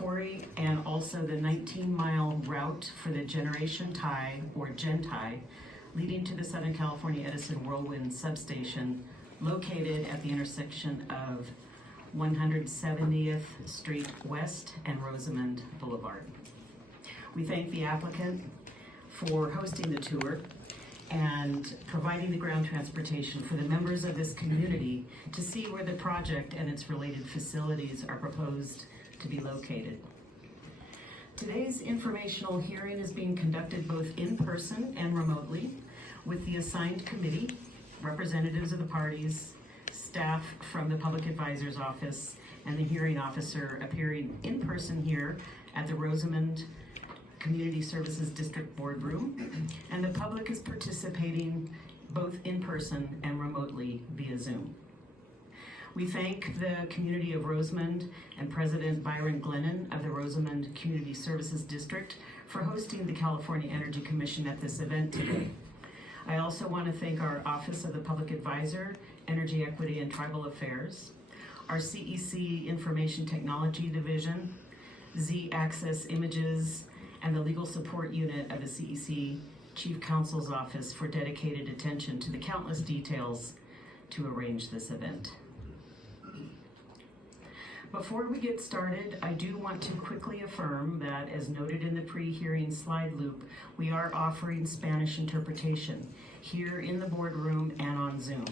quarry and also the 19-mile route for the Generation Tie, or GenTie, leading to the Southern California Edison Whirlwind substation located at the intersection of 170th Street West and Rosamond Boulevard. We thank the applicant for hosting the tour and providing the ground transportation for the members of this community to see where the project and its related facilities are proposed to be located. Today's informational hearing is being conducted both in person and remotely with the assigned committee, representatives of the parties, staff from the Public Advisor's Office, and the hearing officer appearing in person here at the Rosamond Community Services District Boardroom, and the public is participating both in person and remotely via Zoom. We thank the community of Rosamond and President Byron Glennon of the Rosamond Community Services District for hosting the California Energy Commission at this event today. I also want to thank our Office of the Public Advisor, Energy Equity and Tribal Affairs, our CEC Information Technology Division, Z-Access Images, and the Legal Support Unit of the CEC Chief Counsel's Office for dedicated attention to the countless details to arrange this event. Before we get started, I do want to quickly affirm that, as noted in the pre-hearing slide loop, we are offering Spanish interpretation here in the boardroom and on Zoom.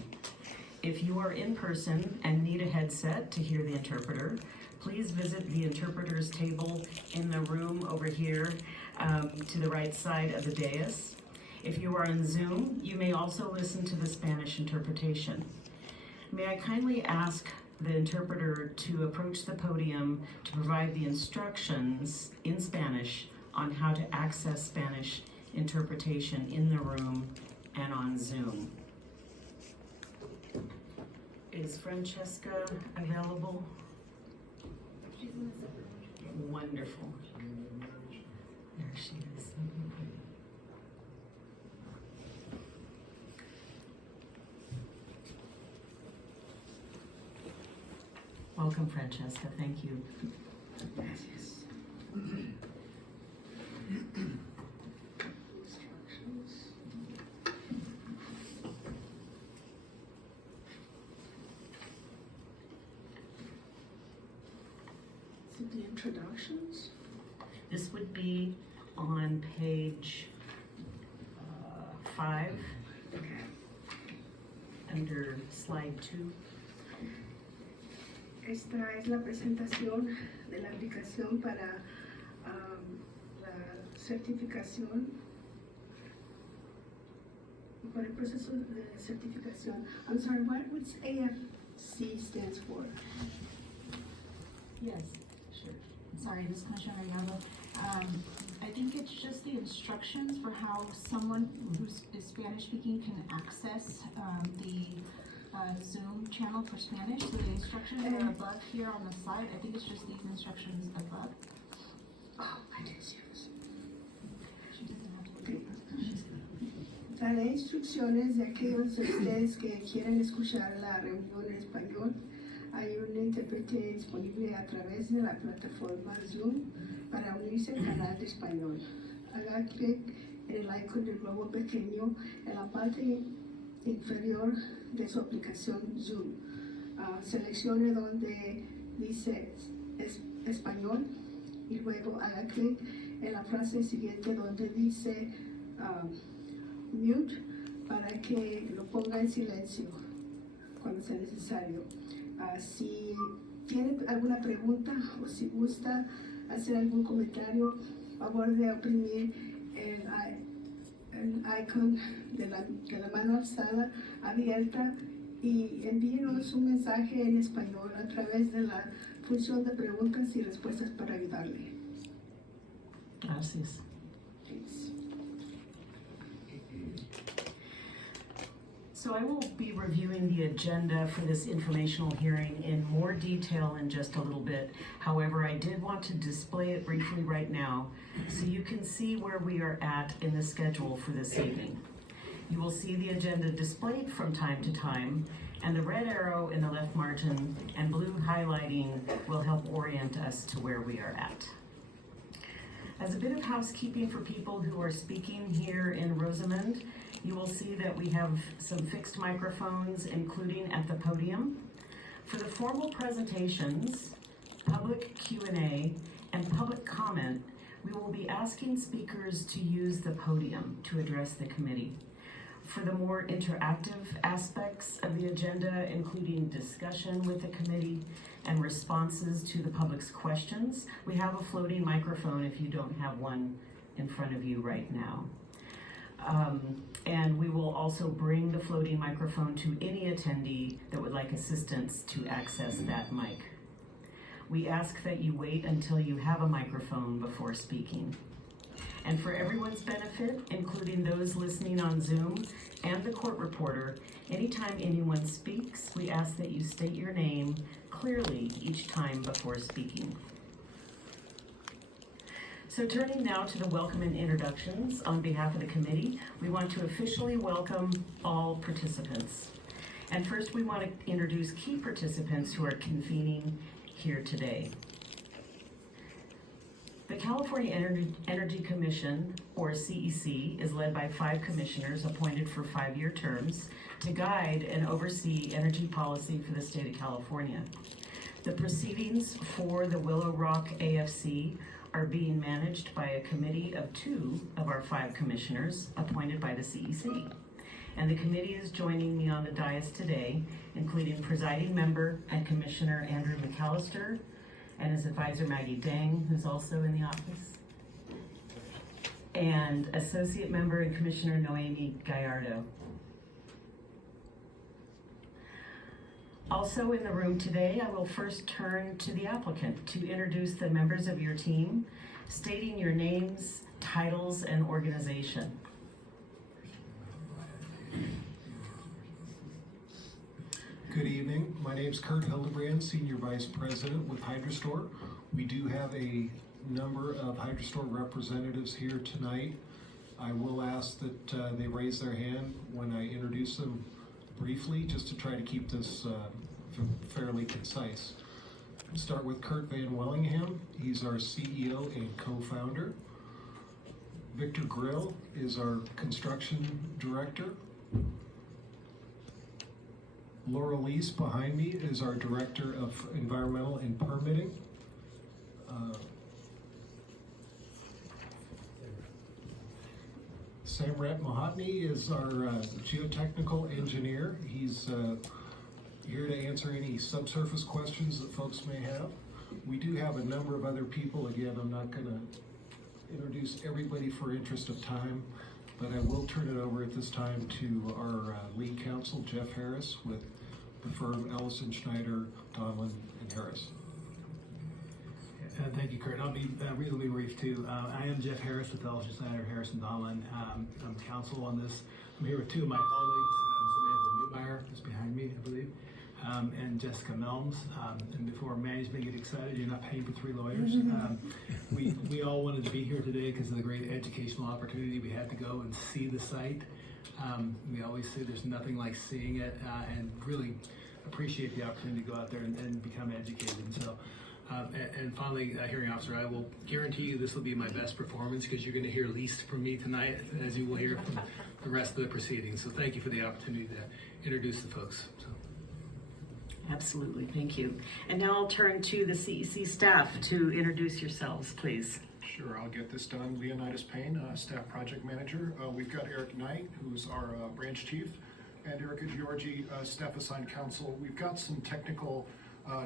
If you are in person and need a headset to hear the interpreter, please visit the interpreter's table in the room over here to the right side of the dais. If you are on Zoom, you may also listen to the Spanish interpretation. May I kindly ask the interpreter to approach the podium to provide the instructions in Spanish on how to access Spanish interpretation in the room and on Zoom. Is Francesca available? Wonderful. There she is. Welcome, Francesca. Thank you. Gracias. So the introductions? This would be on page 5, under slide 2. Esta es la presentación de la aplicación para la certificación, por el proceso de certificación. I'm sorry, what AFC stands for? Yes, sure. Sorry, this is Commissioner Gallardo. I think it's just the instructions for how someone who is Spanish speaking can access the Zoom channel for Spanish. So the instructions are above here on the slide. I think it's just these instructions above. Oh, I didn't see this. She doesn't have to look at Daré instrucciones de aquellos de ustedes que quieren escuchar la reunión en español. Hay un intérprete disponible a través de la plataforma Zoom para unirse al canal de español. Haga clic en el icono del globo pequeño en la parte inferior de su aplicación Zoom. Seleccione donde dice español y luego haga clic en la frase siguiente donde dice mute para que lo ponga en silencio cuando sea necesario. Si tiene alguna pregunta o si gusta hacer algún comentario, favor de oprimir el icon de la mano alzada abierta y envíenos un mensaje en español a través de la función de preguntas y respuestas para ayudarle. Gracias. Thanks. So I will be reviewing the agenda for this informational hearing in more detail in just a little bit. However, I did want to display it briefly right now so you can see where we are at in the schedule for this evening. You will see the agenda displayed from time to time, And the red arrow in the left margin and blue highlighting will help orient us to where we are at. As a bit of housekeeping for people who are speaking here in Rosamond, you will see that we have some fixed microphones, including at the podium. For the formal presentations, public Q&A, and public comment, we will be asking speakers to use the podium to address the committee. For the more interactive aspects of the agenda, including discussion with the committee and responses to the public's questions, we have a floating microphone if you don't have one in front of you right now. And we will also bring the floating microphone to any attendee that would like assistance to access that mic. We ask that you wait until you have a microphone before speaking. And for everyone's benefit, including those listening on Zoom and the court reporter, anytime anyone speaks, we ask that you state your name clearly each time before speaking. So turning now to the welcome and introductions, on behalf of the committee, we want to officially welcome all participants. And first we want to introduce key participants who are convening here today. The California Energy Commission, or CEC, is led by 5 commissioners appointed for 5-year terms to guide and oversee energy policy for the state of California. The proceedings for the Willow Rock AFC are being managed by a committee of 2 of our 5 commissioners appointed by the CEC. And the committee is joining me on the dais today, including presiding member and Commissioner Andrew McAllister, and his advisor Maggie Dang, who's also in the office, and Associate Member and Commissioner Noemi Gallardo. Also in the room today, I will first turn to the applicant to introduce the members of your team, stating your names, titles, and organization. Good evening. My name is Kurt Hildebrand, Senior Vice President with Hydrostor. We do have a number of Hydrostor representatives here tonight. I will ask that they raise their hand when I introduce them briefly, just to try to keep this fairly concise. We'll start with Kurt Van Wellingham. He's our CEO and co-founder. Victor Grill is our construction director. Laura Lease behind me is our Director of Environmental and Permitting. Samrat Mahatni is our geotechnical engineer. He's here to answer any subsurface questions that folks may have. We do have a number of other people. Again, I'm not going to introduce everybody for interest of time, but I will turn it over at this time to our lead counsel, Jeff Harris, with the firm Ellison, Schneider, Donlin, and Harris. Thank you, Kurt. I'll be reasonably brief too. I am Jeff Harris with Ellison, Schneider, Harris, and Donlin. I'm counsel on this. I'm here with 2 of my colleagues, Samantha Newmeyer, who's behind me, I believe, and Jessica Melms. And before management get excited, you're not paying for 3 lawyers. We all wanted to be here today because of the great educational opportunity we had to go and see the site. We always say there's nothing like seeing it, and really appreciate the opportunity to go out there and become educated. And so, and finally, hearing officer, I will guarantee you this will be my best performance because you're going to hear least from me tonight, as you will hear from the rest of the proceedings. So thank you for the opportunity to introduce the folks. So. Absolutely, thank you. And now I'll turn to the CEC staff to introduce yourselves, please. Sure, I'll get this done. Leonidas Payne, Staff Project Manager. We've got Eric Knight, who's our Branch Chief, and Erica Giorgi, Staff Assigned Counsel. We've got some technical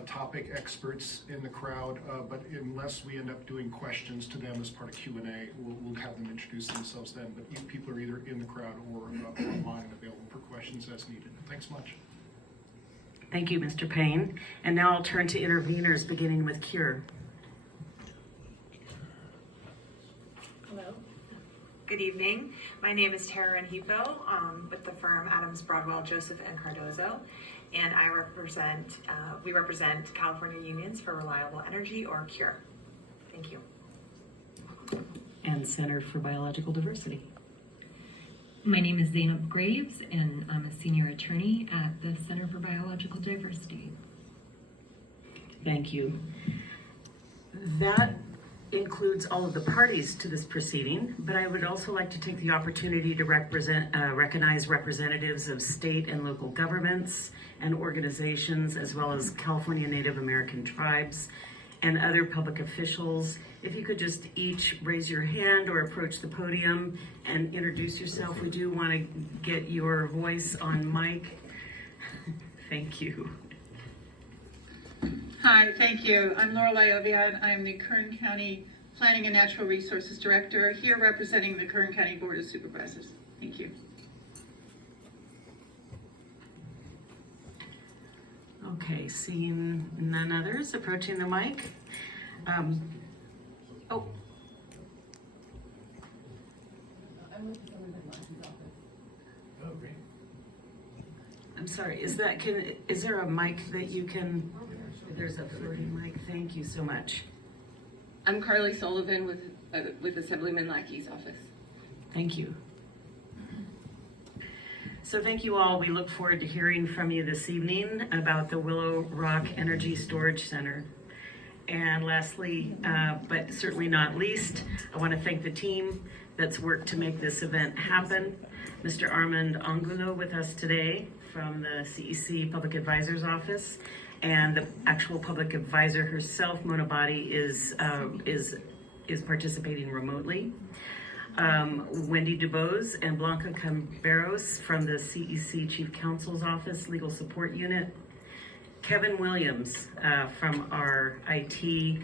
topic experts in the crowd, but unless we end up doing questions to them as part of Q&A, we'll have them introduce themselves then. But you people are either in the crowd or online and available for questions as needed. Thanks much. Thank you, Mr. Payne. And now I'll turn to interveners, beginning with CURE. Hello. Good evening. My name is Tara Renhefo with the firm Adams, Broadwell, Joseph, and Cardozo, and we represent California Unions for Reliable Energy, or CURE. Thank you. And Center for Biological Diversity. My name is Zainab Graves, and I'm a senior attorney at the Center for Biological Diversity. Thank you. That includes all of the parties to this proceeding, but I would also like to take the opportunity to recognize representatives of state and local governments and organizations, as well as California Native American tribes and other public officials. If you could just each raise your hand or approach the podium and introduce yourself. We do want to get your voice on mic. Thank you. Hi, thank you. I'm Lorelei Oviatt. I'm the Kern County Planning and Natural Resources Director, here representing the Kern County Board of Supervisors. Thank you. Okay, seeing none others approaching the mic. Oh. I'm sorry, is there a mic that you can, there's a floating mic, thank you so much. I'm Carly Sullivan with Assemblyman Lackey's office. Thank you. So thank you all. We look forward to hearing from you this evening about the Willow Rock Energy Storage Center. And lastly, but certainly not least, I want to thank the team that's worked to make this event happen. Mr. Armand Angulo with us today from the CEC Public Advisor's Office, and the actual public advisor herself, Mona Body, is participating remotely. Wendy DuBose and Blanca Camberos from the CEC Chief Counsel's Office Legal Support Unit. Kevin Williams from our IT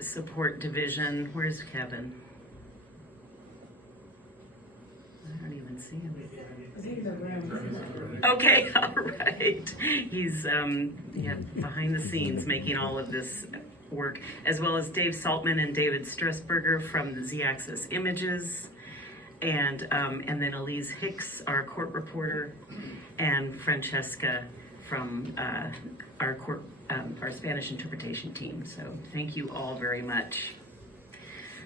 Support Division. Where's Kevin? I don't even see him. Okay, all right. He's behind the scenes making all of this work, as well as Dave Saltman and David Strasburger from the Z-Axis Images, and then Elise Hicks, our court reporter, and Francesca from our Spanish interpretation team. So thank you all very much.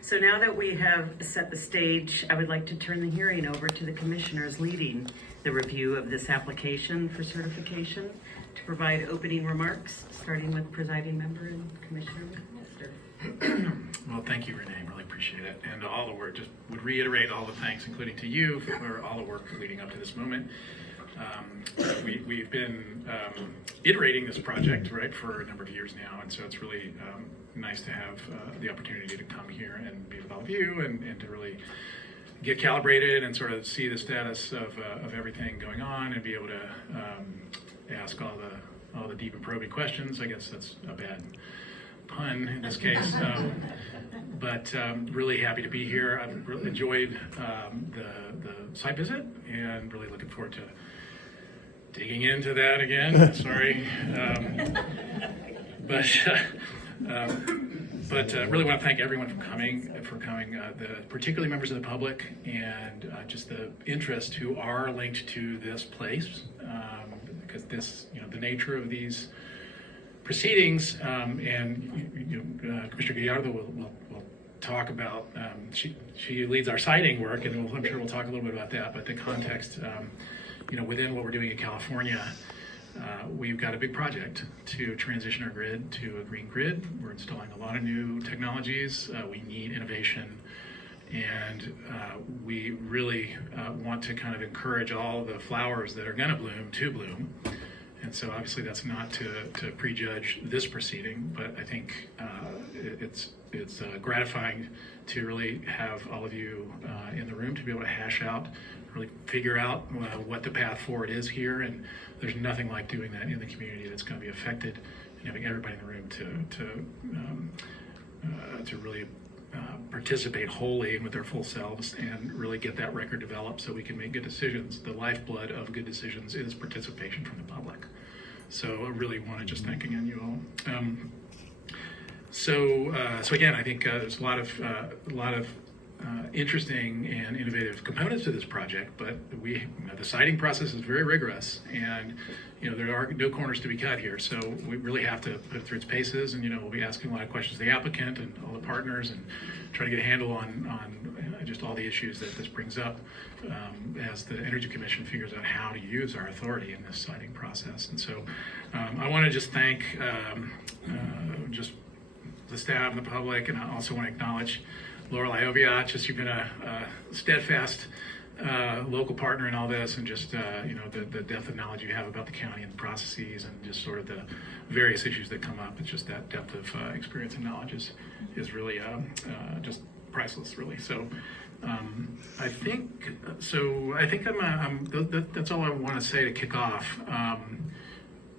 So now that we have set the stage, I would like to turn the hearing over to the commissioners leading the review of this application for certification to provide opening remarks, starting with presiding member and Commissioner McMaster. Well, thank you, Renee. Really appreciate it. And all the work, just would reiterate all the thanks, including to you, for all the work leading up to this moment. We've been iterating this project, right, for a number of years now, and so it's really nice to have the opportunity to come here and be with all of you and to really get calibrated and sort of see the status of everything going on and be able to ask all the deep and probing questions. I guess that's a bad pun in this case, but really happy to be here. I've really enjoyed the site visit and really looking forward to digging into that again. Sorry, but really want to thank everyone for coming, particularly members of the public, and just the interest who are linked to this place, because this, the nature of these proceedings, and Commissioner Gallardo will talk about. She leads our siting work, and I'm sure we'll talk a little bit about that. But the context, within what we're doing in California. We've got a big project to transition our grid to a green grid. We're installing a lot of new technologies. We need innovation, and we really want to kind of encourage all the flowers that are going to bloom. And so obviously that's not to prejudge this proceeding, but I think it's gratifying to really have all of you in the room to be able to hash out, really figure out what the path forward is here. And there's nothing like doing that in the community that's going to be affected, and having everybody in the room to really participate wholly and with their full selves and really get that record developed so we can make good decisions. The lifeblood of good decisions is participation from the public. So I really want to just thank again you all. So again, I think there's a lot of interesting and innovative components to this project, but the siting process is very rigorous, and there are no corners to be cut here. So we really have to put it through its paces, and we'll be asking a lot of questions to the applicant and all the partners, and try to get a handle on just all the issues that this brings up as the Energy Commission figures out how to use our authority in this siting process. And so I want to just thank just the staff and the public, and I also want to acknowledge Lorelei Oviatt. Just you've been a steadfast local partner in all this, and just the depth of knowledge you have about the county and the processes and just sort of the various issues that come up. It's just that depth of experience and knowledge is really just priceless, really. So I think that's all I want to say to kick off.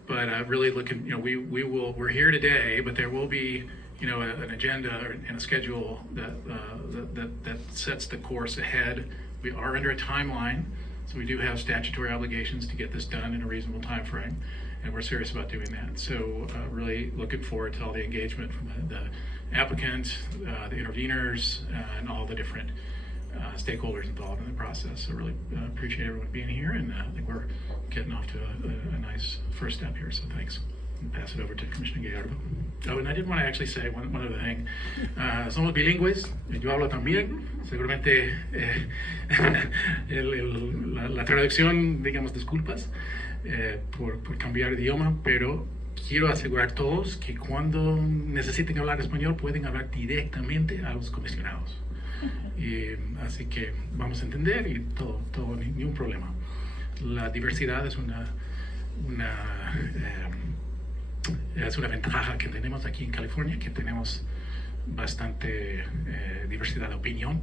But really looking, we're here today, but there will be an agenda and a schedule that sets the course ahead. We are under a timeline, so we do have statutory obligations to get this done in a reasonable time frame, and we're serious about doing that. So really looking forward to all the engagement from the applicant, the interveners, and all the different stakeholders involved in the process. So really appreciate everyone being here, and I think we're getting off to a nice first step here, so thanks. And pass it over to Commissioner Gallardo. Oh, and I did want to actually say one other thing. Somos bilingües, yo hablo también. Seguramente la traducción, digamos, disculpas por cambiar de idioma, pero quiero asegurar a todos que cuando necesiten hablar español pueden hablar directamente a los comisionados. Así que vamos a entender y todo ni un problema. La diversidad es una ventaja que tenemos aquí en California, que tenemos bastante diversidad de opinión,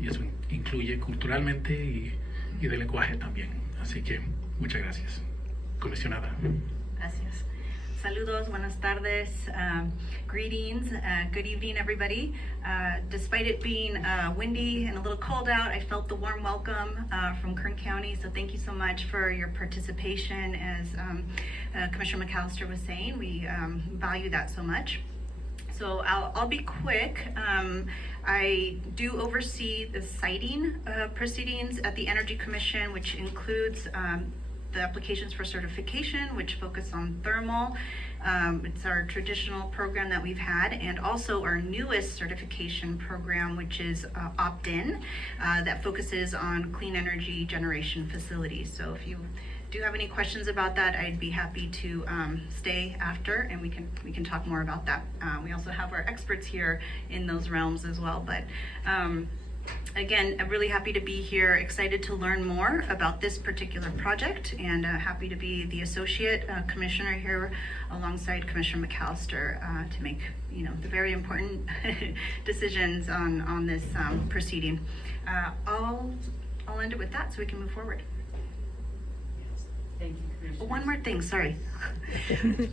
y eso incluye culturalmente y de lenguaje también. Así que muchas gracias, comisionada. Gracias. Saludos, buenas tardes, greetings, good evening, everybody. Despite it being windy and a little cold out, I felt the warm welcome from Kern County, so thank you so much for your participation. As Commissioner McAllister was saying, we value that so much. So I'll be quick. I do oversee the siting proceedings at the Energy Commission, which includes the applications for certification, which focus on thermal. It's our traditional program that we've had, and also our newest certification program, which is opt-in, that focuses on clean energy generation facilities. So if you do have any questions about that, I'd be happy to stay after, and we can talk more about that. We also have our experts here in those realms as well. But again, I'm really happy to be here, excited to learn more about this particular project, and happy to be the associate commissioner here alongside Commissioner McAllister to make the very important decisions on this proceeding. I'll end it with that so we can move forward. Thank you, Commissioner. One more thing, sorry.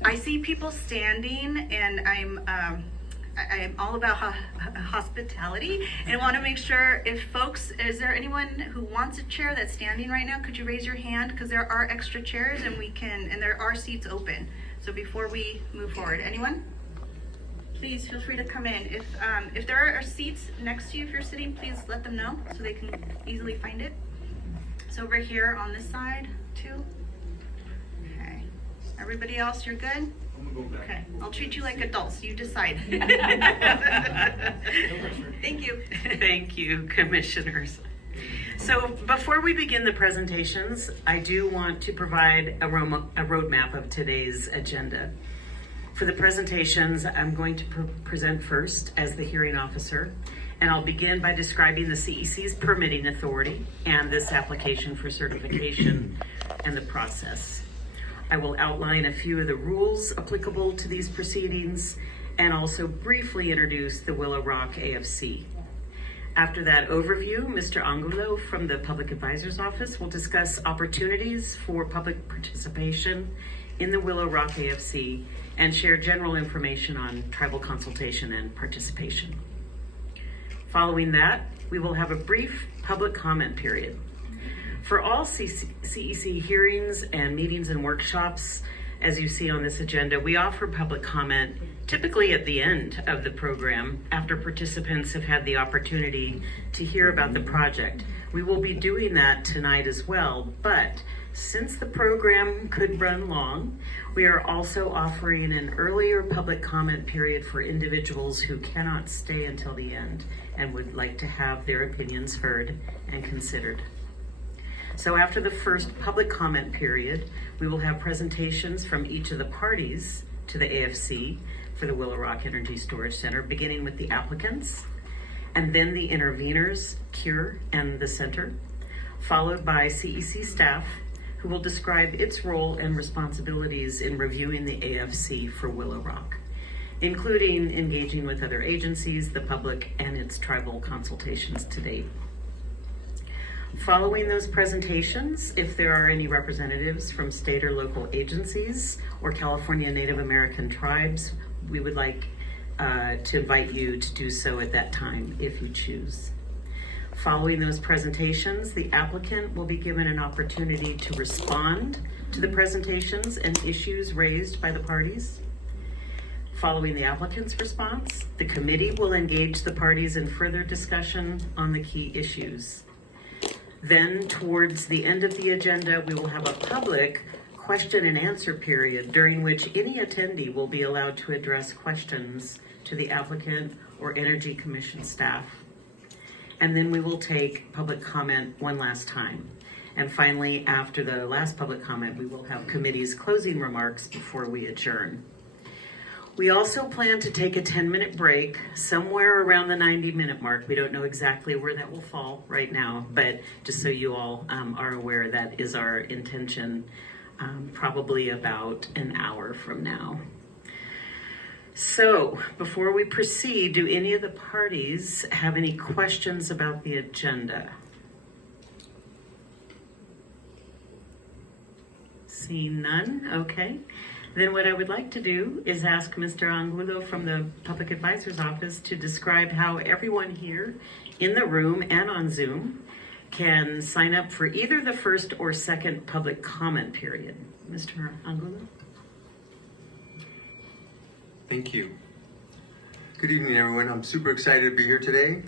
I see people standing, and I'm all about hospitality, and want to make sure if folks, is there anyone who wants a chair that's standing right now? Could you raise your hand? Because there are extra chairs, and there are seats open. So before we move forward, anyone? Please feel free to come in. If there are seats next to you, if you're sitting, please let them know so they can easily find it. So over here on this side too. Okay. Everybody else, you're good? Okay, I'll treat you like adults, you decide. Thank you. Thank you, commissioners. So before we begin the presentations, I do want to provide a roadmap of today's agenda. For the presentations, I'm going to present first as the hearing officer, and I'll begin by describing the CEC's permitting authority and this application for certification and the process. I will outline a few of the rules applicable to these proceedings and also briefly introduce the Willow Rock AFC. After that overview, Mr. Angulo from the Public Advisor's Office will discuss opportunities for public participation in the Willow Rock AFC and share general information on tribal consultation and participation. Following that, we will have a brief public comment period. For all CEC hearings and meetings and workshops, as you see on this agenda, we offer public comment typically at the end of the program after participants have had the opportunity to hear about the project. We will be doing that tonight as well, but since the program could run long, we are also offering an earlier public comment period for individuals who cannot stay until the end and would like to have their opinions heard and considered. So after the first public comment period, we will have presentations from each of the parties to the AFC for the Willow Rock Energy Storage Center, beginning with the applicants, and then the interveners, CURE and the center, followed by CEC staff, who will describe its role and responsibilities in reviewing the AFC for Willow Rock, including engaging with other agencies, the public, and its tribal consultations to date. Following those presentations, if there are any representatives from state or local agencies or California Native American tribes, we would like to invite you to do so at that time if you choose. Following those presentations, the applicant will be given an opportunity to respond to the presentations and issues raised by the parties. Following the applicant's response, the committee will engage the parties in further discussion on the key issues. Then, towards the end of the agenda, we will have a public question and answer period during which any attendee will be allowed to address questions to the applicant or Energy Commission staff. And then we will take public comment one last time. And finally, after the last public comment, we will have committee's closing remarks before we adjourn. We also plan to take a 10-minute break somewhere around the 90-minute mark. We don't know exactly where that will fall right now, but just so you all are aware, that is our intention, probably about an hour from now. So, before we proceed, do any of the parties have any questions about the agenda? Seeing none, okay. Then what I would like to do is ask Mr. Angulo from the Public Advisor's Office to describe how everyone here in the room and on Zoom can sign up for either the first or second public comment period. Mr. Angulo? Thank you. Good evening, everyone. I'm super excited to be here today.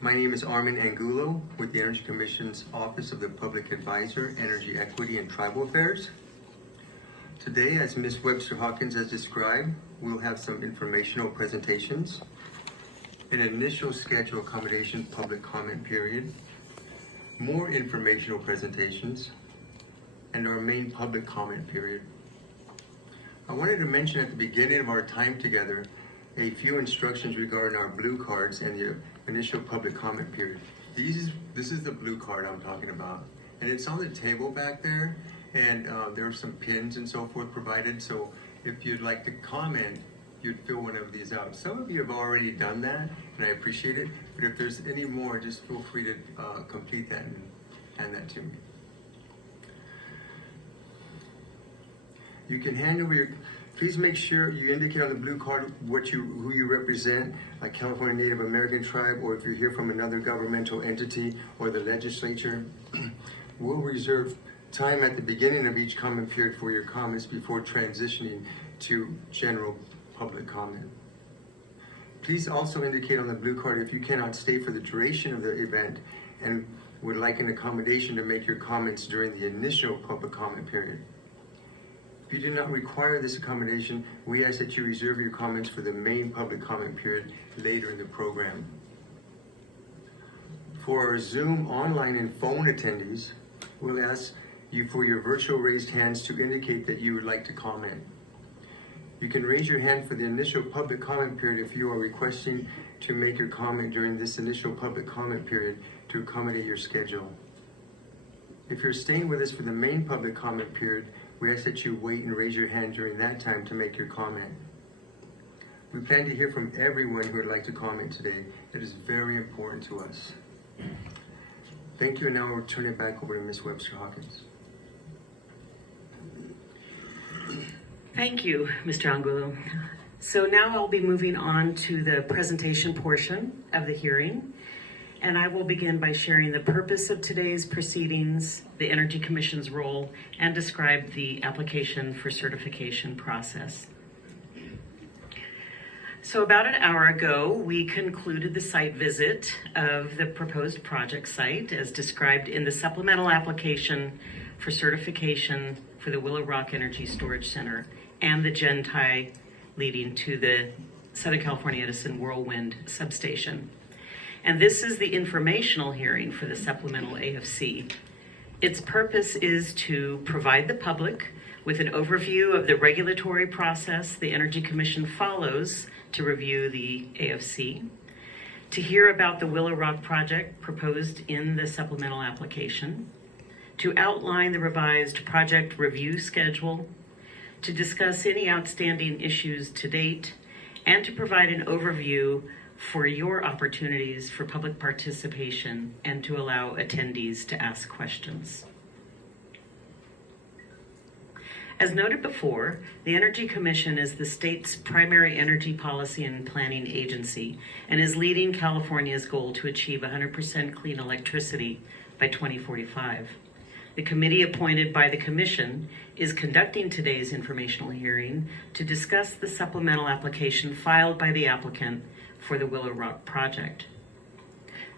My name is Armin Angulo with the Energy Commission's Office of the Public Advisor, Energy Equity and Tribal Affairs. Today, as Ms. Webster Hawkins has described, we'll have some informational presentations, an initial schedule accommodation public comment period, more informational presentations, and our main public comment period. I wanted to mention at the beginning of our time together a few instructions regarding our blue cards and the initial public comment period. This is the blue card I'm talking about, and it's on the table back there, and there are some pins and so forth provided, so if you'd like to comment, you'd fill one of these out. Some of you have already done that, and I appreciate it, but if there's any more, just feel free to complete that and hand that to me. You can hand over your, please make sure you indicate on the blue card who you represent, like California Native American tribe, or if you're here from another governmental entity or the legislature. We'll reserve time at the beginning of each comment period for your comments before transitioning to general public comment. Please also indicate on the blue card if you cannot stay for the duration of the event and would like an accommodation to make your comments during the initial public comment period. If you do not require this accommodation, we ask that you reserve your comments for the main public comment period later in the program. For our Zoom, online, and phone attendees, we'll ask you for your virtual raised hands to indicate that you would like to comment. You can raise your hand for the initial public comment period if you are requesting to make your comment during this initial public comment period to accommodate your schedule. If you're staying with us for the main public comment period, we ask that you wait and raise your hand during that time to make your comment. We plan to hear from everyone who would like to comment today. It is very important to us. Thank you, and now we'll turn it back over to Ms. Webster Hawkins. Thank you, Mr. Angulo. So now I'll be moving on to the presentation portion of the hearing. And I will begin by sharing the purpose of today's proceedings, the Energy Commission's role, and describe the application for certification process. So about an hour ago, we concluded the site visit of the proposed project site as described in the supplemental application for certification for the Willow Rock Energy Storage Center and the GenTie leading to the Southern California Edison Whirlwind substation. And this is the informational hearing for the supplemental AFC. Its purpose is to provide the public with an overview of the regulatory process the Energy Commission follows to review the AFC, to hear about the Willow Rock project proposed in the supplemental application, to outline the revised project review schedule, to discuss any outstanding issues to date, and to provide an overview for your opportunities for public participation and to allow attendees to ask questions. As noted before, the Energy Commission is the state's primary energy policy and planning agency and is leading California's goal to achieve 100% clean electricity by 2045. The committee appointed by the Commission is conducting today's informational hearing to discuss the supplemental application filed by the applicant for the Willow Rock project.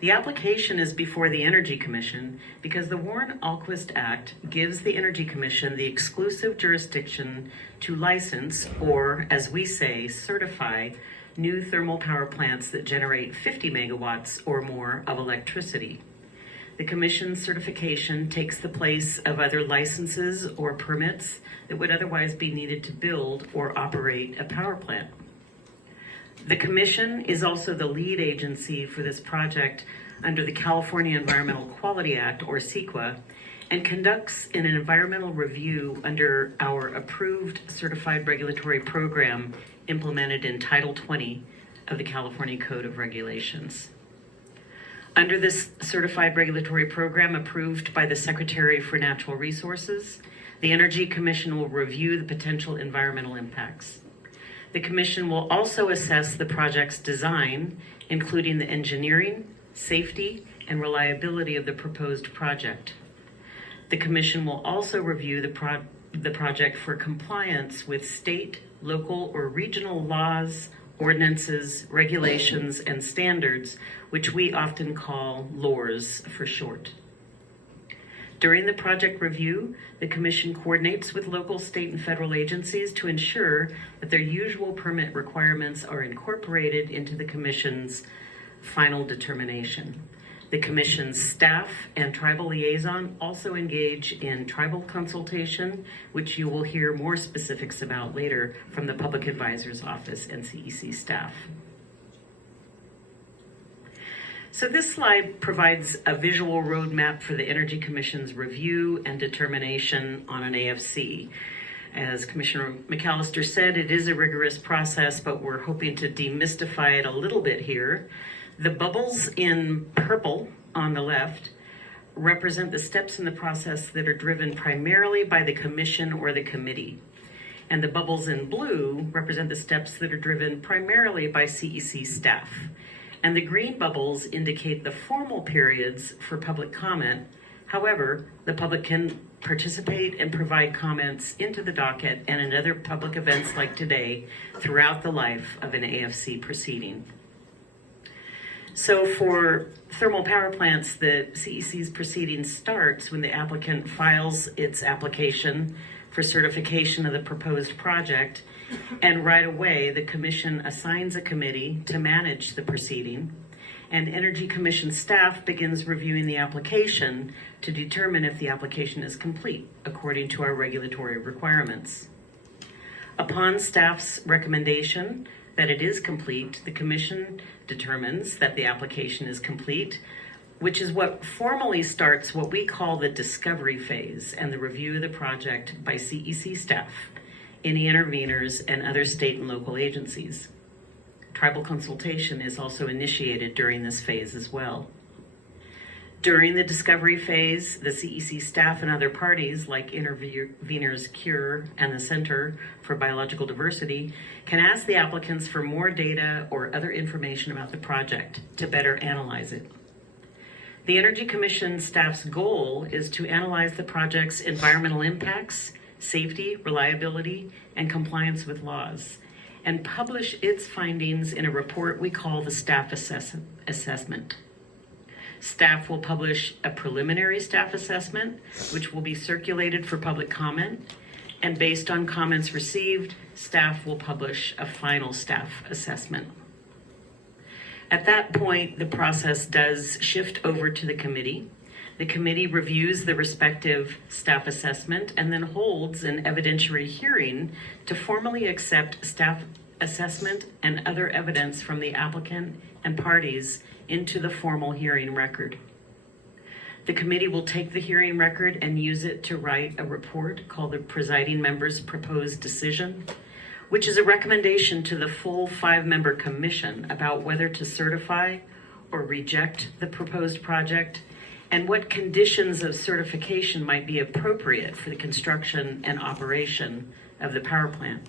The application is before the Energy Commission because the Warren-Alquist Act gives the Energy Commission the exclusive jurisdiction to license, or as we say, certify, new thermal power plants that generate 50 megawatts or more of electricity. The Commission's certification takes the place of other licenses or permits that would otherwise be needed to build or operate a power plant. The Commission is also the lead agency for this project under the California Environmental Quality Act, or CEQA, and conducts an environmental review under our approved certified regulatory program implemented in Title 20 of the California Code of Regulations. Under this certified regulatory program approved by the Secretary for Natural Resources, the Energy Commission will review the potential environmental impacts. The Commission will also assess the project's design, including the engineering, safety, and reliability of the proposed project. The Commission will also review the project for compliance with state, local, or regional laws, ordinances, regulations, and standards, which we often call LORs for short. During the project review, the Commission coordinates with local, state, and federal agencies to ensure that their usual permit requirements are incorporated into the Commission's final determination. The Commission's staff and tribal liaison also engage in tribal consultation, which you will hear more specifics about later from the Public Advisor's Office and CEC staff. So this slide provides a visual roadmap for the Energy Commission's review and determination on an AFC. As Commissioner McAllister said, it is a rigorous process, but we're hoping to demystify it a little bit here. The bubbles in purple on the left represent the steps in the process that are driven primarily by the Commission or the committee. And the bubbles in blue represent the steps that are driven primarily by CEC staff. And the green bubbles indicate the formal periods for public comment. However, the public can participate and provide comments into the docket and in other public events like today throughout the life of an AFC proceeding. So for thermal power plants, the CEC's proceeding starts when the applicant files its application for certification of the proposed project, and right away the Commission assigns a committee to manage the proceeding, and Energy Commission staff begins reviewing the application to determine if the application is complete according to our regulatory requirements. Upon staff's recommendation that it is complete, the Commission determines that the application is complete, which is what formally starts what we call the discovery phase and the review of the project by CEC staff, any interveners, and other state and local agencies. Tribal consultation is also initiated during this phase as well. During the discovery phase, the CEC staff and other parties like Interveners Cure and the Center for Biological Diversity can ask the applicants for more data or other information about the project to better analyze it. The Energy Commission staff's goal is to analyze the project's environmental impacts, safety, reliability, and compliance with laws, and publish its findings in a report we call the staff assessment. Staff will publish a preliminary staff assessment, which will be circulated for public comment, and based on comments received, staff will publish a final staff assessment. At that point, the process does shift over to the committee. The committee reviews the respective staff assessment and then holds an evidentiary hearing to formally accept staff assessment and other evidence from the applicant and parties into the formal hearing record. The committee will take the hearing record and use it to write a report called the presiding member's proposed decision, which is a recommendation to the full 5-member commission about whether to certify or reject the proposed project and what conditions of certification might be appropriate for the construction and operation of the power plant.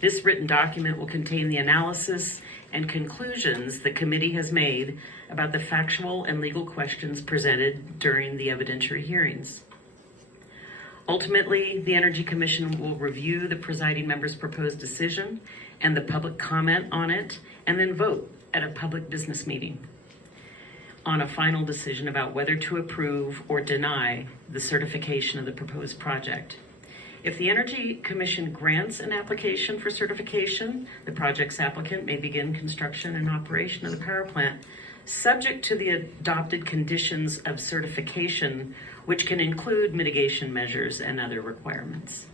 This written document will contain the analysis and conclusions the committee has made about the factual and legal questions presented during the evidentiary hearings. Ultimately, the Energy Commission will review the presiding member's proposed decision and the public comment on it, and then vote at a public business meeting on a final decision about whether to approve or deny the certification of the proposed project. If the Energy Commission grants an application for certification, the project's applicant may begin construction and operation of the power plant, subject to the adopted conditions of certification, which can include mitigation measures and other requirements.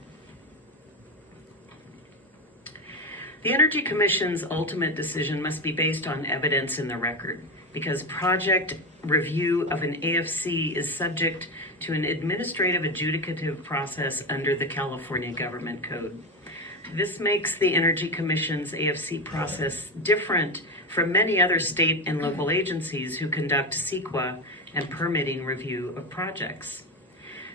The Energy Commission's ultimate decision must be based on evidence in the record, because project review of an AFC is subject to an administrative adjudicative process under the California Government Code. This makes the Energy Commission's AFC process different from many other state and local agencies who conduct CEQA and permitting review of projects.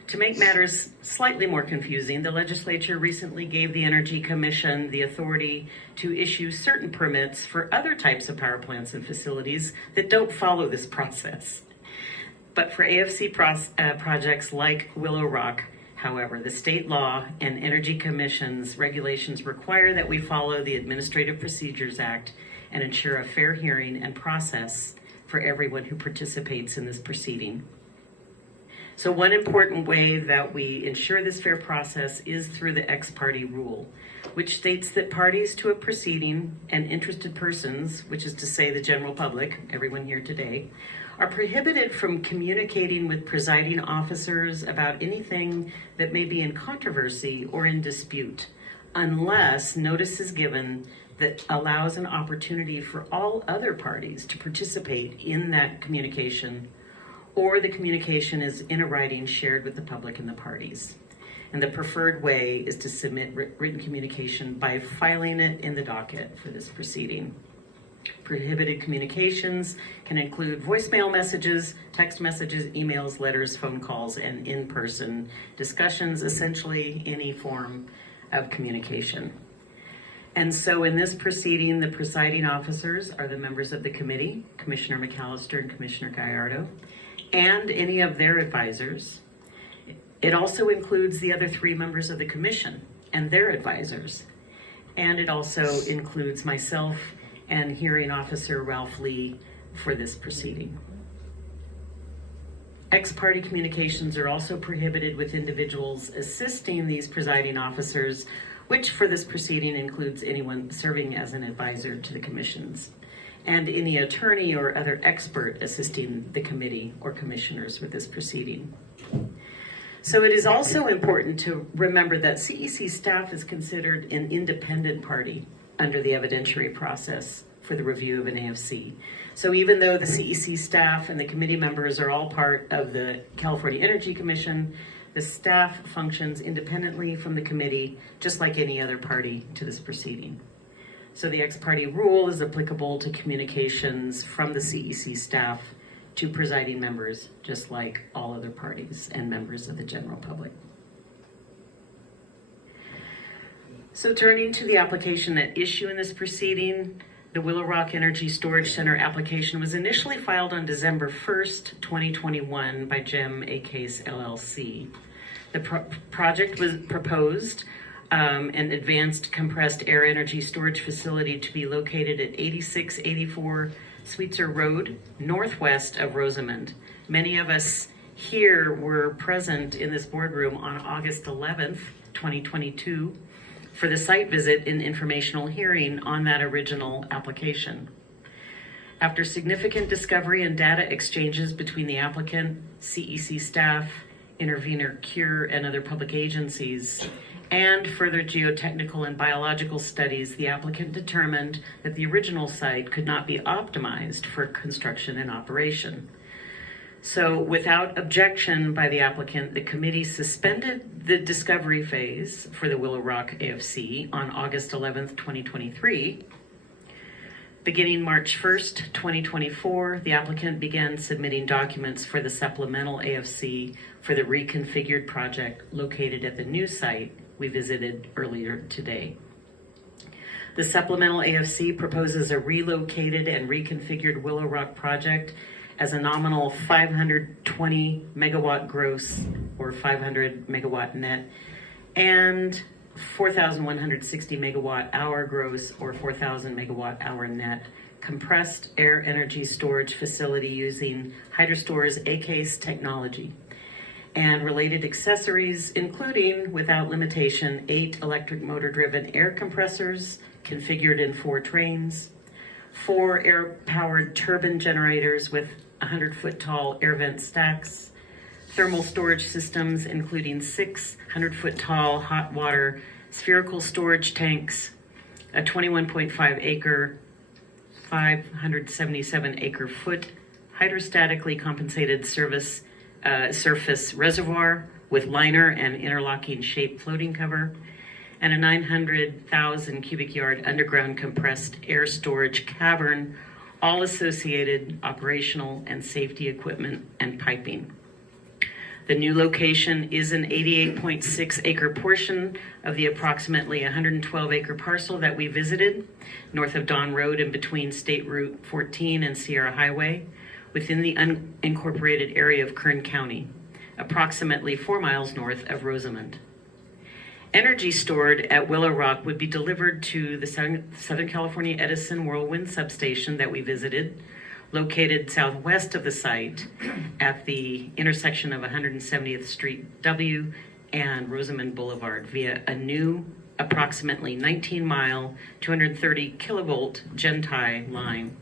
To make matters slightly more confusing, the legislature recently gave the Energy Commission the authority to issue certain permits for other types of power plants and facilities that don't follow this process. But for AFC projects like Willow Rock, however, the state law and Energy Commission's regulations require that we follow the Administrative Procedures Act and ensure a fair hearing and process for everyone who participates in this proceeding. So one important way that we ensure this fair process is through the ex parte rule, which states that parties to a proceeding and interested persons, which is to say the general public, everyone here today, are prohibited from communicating with presiding officers about anything that may be in controversy or in dispute, unless notice is given that allows an opportunity for all other parties to participate in that communication, or the communication is in a writing shared with the public and the parties. And the preferred way is to submit written communication by filing it in the docket for this proceeding. Prohibited communications can include voicemail messages, text messages, emails, letters, phone calls, and in-person discussions, essentially any form of communication. And so in this proceeding, the presiding officers are the members of the committee, Commissioner McAllister and Commissioner Gallardo, and any of their advisors. It also includes the other 3 members of the commission and their advisors. And it also includes myself and hearing officer Ralph Lee for this proceeding. Ex parte communications are also prohibited with individuals assisting these presiding officers, which for this proceeding includes anyone serving as an advisor to the commissions, and any attorney or other expert assisting the committee or commissioners with this proceeding. So it is also important to remember that CEC staff is considered an independent party under the evidentiary process for the review of an AFC. So even though the CEC staff and the committee members are all part of the California Energy Commission, the staff functions independently from the committee, just like any other party to this proceeding. So the ex parte rule is applicable to communications from the CEC staff to presiding members, just like all other parties and members of the general public. So turning to the application at issue in this proceeding, The Willow Rock Energy Storage Center application was initially filed on December 1st, 2021 by GEM ACASE LLC. The project was proposed an advanced compressed air energy storage facility to be located at 8684 Sweetser Road, northwest of Rosamond. Many of us here were present in this boardroom on August 11th, 2022, for the site visit and informational hearing on that original application. After significant discovery and data exchanges between the applicant, CEC staff, intervenor CURE, and other public agencies, and further geotechnical and biological studies, the applicant determined that the original site could not be optimized for construction and operation. So without objection by the applicant, the committee suspended the discovery phase for the Willow Rock AFC on August 11th, 2023. Beginning March 1st, 2024, the applicant began submitting documents for the supplemental AFC for the reconfigured project located at the new site we visited earlier today. The supplemental AFC proposes a relocated and reconfigured Willow Rock project as a nominal 520 megawatt gross or 500 megawatt net and 4,160 megawatt hour gross or 4,000 megawatt hour net compressed air energy storage facility using Hydrostor's ACASE technology and related accessories, including, without limitation, 8 electric motor-driven air compressors configured in 4 trains, 4 air-powered turbine generators with 100-foot tall air vent stacks, thermal storage systems, including 6 100-foot tall hot water spherical storage tanks, a 21.5 acre, 577 acre foot hydrostatically compensated surface reservoir with liner and interlocking shape floating cover, and a 900,000 cubic yard underground compressed air storage cavern, all associated operational and safety equipment and piping. The new location is an 88.6 acre portion of the approximately 112 acre parcel that we visited north of Don Road and between State Route 14 and Sierra Highway, within the unincorporated area of Kern County, approximately 4 miles north of Rosamond. Energy stored at Willow Rock would be delivered to the Southern California Edison Whirlwind substation that we visited, located southwest of the site at the intersection of 170th Street W and Rosamond Boulevard via a new approximately 19-mile, 230 kilovolt GenTie line.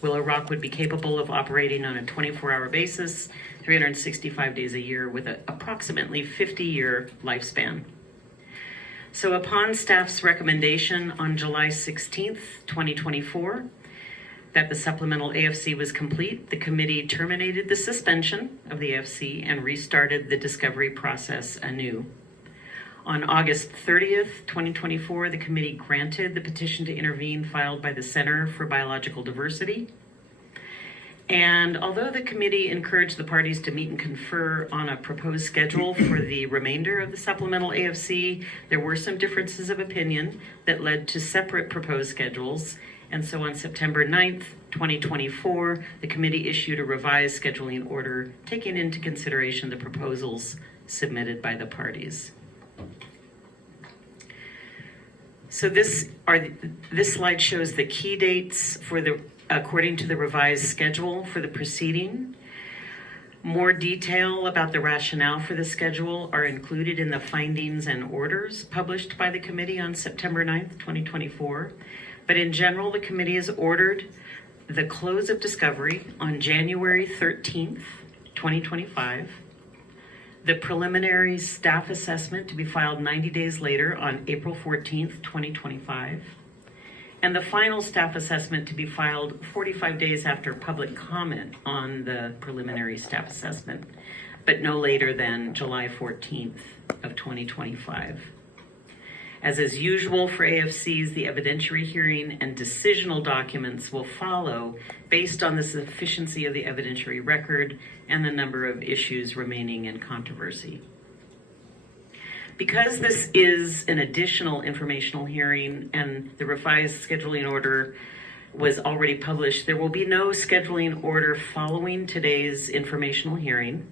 Willow Rock would be capable of operating on a 24-hour basis, 365 days a year, with an approximately 50-year lifespan. So upon staff's recommendation on July 16th, 2024, that the supplemental AFC was complete, the committee terminated the suspension of the AFC and restarted the discovery process anew. On August 30th, 2024, the committee granted the petition to intervene filed by the Center for Biological Diversity. And although the committee encouraged the parties to meet and confer on a proposed schedule for the remainder of the supplemental AFC, there were some differences of opinion that led to separate proposed schedules. And so on September 9th, 2024, the committee issued a revised scheduling order taking into consideration the proposals submitted by the parties. So this slide shows the key dates for according to the revised schedule for the proceeding. More detail about the rationale for the schedule are included in the findings and orders published by the committee on September 9th, 2024. But in general, the committee has ordered the close of discovery on January 13th, 2025, the preliminary staff assessment to be filed 90 days later on April 14th, 2025, and the final staff assessment to be filed 45 days after public comment on the preliminary staff assessment, but no later than July 14th of 2025. As is usual for AFCs, the evidentiary hearing and decisional documents will follow based on the sufficiency of the evidentiary record and the number of issues remaining in controversy. Because this is an additional informational hearing and the revised scheduling order was already published, there will be no scheduling order following today's informational hearing.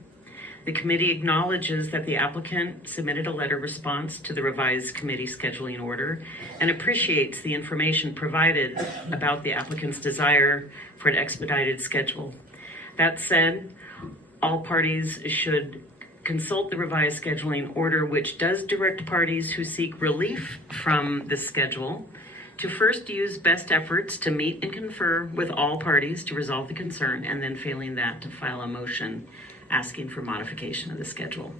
The committee acknowledges that the applicant submitted a letter response to the revised committee scheduling order and appreciates the information provided about the applicant's desire for an expedited schedule. That said, all parties should consult the revised scheduling order, which does direct parties who seek relief from the schedule to first use best efforts to meet and confer with all parties to resolve the concern, and then failing that, to file a motion asking for modification of the schedule.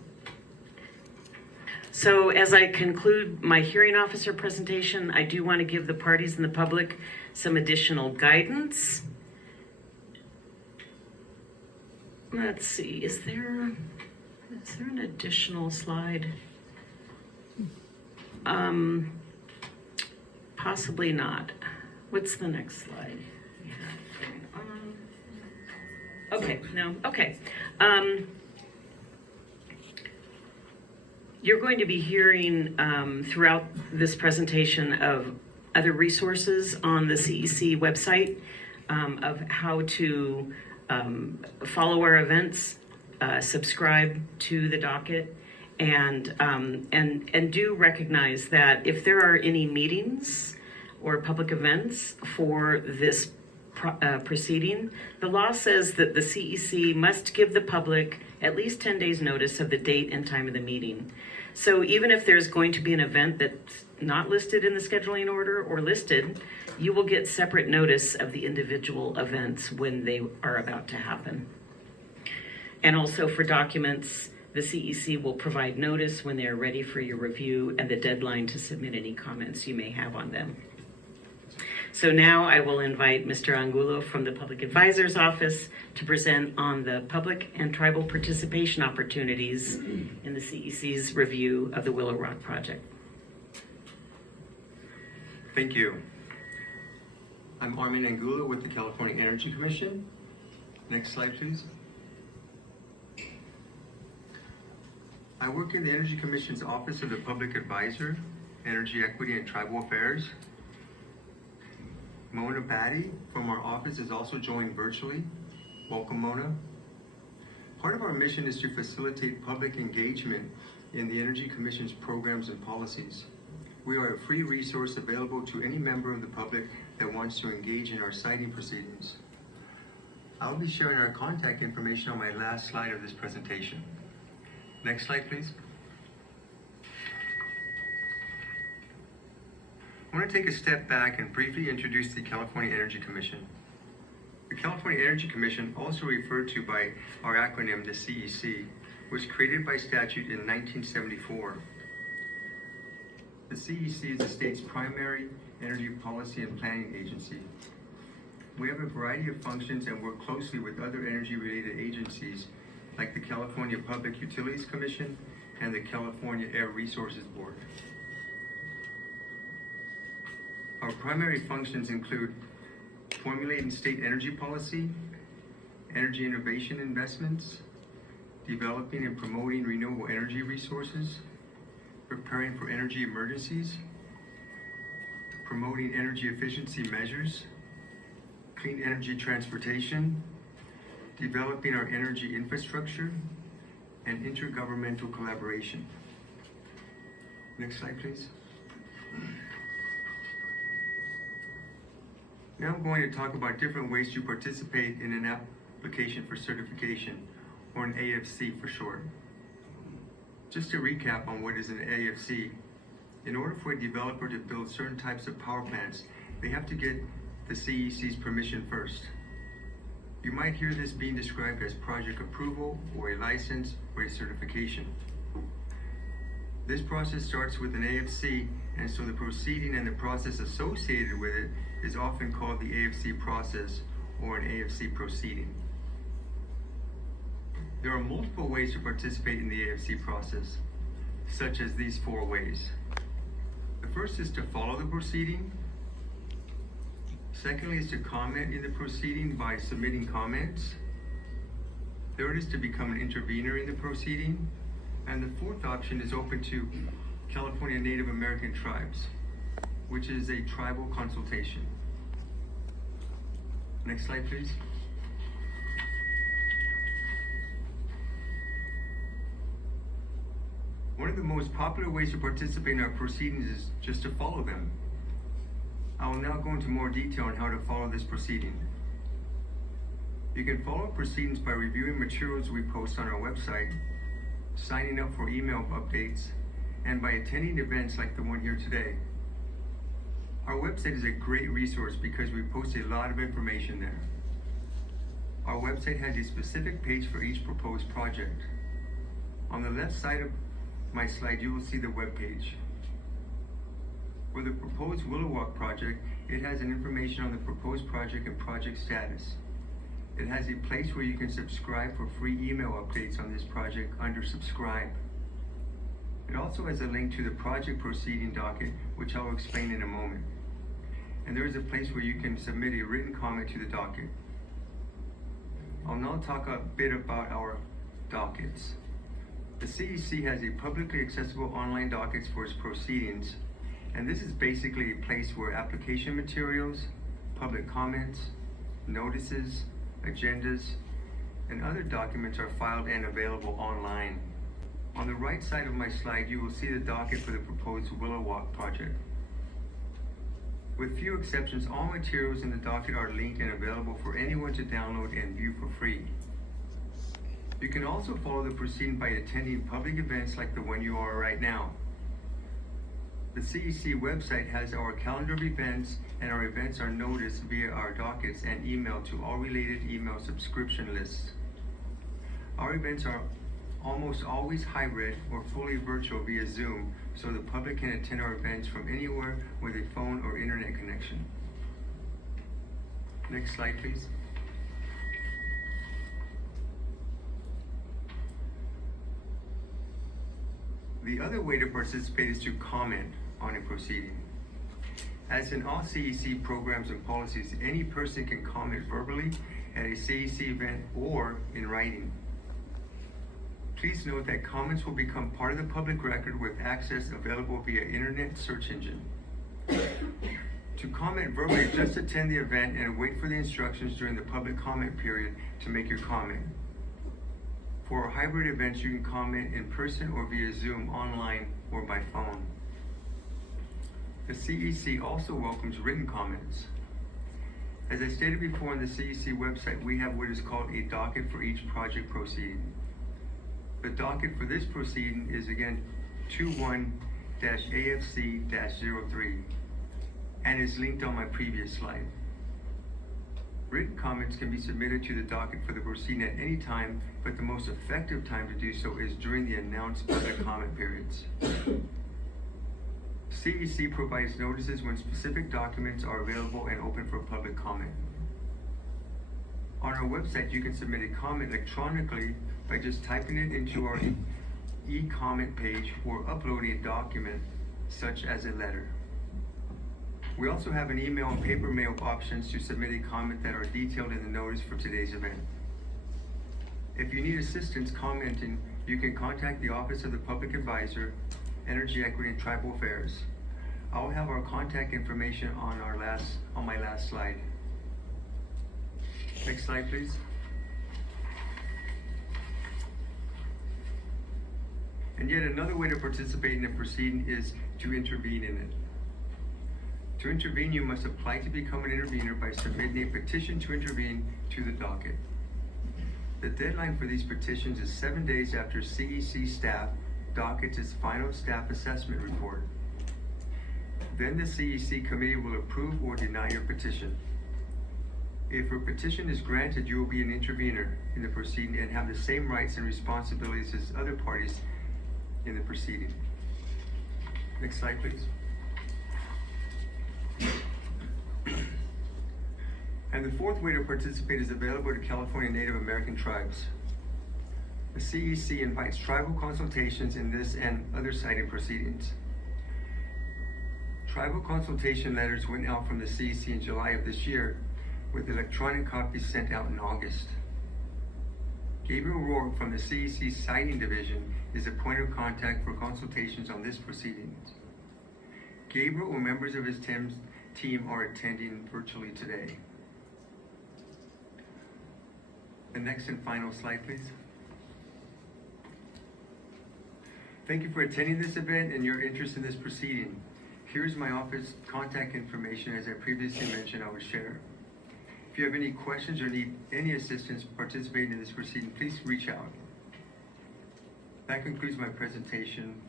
So as I conclude my hearing officer presentation, I do want to give the parties and the public some additional guidance. Let's see, is there an additional slide? Possibly not. What's the next slide? Okay, no, okay. You're going to be hearing throughout this presentation of other resources on the CEC website of how to follow our events, subscribe to the docket, and do recognize that if there are any meetings or public events for this proceeding, the law says that the CEC must give the public at least 10 days notice of the date and time of the meeting. So even if there's going to be an event that's not listed in the scheduling order or listed, you will get separate notice of the individual events when they are about to happen. And also for documents, the CEC will provide notice when they are ready for your review and the deadline to submit any comments you may have on them. So now I will invite Mr. Angulo from the Public Advisor's Office to present on the public and tribal participation opportunities in the CEC's review of the Willow Rock project. Thank you. I'm Armin Angulo with the California Energy Commission. Next slide, please. I work in the Energy Commission's Office of the Public Advisor, Energy Equity and Tribal Affairs. Mona Batty from our office is also joined virtually. Welcome, Mona. Part of our mission is to facilitate public engagement in the Energy Commission's programs and policies. We are a free resource available to any member of the public that wants to engage in our siting proceedings. I'll be sharing our contact information on my last slide of this presentation. Next slide, please. I want to take a step back and briefly introduce the California Energy Commission. The California Energy Commission, also referred to by our acronym, the CEC, was created by statute in 1974. The CEC is the state's primary energy policy and planning agency. We have a variety of functions and work closely with other energy-related agencies like the California Public Utilities Commission and the California Air Resources Board. Our primary functions include formulating state energy policy, energy innovation investments, developing and promoting renewable energy resources, preparing for energy emergencies, promoting energy efficiency measures, clean energy transportation, developing our energy infrastructure, and intergovernmental collaboration. Next slide, please. Now I'm going to talk about different ways to participate in an application for certification, or an AFC for short. Just to recap on what is an AFC, in order for a developer to build certain types of power plants, they have to get the CEC's permission first. You might hear this being described as project approval, or a license, or a certification. This process starts with an AFC, and so the proceeding and the process associated with it is often called the AFC process or an AFC proceeding. There are multiple ways to participate in the AFC process, such as these 4 ways. The first is to follow the proceeding. Secondly is to comment in the proceeding by submitting comments. Third is to become an intervener in the proceeding. And the fourth option is open to California Native American tribes, which is a tribal consultation. Next slide, please. One of the most popular ways to participate in our proceedings is just to follow them. I will now go into more detail on how to follow this proceeding. You can follow proceedings by reviewing materials we post on our website, signing up for email updates, and by attending events like the one here today. Our website is a great resource because we post a lot of information there. Our website has a specific page for each proposed project. On the left side of my slide, you will see the web page. For the proposed Willow Walk project, it has an information on the proposed project and project status. It has a place where you can subscribe for free email updates on this project under Subscribe. It also has a link to the project proceeding docket, which I'll explain in a moment. And there is a place where you can submit a written comment to the docket. I'll now talk a bit about our dockets. The CEC has a publicly accessible online dockets for its proceedings, and this is basically a place where application materials, public comments, notices, agendas, and other documents are filed and available online. On the right side of my slide, you will see the docket for the proposed Willow Walk project. With few exceptions, all materials in the docket are linked and available for anyone to download and view for free. You can also follow the proceeding by attending public events like the one you are right now. The CEC website has our calendar of events, and our events are noticed via our dockets and emailed to all related email subscription lists. Our events are almost always hybrid or fully virtual via Zoom, so the public can attend our events from anywhere with a phone or internet connection. Next slide, please. The other way to participate is to comment on a proceeding. As in all CEC programs and policies, any person can comment verbally at a CEC event or in writing. Please note that comments will become part of the public record with access available via internet search engine. To comment verbally, just attend the event and wait for the instructions during the public comment period to make your comment. For hybrid events, you can comment in person or via Zoom, online, or by phone. The CEC also welcomes written comments. As I stated before, on the CEC website, we have what is called a docket for each project proceeding. The docket for this proceeding is again 21-AFC-03 and is linked on my previous slide. Written comments can be submitted to the docket for the proceeding at any time, but the most effective time to do so is during the announced public comment periods. CEC provides notices when specific documents are available and open for public comment. On our website, you can submit a comment electronically by just typing it into our e-comment page or uploading a document such as a letter. We also have an email and paper mail options to submit a comment that are detailed in the notice for today's event. If you need assistance commenting, you can contact the Office of the Public Advisor, Energy Equity and Tribal Affairs. I will have our contact information on my last slide. Next slide, please. And yet another way to participate in a proceeding is to intervene in it. To intervene, you must apply to become an intervener by submitting a petition to intervene to the docket. The deadline for these petitions is 7 days after CEC staff dockets its final staff assessment report. Then the CEC committee will approve or deny your petition. If your petition is granted, you will be an intervener in the proceeding and have the same rights and responsibilities as other parties in the proceeding. Next slide, please. And the fourth way to participate is available to California Native American tribes. The CEC invites tribal consultations in this and other citing proceedings. Tribal consultation letters went out from the CEC in July of this year, with electronic copies sent out in August. Gabriel Rourke from the CEC Citing Division is the point of contact for consultations on this proceedings. Gabriel or members of his team are attending virtually today. The next and final slide, please. Thank you for attending this event and your interest in this proceeding. Here's my office contact information. As I previously mentioned, I will share. If you have any questions or need any assistance participating in this proceeding, please reach out. That concludes my presentation.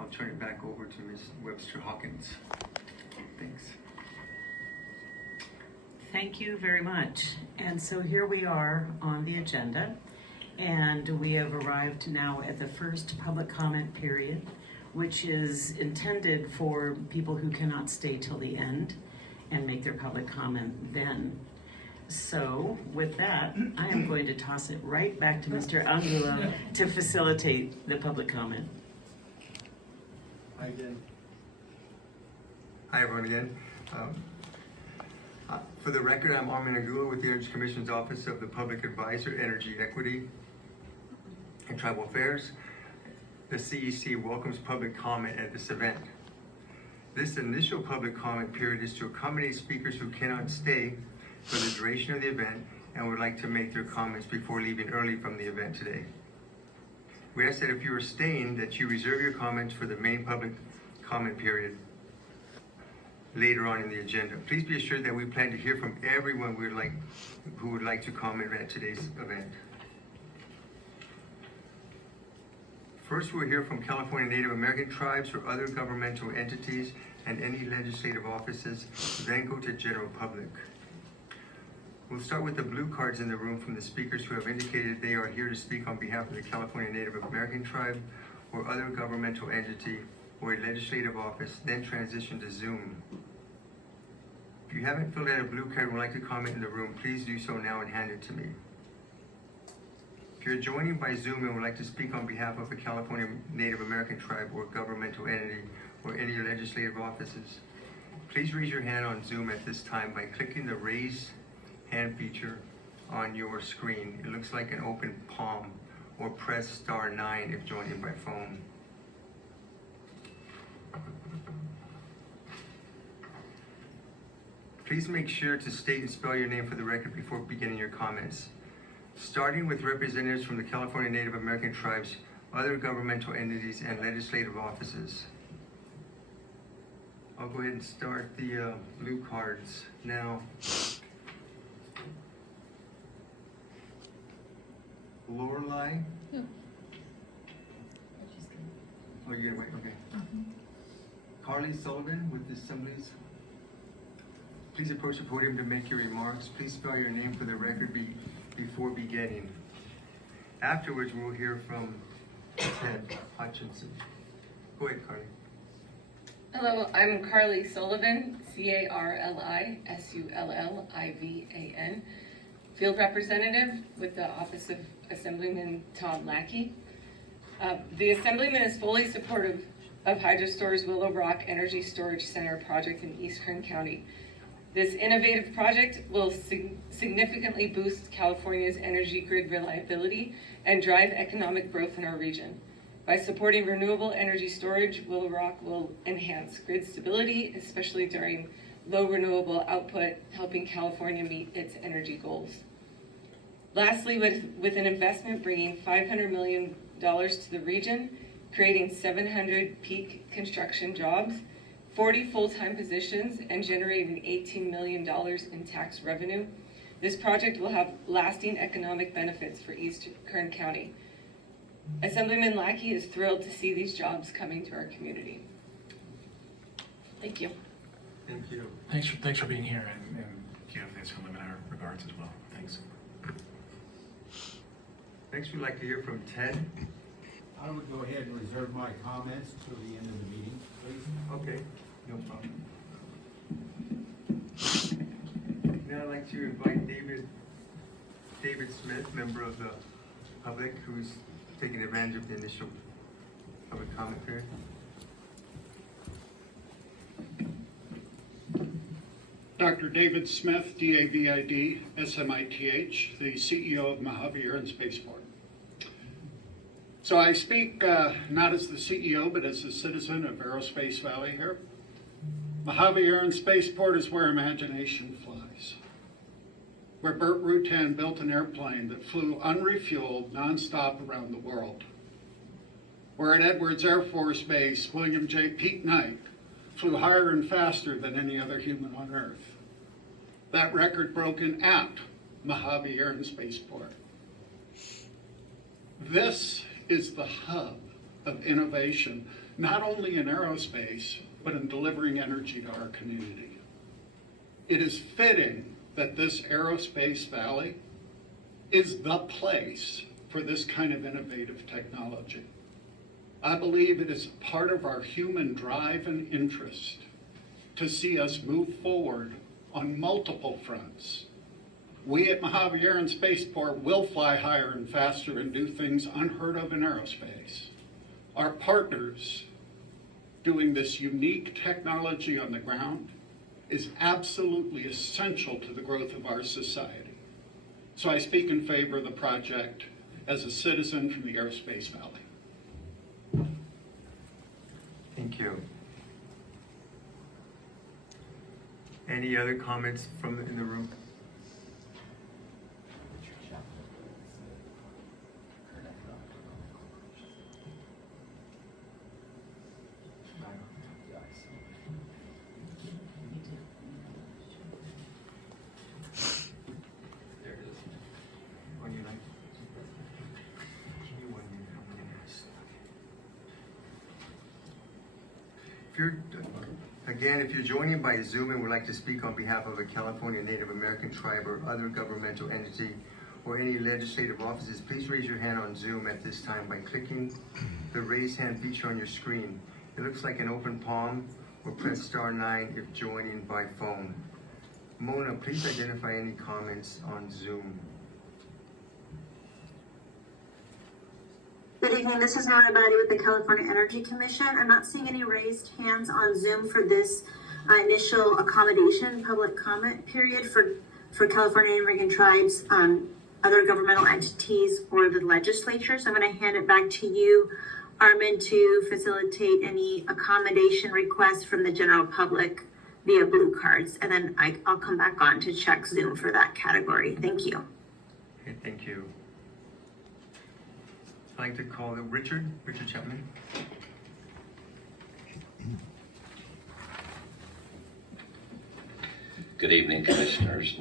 I'll turn it back over to Ms. Webster Hawkins. Thanks. Thank you very much. And so here we are on the agenda, and we have arrived now at the first public comment period, which is intended for people who cannot stay till the end and make their public comment then. So with that, I am going to toss it right back to Mr. Angulo to facilitate the public comment. Hi again. Hi everyone again. For the record, I'm Armin Angulo with the Energy Commission's Office of the Public Advisor, Energy Equity and Tribal Affairs. The CEC welcomes public comment at this event. This initial public comment period is to accommodate speakers who cannot stay for the duration of the event and would like to make their comments before leaving early from the event today. We ask that if you are staying, that you reserve your comments for the main public comment period later on in the agenda. Please be assured that we plan to hear from everyone who would like to comment at today's event. First, we'll hear from California Native American tribes or other governmental entities and any legislative offices, then go to general public. We'll start with the blue cards in the room from the speakers who have indicated they are here to speak on behalf of the California Native American tribe or other governmental entity or a legislative office, then transition to Zoom. If you haven't filled out a blue card and would like to comment in the room, please do so now and hand it to me. If you're joining by Zoom and would like to speak on behalf of a California Native American tribe or governmental entity or any legislative offices, please raise your hand on Zoom at this time by clicking the raise hand feature on your screen. It looks like an open palm, or press *9 if joining by phone. Please make sure to state and spell your name for the record before beginning your comments. Starting with representatives from the California Native American tribes, other governmental entities, and legislative offices. I'll go ahead and start the blue cards now. Lorelei? No. Oh, you're gonna wait, okay. Carly Sullivan with the Assemblies. Please approach the podium to make your remarks. Please spell your name for the record before beginning. Afterwards, we'll hear from Ted Hutchinson. Go ahead, Carly. Hello, I'm Carly Sullivan, Carli Sullivan, field representative with the Office of Assemblyman Todd Lackey. The Assemblyman is fully supportive of Hydrostor's Willow Rock Energy Storage Center project in East Kern County. This innovative project will significantly boost California's energy grid reliability and drive economic growth in our region. By supporting renewable energy storage, Willow Rock will enhance grid stability, especially during low renewable output, helping California meet its energy goals. Lastly, with an investment bringing $500 million to the region, creating 700 peak construction jobs, 40 full-time positions, and generating $18 million in tax revenue, this project will have lasting economic benefits for East Kern County. Assemblyman Lackey is thrilled to see these jobs coming to our community. Thank you. Thank you. Thanks for being here, and give the Assemblyman our regards as well. Thanks. Next, we'd like to hear from Ted. I would go ahead and reserve my comments till the end of the meeting, please. Okay, no problem. Now I'd like to invite David Smith, member of the public, who's taking advantage of the initial public comment period. Dr. David Smith, DAVID, SMITH, the CEO of Mojave Air and Spaceport. So I speak not as the CEO, but as a citizen of Aerospace Valley here. Mojave Air and Spaceport is where imagination flies. where Burt Rutan built an airplane that flew unrefueled nonstop around the world. Where at Edwards Air Force Base, William J. Pete Knight flew higher and faster than any other human on Earth. That record broken at Mojave Air and Spaceport. This is the hub of innovation, not only in aerospace, but in delivering energy to our community. It is fitting that this aerospace valley is the place for this kind of innovative technology. I believe it is part of our human drive and interest to see us move forward on multiple fronts. We at Mojave Air and Spaceport will fly higher and faster and do things unheard of in aerospace. Our partners doing this unique technology on the ground is absolutely essential to the growth of our society. So I speak in favor of the project as a citizen from the Aerospace Valley. Thank you. Any other comments in the room? There it is. On your knife. Give me 1 minute. I'm gonna ask. If you're joining by Zoom and would like to speak on behalf of a California Native American tribe or other governmental entity or any legislative offices, please raise your hand on Zoom at this time by clicking the raise hand feature on your screen. It looks like an open palm, or press *9 if joining by phone. Mona, please identify any comments on Zoom. Good evening, this is Nora Badi with the California Energy Commission. I'm not seeing any raised hands on Zoom for this initial accommodation public comment period for California Native American tribes, other governmental entities, or the legislature. So I'm going to hand it back to you, Armin, to facilitate any accommodation requests from the general public via blue cards. And then I'll come back on to check Zoom for that category. Thank you. Okay, thank you. I'd like to call Richard Chapman. Good evening, commissioners.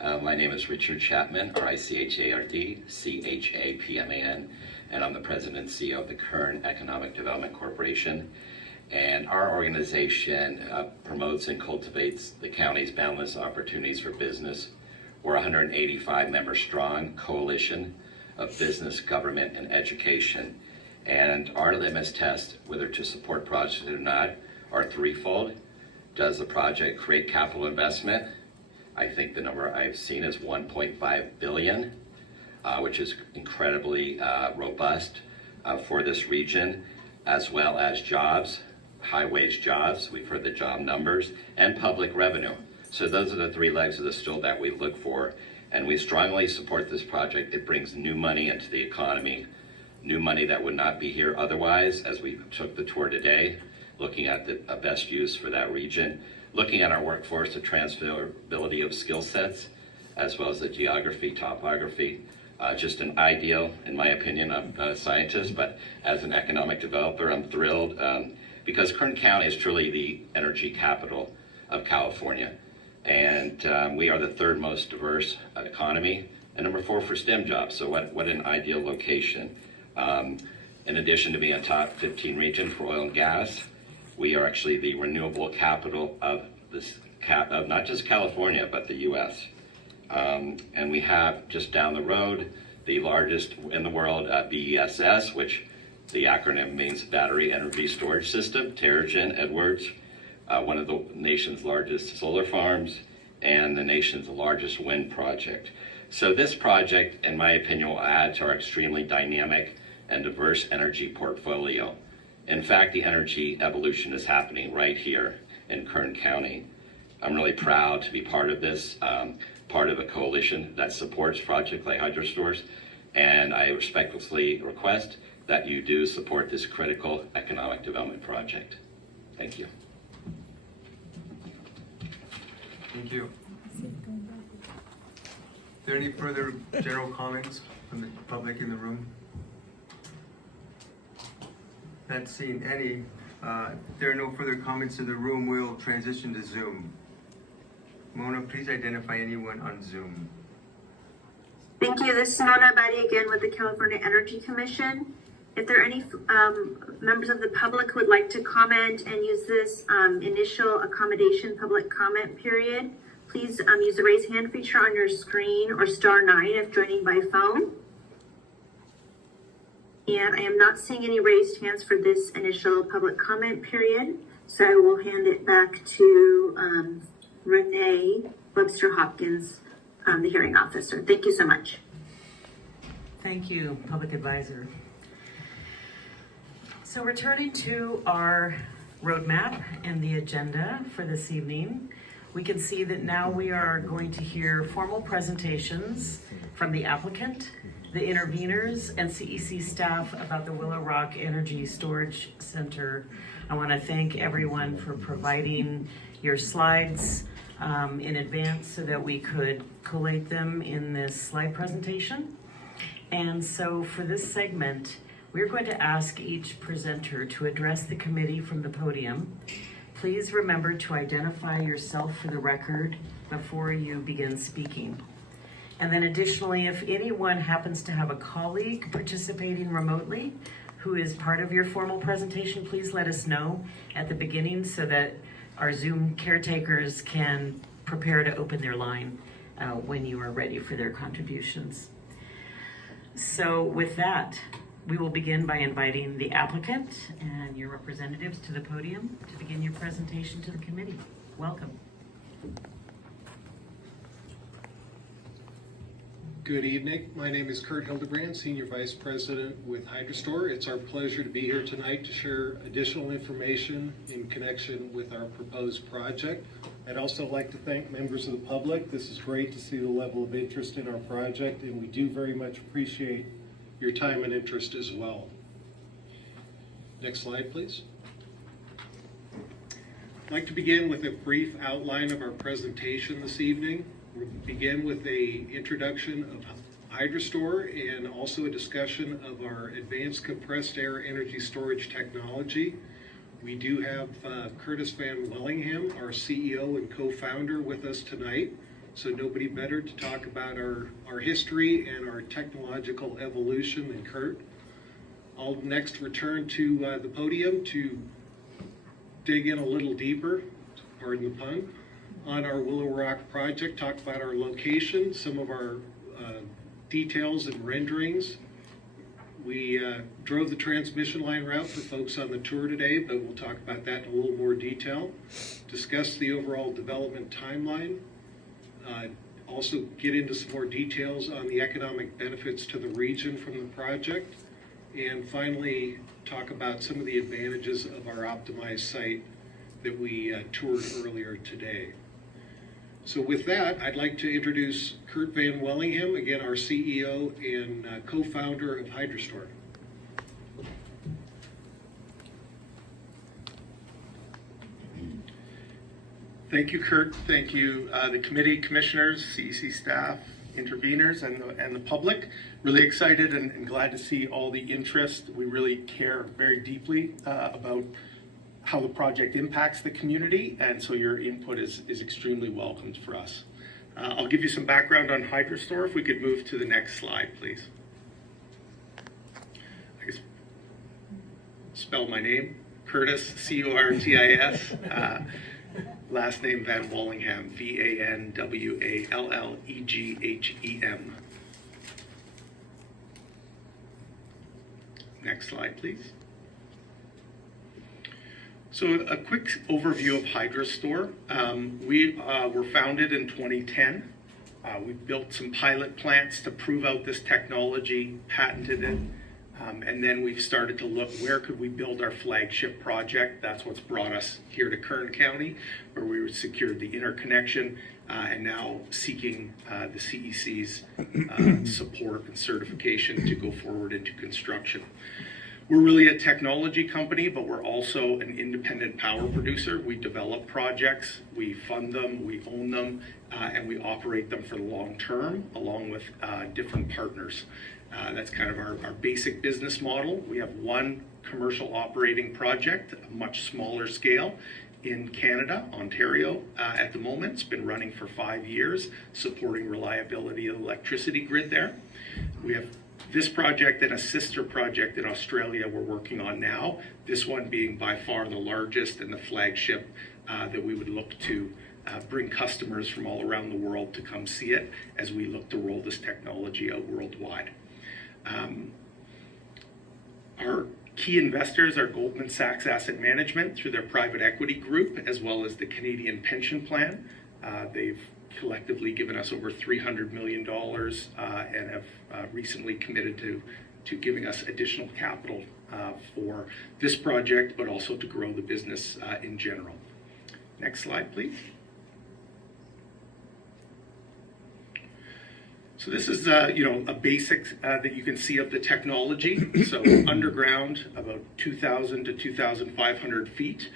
My name is Richard Chapman, R-I-C-H-A-R-D, C-H-A-P-M-A-N, and I'm the president and CEO of the Kern Economic Development Corporation. And our organization promotes and cultivates the county's boundless opportunities for business. We're a 185 member strong coalition of business, government, and education. And our litmus test, whether to support projects or not, are threefold. Does the project create capital investment? I think the number I've seen is 1.5 billion, which is incredibly robust for this region, as well as jobs, high wage jobs. We've heard the job numbers, and public revenue. So those are the three legs of the stool that we look for. And we strongly support this project. It brings new money into the economy, new money that would not be here otherwise, as we took the tour today, looking at the best use for that region, looking at our workforce, the transferability of skill sets, as well as the geography, topography. Just an ideal, in my opinion. I'm not a scientist, but as an economic developer, I'm thrilled because Kern County is truly the energy capital of California. And we are the third most diverse economy, and number 4 for STEM jobs. So what an ideal location. In addition to being a top 15 region for oil and gas, we are actually the renewable capital of of not just California, but the U.S. And we have just down the road the largest in the world BESS, which the acronym means Battery Energy Storage System, Terrigen Edwards, one of the nation's largest solar farms, and the nation's largest wind project. So this project, in my opinion, will add to our extremely dynamic and diverse energy portfolio. In fact, the energy evolution is happening right here in Kern County. I'm really proud to be part of this, part of a coalition that supports projects like Hydrostors, and I respectfully request that you do support this critical economic development project. Thank you. Thank you. there any further general comments from the public in the room? Not seeing any. If there are no further comments in the room, we'll transition to Zoom. Mona, please identify anyone on Zoom. Thank you. This is Mona Abadi again with the California Energy Commission. If there are any members of the public who would like to comment and use this initial accommodation public comment period, please use the raise hand feature on your screen or *9 if joining by phone. And I am not seeing any raised hands for this initial public comment period, so I will hand it back to Renee Webster Hopkins, the hearing officer. Thank you so much. Thank you, Public Advisor. So returning to our roadmap and the agenda for this evening, we can see that now we are going to hear formal presentations from the applicant, the interveners, and CEC staff about the Willow Rock Energy Storage Center. I want to thank everyone for providing your slides in advance so that we could collate them in this slide presentation. And so for this segment, we're going to ask each presenter to address the committee from the podium. Please remember to identify yourself for the record before you begin speaking. And then additionally, if anyone happens to have a colleague participating remotely who is part of your formal presentation, please let us know at the beginning so that our Zoom caretakers can prepare to open their line when you are ready for their contributions. So with that, we will begin by inviting the applicant and your representatives to the podium to begin your presentation to the committee. Welcome. Good evening. My name is Kurt Hildebrand, Senior Vice President with Hydrostor. It's our pleasure to be here tonight to share additional information in connection with our proposed project. I'd also like to thank members of the public. This is great to see the level of interest in our project, and we do very much appreciate your time and interest as well. Next slide, please. I'd like to begin with a brief outline of our presentation this evening. We'll begin with an introduction of Hydrostor and also a discussion of our advanced compressed air energy storage technology. We do have Curtis Van Wellingham, our CEO and co-founder, with us tonight. So nobody better to talk about our history and our technological evolution than Kurt. I'll next return to the podium to dig in a little deeper, pardon the pun, on our Willow Rock project, talk about our location, some of our details and renderings. We drove the transmission line route for folks on the tour today, but we'll talk about that in a little more detail. Discuss the overall development timeline. Also get into some more details on the economic benefits to the region from the project. And finally, talk about some of the advantages of our optimized site that we toured earlier today. So with that, I'd like to introduce Kurt Van Wellingham, again, our CEO and co-founder of Hydrostor. Thank you, Kurt. Thank you, the committee, commissioners, CEC staff, interveners, and the public. Really excited and glad to see all the interest. We really care very deeply about how the project impacts the community, and so your input is extremely welcomed for us. I'll give you some background on Hydrostor. If we could move to the next slide, please. I guess spell my name, Curtis, C-U-R-T-I-S. Last name Van Wellingham, V-A-N-W-A-L-L-E-G-H-E-M. Next slide, please. So a quick overview of Hydrostor. We were founded in 2010. We built some pilot plants to prove out this technology, patented it, and then we've started to look where could we build our flagship project. That's what's brought us here to Kern County, where we secured the interconnection and now seeking the CEC's support and certification to go forward into construction. We're really a technology company, but we're also an independent power producer. We develop projects, we fund them, we own them, and we operate them for the long term along with different partners. That's kind of our basic business model. We have one commercial operating project, a much smaller scale, in Canada, Ontario, at the moment. It's been running for 5 years, supporting reliability of the electricity grid there. We have this project and a sister project in Australia we're working on now, this one being by far the largest and the flagship that we would look to bring customers from all around the world to come see it as we look to roll this technology out worldwide. Our key investors are Goldman Sachs Asset Management through their private equity group, as well as the Canadian Pension Plan. They've collectively given us over $300 million and have recently committed to giving us additional capital for this project, but also to grow the business in general. Next slide, please. So this is a basic that you can see of the technology. So underground, about 2,000 to 2,500 feet.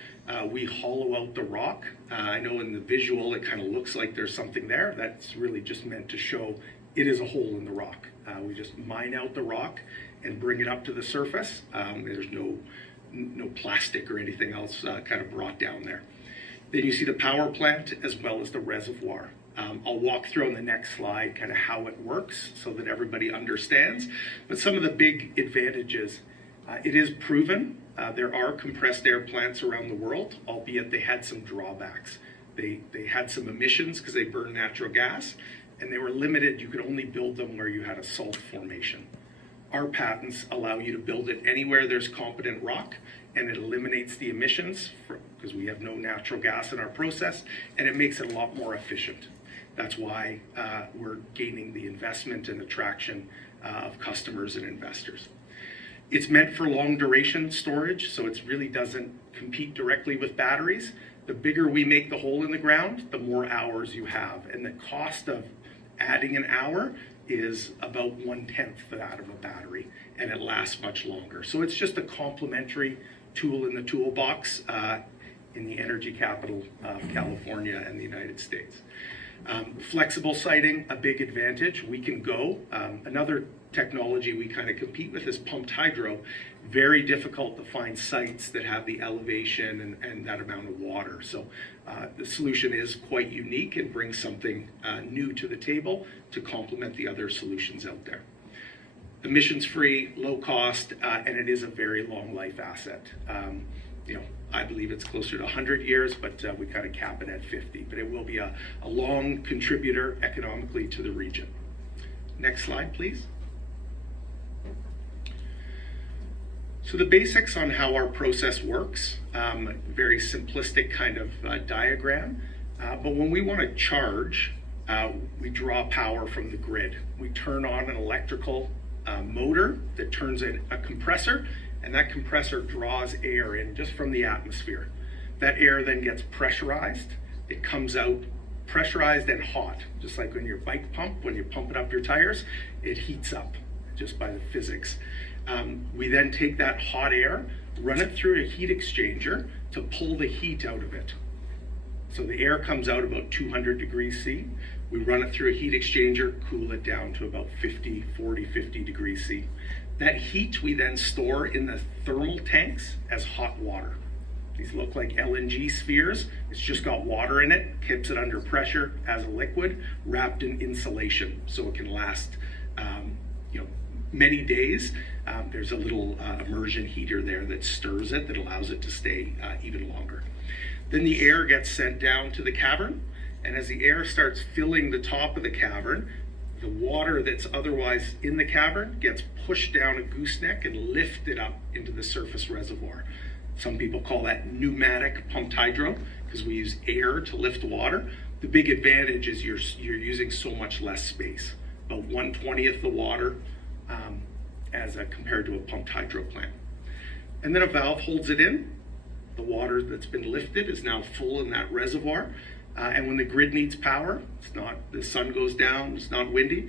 We hollow out the rock. I know in the visual it kind of looks like there's something there. That's really just meant to show it is a hole in the rock. We just mine out the rock and bring it up to the surface. There's no plastic or anything else kind of brought down there. Then you see the power plant as well as the reservoir. I'll walk through on the next slide kind of how it works so that everybody understands. But some of the big advantages, it is proven. There are compressed air plants around the world, albeit they had some drawbacks. They had some emissions because they burn natural gas, and they were limited. You could only build them where you had a salt formation. Our patents allow you to build it anywhere there's competent rock, and it eliminates the emissions because we have no natural gas in our process, and it makes it a lot more efficient. That's why we're gaining the investment and attraction of customers and investors. It's meant for long duration storage, so it really doesn't compete directly with batteries. The bigger we make the hole in the ground, the more hours you have. And the cost of adding an hour is about 1/10 that of a battery, and it lasts much longer. So it's just a complementary tool in the toolbox in the energy capital of California and the United States. Flexible siting, a big advantage. We can go. Another technology we kind of compete with is pumped hydro. Very difficult to find sites that have the elevation and that amount of water. So the solution is quite unique and brings something new to the table to complement the other solutions out there. Emissions-free, low cost, and it is a very long life asset. I believe it's closer to 100 years, but we kind of cap it at 50. But it will be a long contributor economically to the region. Next slide, please. So the basics on how our process works, very simplistic kind of diagram. But when we want to charge, we draw power from the grid. We turn on an electrical motor that turns in a compressor, and that compressor draws air in just from the atmosphere. That air then gets pressurized. It comes out pressurized and hot, just like when your bike pump, when you're pumping up your tires, it heats up just by the physics. We then take that hot air, run it through a heat exchanger to pull the heat out of it. So the air comes out about 200 degrees C. We run it through a heat exchanger, cool it down to about 50 degrees C. That heat we then store in the thermal tanks as hot water. These look like LNG spheres. It's just got water in it, keeps it under pressure as a liquid, wrapped in insulation, so it can last many days. There's a little immersion heater there that stirs it, that allows it to stay even longer. Then the air gets sent down to the cavern, and as the air starts filling the top of the cavern, the water that's otherwise in the cavern gets pushed down a gooseneck and lifted up into the surface reservoir. Some people call that pneumatic pumped hydro because we use air to lift water. The big advantage is you're using so much less space, about 1/20 the water as compared to a pumped hydro plant. And then a valve holds it in. The water that's been lifted is now full in that reservoir. And when the grid needs power, the sun goes down, it's not windy,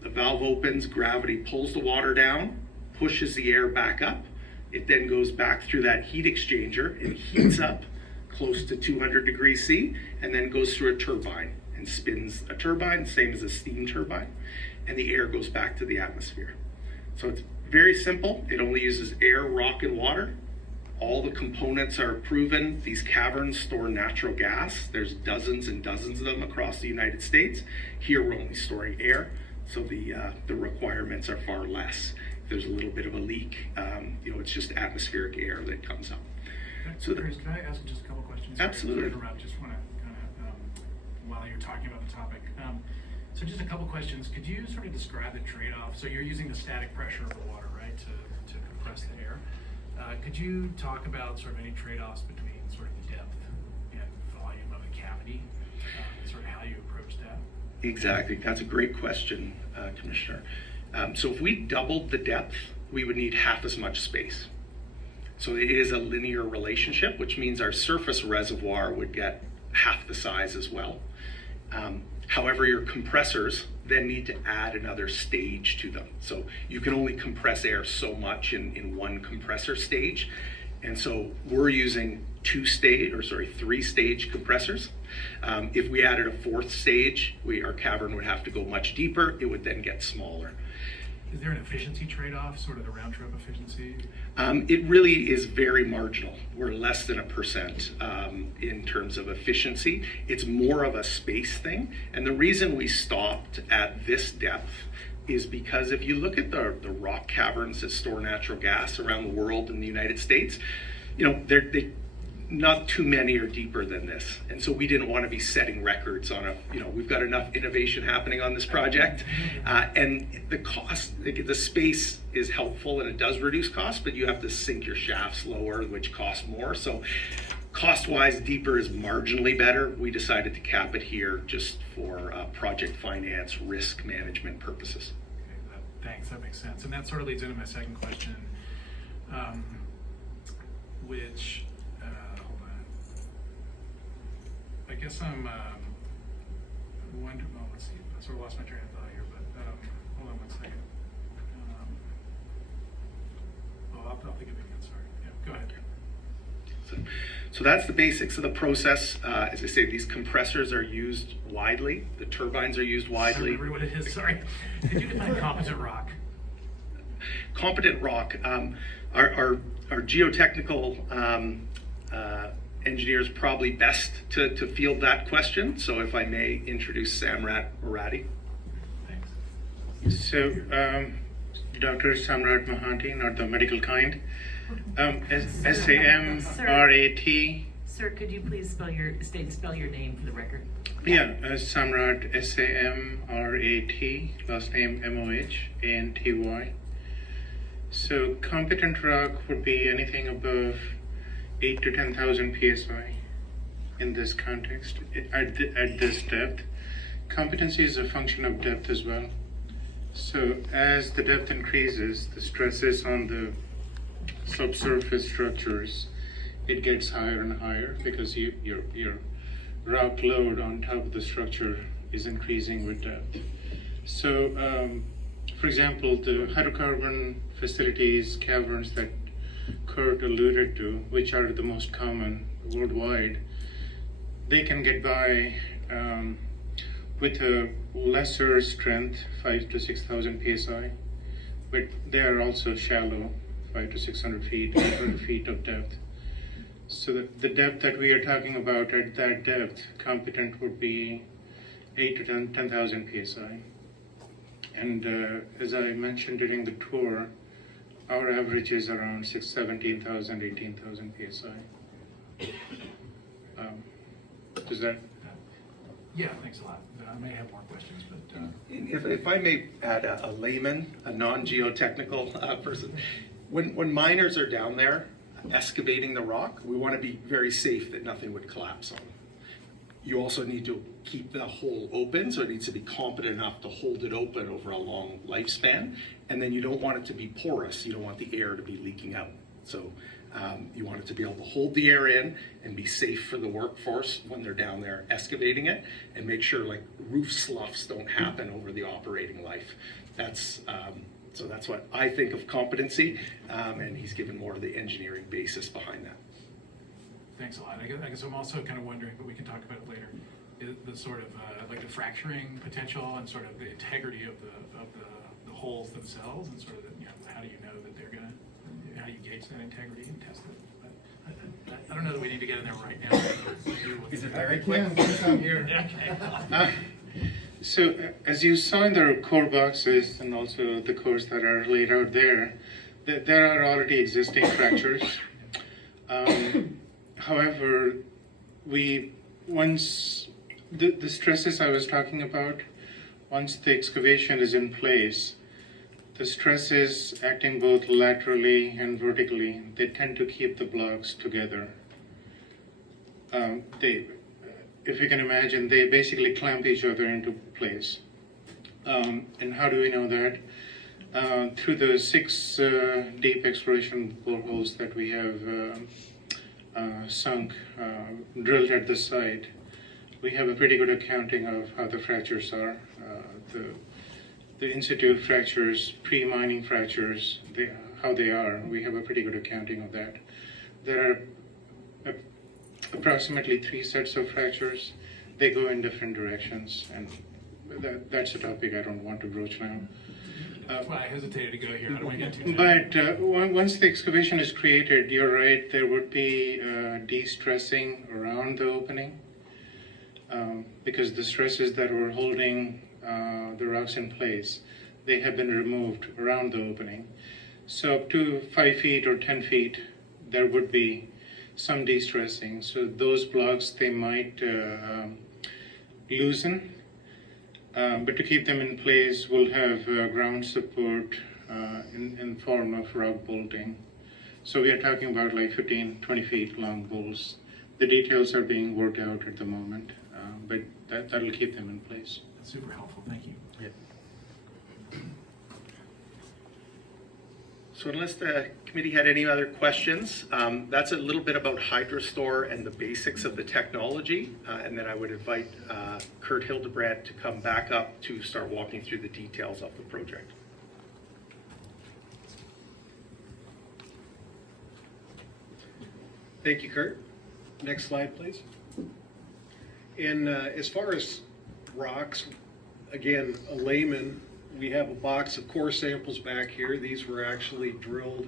the valve opens, gravity pulls the water down, pushes the air back up, It then goes back through that heat exchanger and heats up close to 200 degrees C, and then goes through a turbine and spins a turbine, same as a steam turbine, and the air goes back to the atmosphere. So it's very simple. It only uses air, rock, and water. All the components are proven. These caverns store natural gas. There's dozens and dozens of them across the United States. Here we're only storing air, so the requirements are far less. If there's a little bit of a leak, it's just atmospheric air that comes up. So Chris, can I ask just a couple questions? Absolutely. Sorry to interrupt. Just want to kind of, while you're talking about the topic. So just a couple questions. Could you sort of describe the trade-off? So you're using the static pressure of the water, right, to compress the air. Could you talk about sort of any trade-offs between sort of the depth and volume of a cavity, sort of how you approach that? Exactly. That's a great question, Commissioner. So if we doubled the depth, we would need half as much space. So it is a linear relationship, which means our surface reservoir would get half the size as well. However, your compressors then need to add another stage to them. So you can only compress air so much in one compressor stage. And so we're using 3-stage compressors. If we added a 4th stage, our cavern would have to go much deeper. It would then get smaller. Is there an efficiency trade-off, sort of the round-trip efficiency? It really is very marginal. We're less than 1% in terms of efficiency. It's more of a space thing. And the reason we stopped at this depth is because if you look at the rock caverns that store natural gas around the world in the United States, not too many are deeper than this. And so we didn't want to be setting records on we've got enough innovation happening on this project. And the cost, the space is helpful and it does reduce costs, but you have to sink your shafts lower, which costs more. So cost-wise, deeper is marginally better. We decided to cap it here just for project finance, risk management purposes. Okay, thanks, that makes sense. And that sort of leads into my second question, which, hold on. I guess I'm wondering, let's see, I sort of lost my train of thought here, but hold on one second. I'll think of it again, sorry. Yeah, go ahead. So that's the basics of the process. As I say, these compressors are used widely. The turbines are used widely. I remember what it is, sorry. Could you define competent rock? Competent rock. Our geotechnical engineers probably best to field that question. So if I may introduce Samrat Moratti. Thanks. So, Dr. Samrat Mohanty, not the medical kind. S-A-M-R-A-T. Sir, could you please spell your name for the record? Yeah, Samrat, S-A-M-R-A-T, last name M-O-H-A-N-T-Y. So competent rock would be anything above 8 to 10,000 psi in this context, at this depth. Competency is a function of depth as well. So as the depth increases, the stresses on the subsurface structures, it gets higher and higher because your rock load on top of the structure is increasing with depth. So, for example, the hydrocarbon facilities, caverns that Kurt alluded to, which are the most common worldwide, they can get by with a lesser strength, 5 to 6,000 psi, but they are also shallow, 5 to 600 feet, 800 feet of depth. So the depth that we are talking about, at that depth, competent would be 8 to 10,000 psi. And as I mentioned during the tour, our average is around 17,000, 18,000 psi. Does that? Yeah, thanks a lot. I may have more questions, but. If I may add a layman, a non-geotechnical person, when miners are down there excavating the rock, we want to be very safe that nothing would collapse on them. You also need to keep the hole open, so it needs to be competent enough to hold it open over a long lifespan. And then you don't want it to be porous. You don't want the air to be leaking out. So you want it to be able to hold the air in and be safe for the workforce when they're down there excavating it, and make sure like roof sloughs don't happen over the operating life. That's So that's what I think of competency, and he's given more of the engineering basis behind that. Thanks a lot. I guess I'm also kind of wondering, but we can talk about it later, the sort of like the fracturing potential and sort of the integrity of the holes themselves, and sort of how do you know that they're gonna, how do you gauge that integrity and test it? But I don't know that we need to get in there right now. Is it very quick? So as you saw in the core boxes and also the cores that are laid out there, there are already existing fractures. However, once the stresses I was talking about, once the excavation is in place, the stresses acting both laterally and vertically, they tend to keep the blocks together. If you can imagine, they basically clamp each other into place. And how do we know that? Through the 6 deep exploration boreholes that we have drilled at the site, we have a pretty good accounting of how the fractures are. The in-situ fractures, pre-mining fractures, how they are, we have a pretty good accounting of that. There are approximately 3 sets of fractures. They go in different directions, and that's a topic I don't want to broach now. That's why I hesitated to go here. I don't want to get too But once the excavation is created, you're right, there would be de-stressing around the opening, because the stresses that were holding the rocks in place, they have been removed around the opening. So up to 5 feet or 10 feet, there would be some de-stressing. So those blocks, they might loosen, but to keep them in place, we'll have ground support in form of rock bolting. So we are talking about like 15, 20 feet long bolts. The details are being worked out at the moment, but that'll keep them in place. That's super helpful. Thank you. Yep. So unless the committee had any other questions, that's a little bit about Hydrostor and the basics of the technology. And then I would invite Kurt Hildebrandt to come back up to start walking through the details of the project. Thank you, Kurt. Next slide, please. And as far as rocks, again, a layman, we have a box of core samples back here. These were actually drilled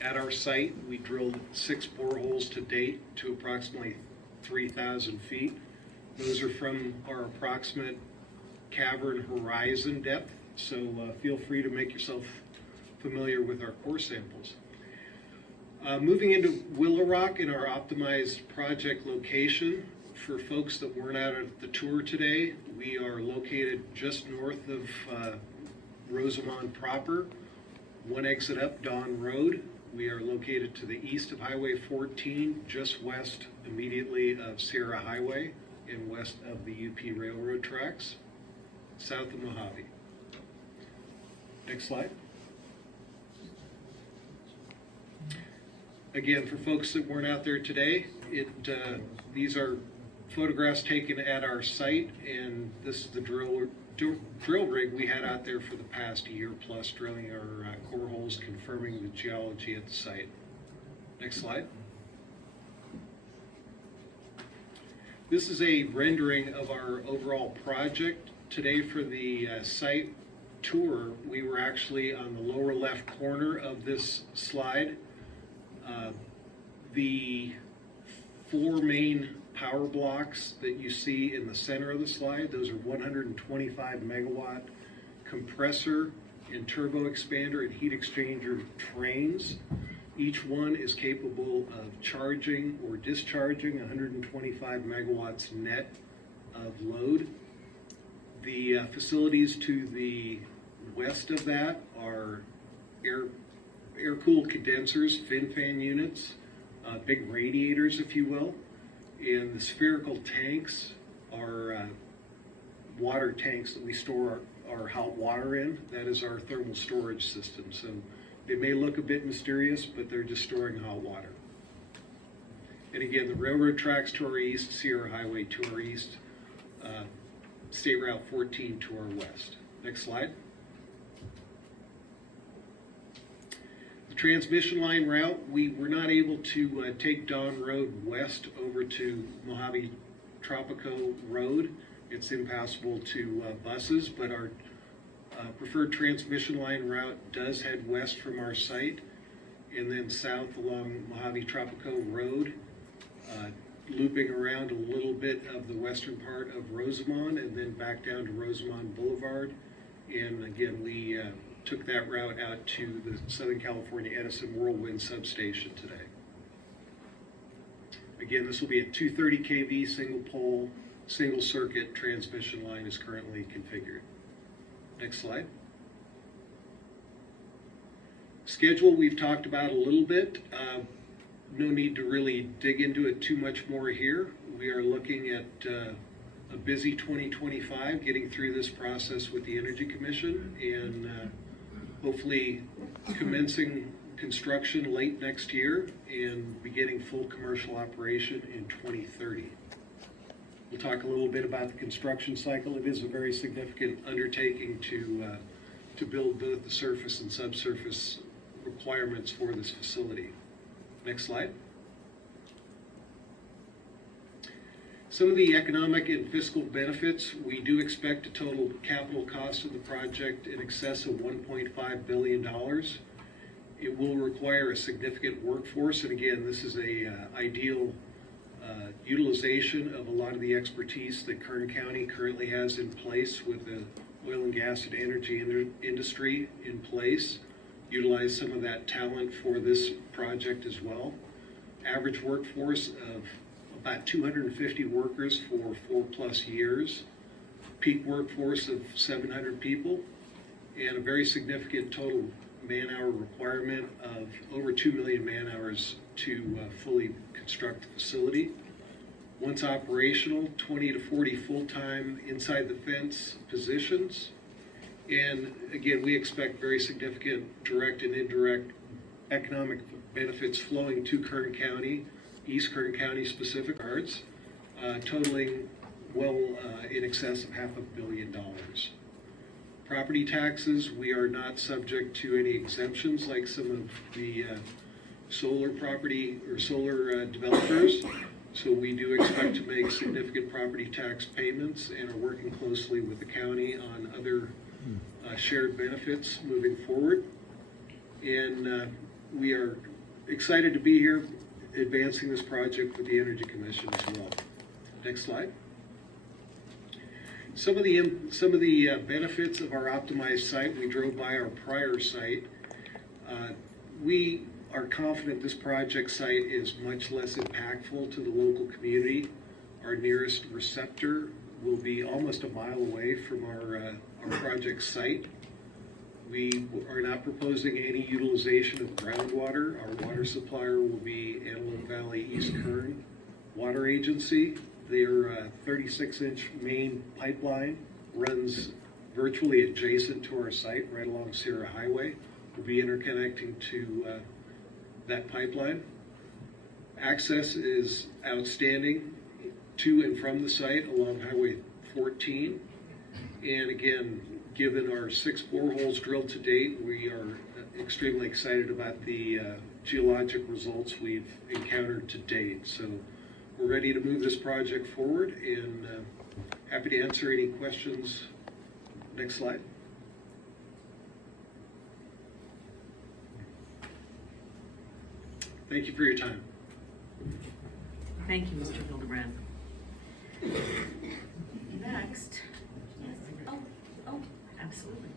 at our site. We drilled 6 boreholes to date to approximately 3,000 feet. Those are from our approximate cavern horizon depth, so feel free to make yourself familiar with our core samples. Moving into Willow Rock in our optimized project location, for folks that weren't out at the tour today, we are located just north of Rosamond proper, 1 exit up Dawn Road. We are located to the east of Highway 14, just west immediately of Sierra Highway and west of the UP Railroad tracks, south of Mojave. Next slide. Again, for folks that weren't out there today, these are photographs taken at our site, and this is the drill rig we had out there for the past year plus, drilling our core holes, confirming the geology at the site. Next slide. This is a rendering of our overall project. Today for the site tour, we were actually on the lower left corner of this slide. The 4 main power blocks that you see in the center of the slide, those are 125 megawatt compressor and turbo expander and heat exchanger trains. Each one is capable of charging or discharging 125 megawatts net of load. The facilities to the west of that are air-cooled condensers, fin fan units, big radiators, if you will. And the spherical tanks are water tanks that we store our hot water in. That is our thermal storage system. So they may look a bit mysterious, but they're just storing hot water. And again, the railroad tracks to our east, Sierra Highway to our east, State Route 14 to our west. Next slide. transmission line route, we were not able to take Dawn Road west over to Mojave Tropico Road. It's impassable to buses, but our preferred transmission line route does head west from our site and then south along Mojave Tropico Road, looping around a little bit of the western part of Rosamond and then back down to Rosamond Boulevard. And again, we took that route out to the Southern California Edison Whirlwind substation today. Again, this will be a 230 kV single pole, single circuit transmission line is currently configured. Next slide. Schedule we've talked about a little bit. No need to really dig into it too much more here. We are looking at a busy 2025, getting through this process with the Energy Commission and hopefully commencing construction late next year and beginning full commercial operation in 2030. We'll talk a little bit about the construction cycle. It is a very significant undertaking to build both the surface and subsurface requirements for this facility. Next slide. Some of the economic and fiscal benefits, we do expect a total capital cost of the project in excess of $1.5 billion. It will require a significant workforce, and again, this is a ideal utilization of a lot of the expertise that Kern County currently has in place with the oil and gas and energy industry in place. Utilize some of that talent for this project as well. Average workforce of about 250 workers for 4+ years. Peak workforce of 700 people, and a very significant total man-hour requirement of over 2 million man-hours to fully construct the facility. Once operational, 20 to 40 full-time inside the fence positions. And again, we expect very significant direct and indirect economic benefits flowing to Kern County, East Kern County specific arts, totaling well in excess of $500 million. Property taxes, we are not subject to any exemptions like some of the solar property or solar developers. So we do expect to make significant property tax payments and are working closely with the county on other shared benefits moving forward. And we are excited to be here advancing this project with the Energy Commission as well. Next slide. Some of the benefits of our optimized site, we drove by our prior site. We are confident this project site is much less impactful to the local community. Our nearest receptor will be almost a mile away from our project site. We are not proposing any utilization of groundwater. Our water supplier will be Antelope Valley East Kern Water Agency. Their 36-inch main pipeline runs virtually adjacent to our site, right along Sierra Highway. We'll be interconnecting to that pipeline. Access is outstanding to and from the site along Highway 14. And again, given our 6 boreholes drilled to date, we are extremely excited about the geologic results we've encountered to date. So we're ready to move this project forward and happy to answer any questions. Next slide. Thank you for your time. Thank you, Mr. Hildebrand. Next. Yes. Oh, absolutely.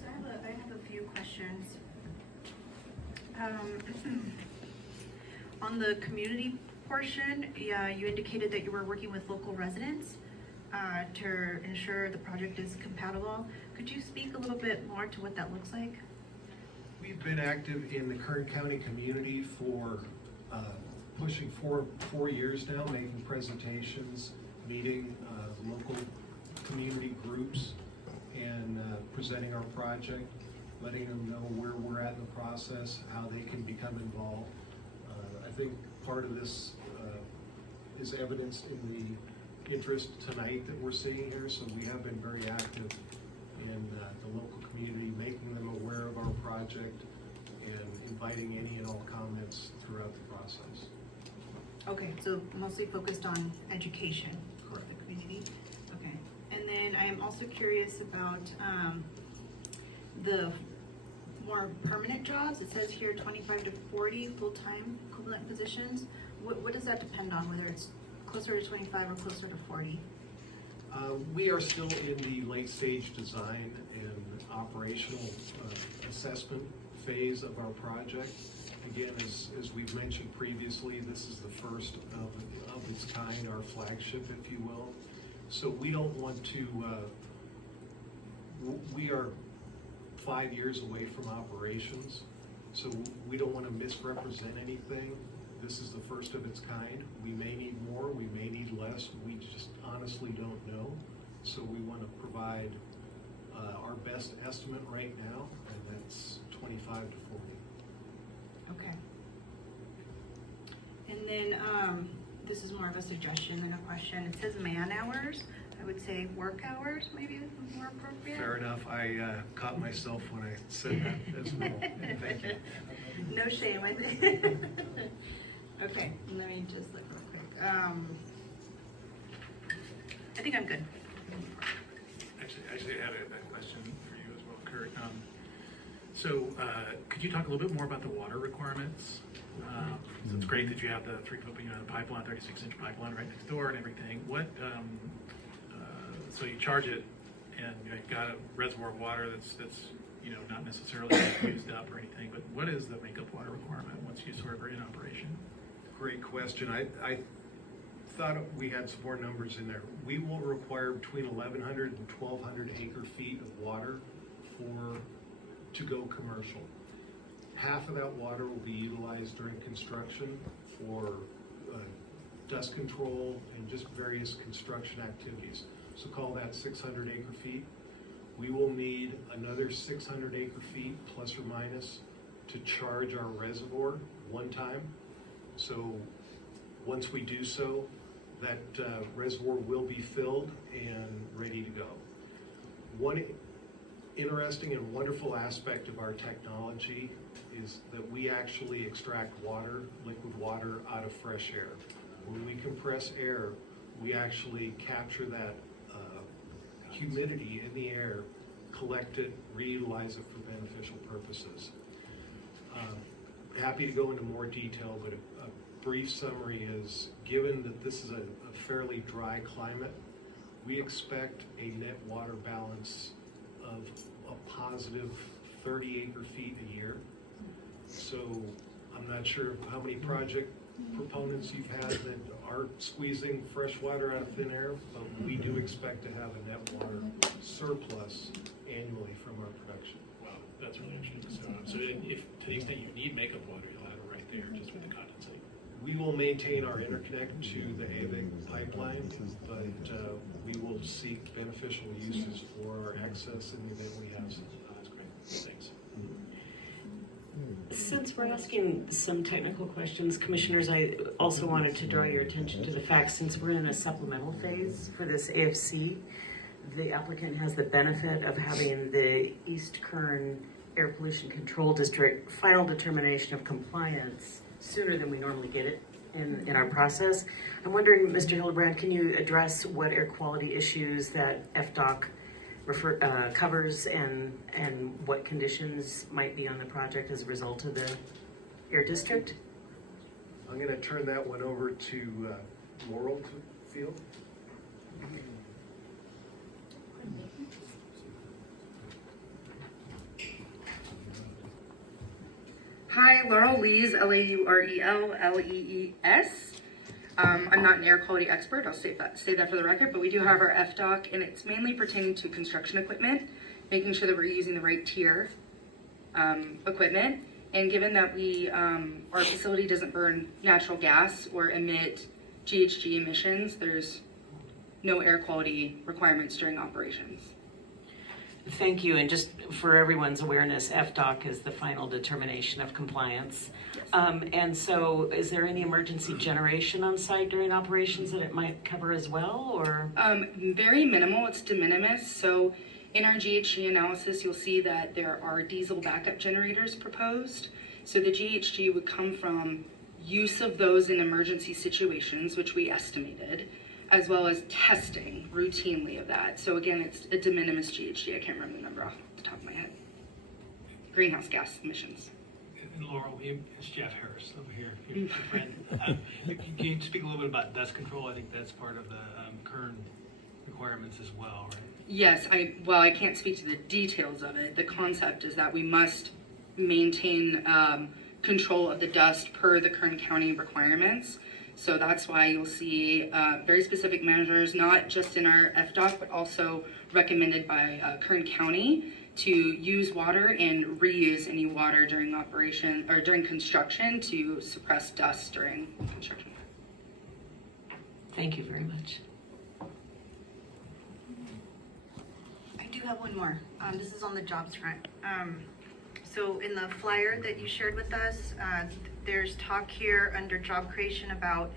So I have a few questions. On the community portion, you indicated that you were working with local residents to ensure the project is compatible. Could you speak a little bit more to what that looks like? We've been active in the Kern County community for pushing 4 years now, making presentations, meeting local community groups, and presenting our project, letting them know where we're at in the process, how they can become involved. I think part of this is evidenced in the interest tonight that we're seeing here, so we have been very active in the local community, making them aware of providing any and all comments throughout the process. Okay, so mostly focused on education for Correct. the community. Okay, and then I am also curious about the more permanent jobs. It says here 25 to 40 full-time equivalent positions. What does that depend on, whether it's closer to 25 or closer to 40? We are still in the late stage design and operational assessment phase of our project. Again, as we've mentioned previously, this is the first of its kind, our flagship, if you will. So we don't want to, we are 5 years away from operations, so we don't want to misrepresent anything. This is the first of its kind. We may need more, we may need less, we just honestly don't know. So we want to provide our best estimate right now, and that's 25 to 40. Okay. And then, this is more of a suggestion than a question. It says man hours. I would say work hours maybe is more appropriate. Fair enough. I caught myself when I said that as well. Thank you. No shame, I think. Okay, let me just look real quick. I think I'm good. Actually, I had a question for you as well, Kurt. Could you talk a little bit more about the water requirements? So it's great that you have the 3-foot, the pipeline, 36-inch pipeline right next door and everything. So you charge it, and you've got a reservoir of water that's not necessarily used up or anything. But what is the makeup water requirement once you sort of are in operation? Great question. I thought we had some more numbers in there. We will require between 1,100 and 1,200 acre feet of water to go commercial. Half of that water will be utilized during construction for dust control and just various construction activities. So call that 600 acre feet. We will need another 600 acre feet plus or minus to charge our reservoir one time. So once we do so, that reservoir will be filled and ready to go. One interesting and wonderful aspect of our technology is that we actually extract water, liquid water, out of fresh air. When we compress air, we actually capture that humidity in the air, collect it, reutilize it for beneficial purposes. Happy to go into more detail, but a brief summary is, given that this is a fairly dry climate, we expect a net water balance of a positive 30 acre feet a year. So I'm not sure how many project proponents you've had that are squeezing fresh water out of thin air, but we do expect to have a net water surplus annually from our production. Wow, that's really interesting. So if to the extent you need makeup water, you'll have it right there just with the condensate. We will maintain our interconnect to the AVIC pipeline, but we will seek beneficial uses for our excess in the event we have some. That's great. Thanks. Since we're asking some technical questions, Commissioners, I also wanted to draw your attention to the fact, since we're in a supplemental phase for this AFC, the applicant has the benefit of having the East Kern Air Pollution Control District final determination of compliance sooner than we normally get it in our process. I'm wondering, Mr. Hildebrand, can you address what air quality issues that FDOC covers and what conditions might be on the project as a result of the air district? I'm going to turn that one over to Laurel Field. Hi, Laurel Lees, Laurel Lees. I'm not an air quality expert, I'll say that for the record, but we do have our FDOC, and it's mainly pertaining to construction equipment, making sure that we're using the right tier equipment. And given that our facility doesn't burn natural gas or emit GHG emissions, there's no air quality requirements during operations. Thank you. And just for everyone's awareness, FDOC is the final determination of compliance. And so is there any emergency generation on site during operations that it might cover as well, or? Very minimal, it's de minimis. So in our GHG analysis, you'll see that there are diesel backup generators proposed. So the GHG would come from use of those in emergency situations, which we estimated, as well as testing routinely of that. So again, it's a de minimis GHG. I can't remember the number off the top of my head. Greenhouse gas emissions. And Laurel, it's Jeff Harris over here, your friend. Can you speak a little bit about dust control? I think that's part of the current requirements as well, right? Yes, I can't speak to the details of it. The concept is that we must maintain control of the dust per the Kern County requirements. So that's why you'll see very specific measures, not just in our FDOC, but also recommended by Kern County to use water and reuse any water during operation or during construction to suppress dust during construction. Thank you very much. I do have one more. This is on the jobs front. So in the flyer that you shared with us, there's talk here under job creation about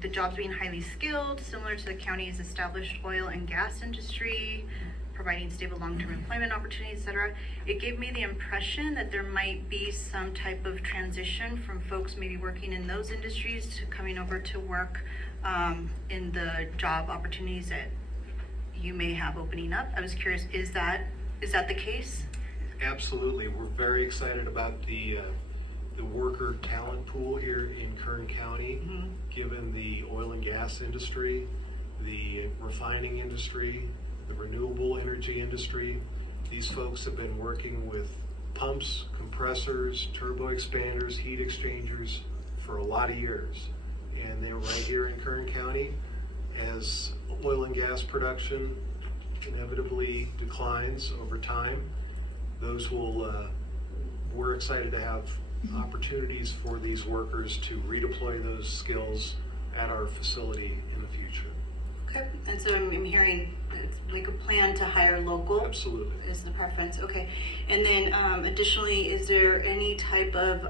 the jobs being highly skilled, similar to the county's established oil and gas industry, providing stable long-term employment opportunities, etc. It gave me the impression that there might be some type of transition from folks maybe working in those industries to coming over to work in the job opportunities that you may have opening up. I was curious, is that the case? Absolutely. We're very excited about the worker talent pool here in Kern County, given the oil and gas industry, the refining industry, the renewable energy industry. These folks have been working with pumps, compressors, turbo expanders, heat exchangers for a lot of years. And they're right here in Kern County. As oil and gas production inevitably declines over time, we're excited to have opportunities for these workers to redeploy those skills at our facility in the future. Okay, and so I'm hearing it's like a plan to hire local. Absolutely. Is the preference, okay. And then additionally, is there any type of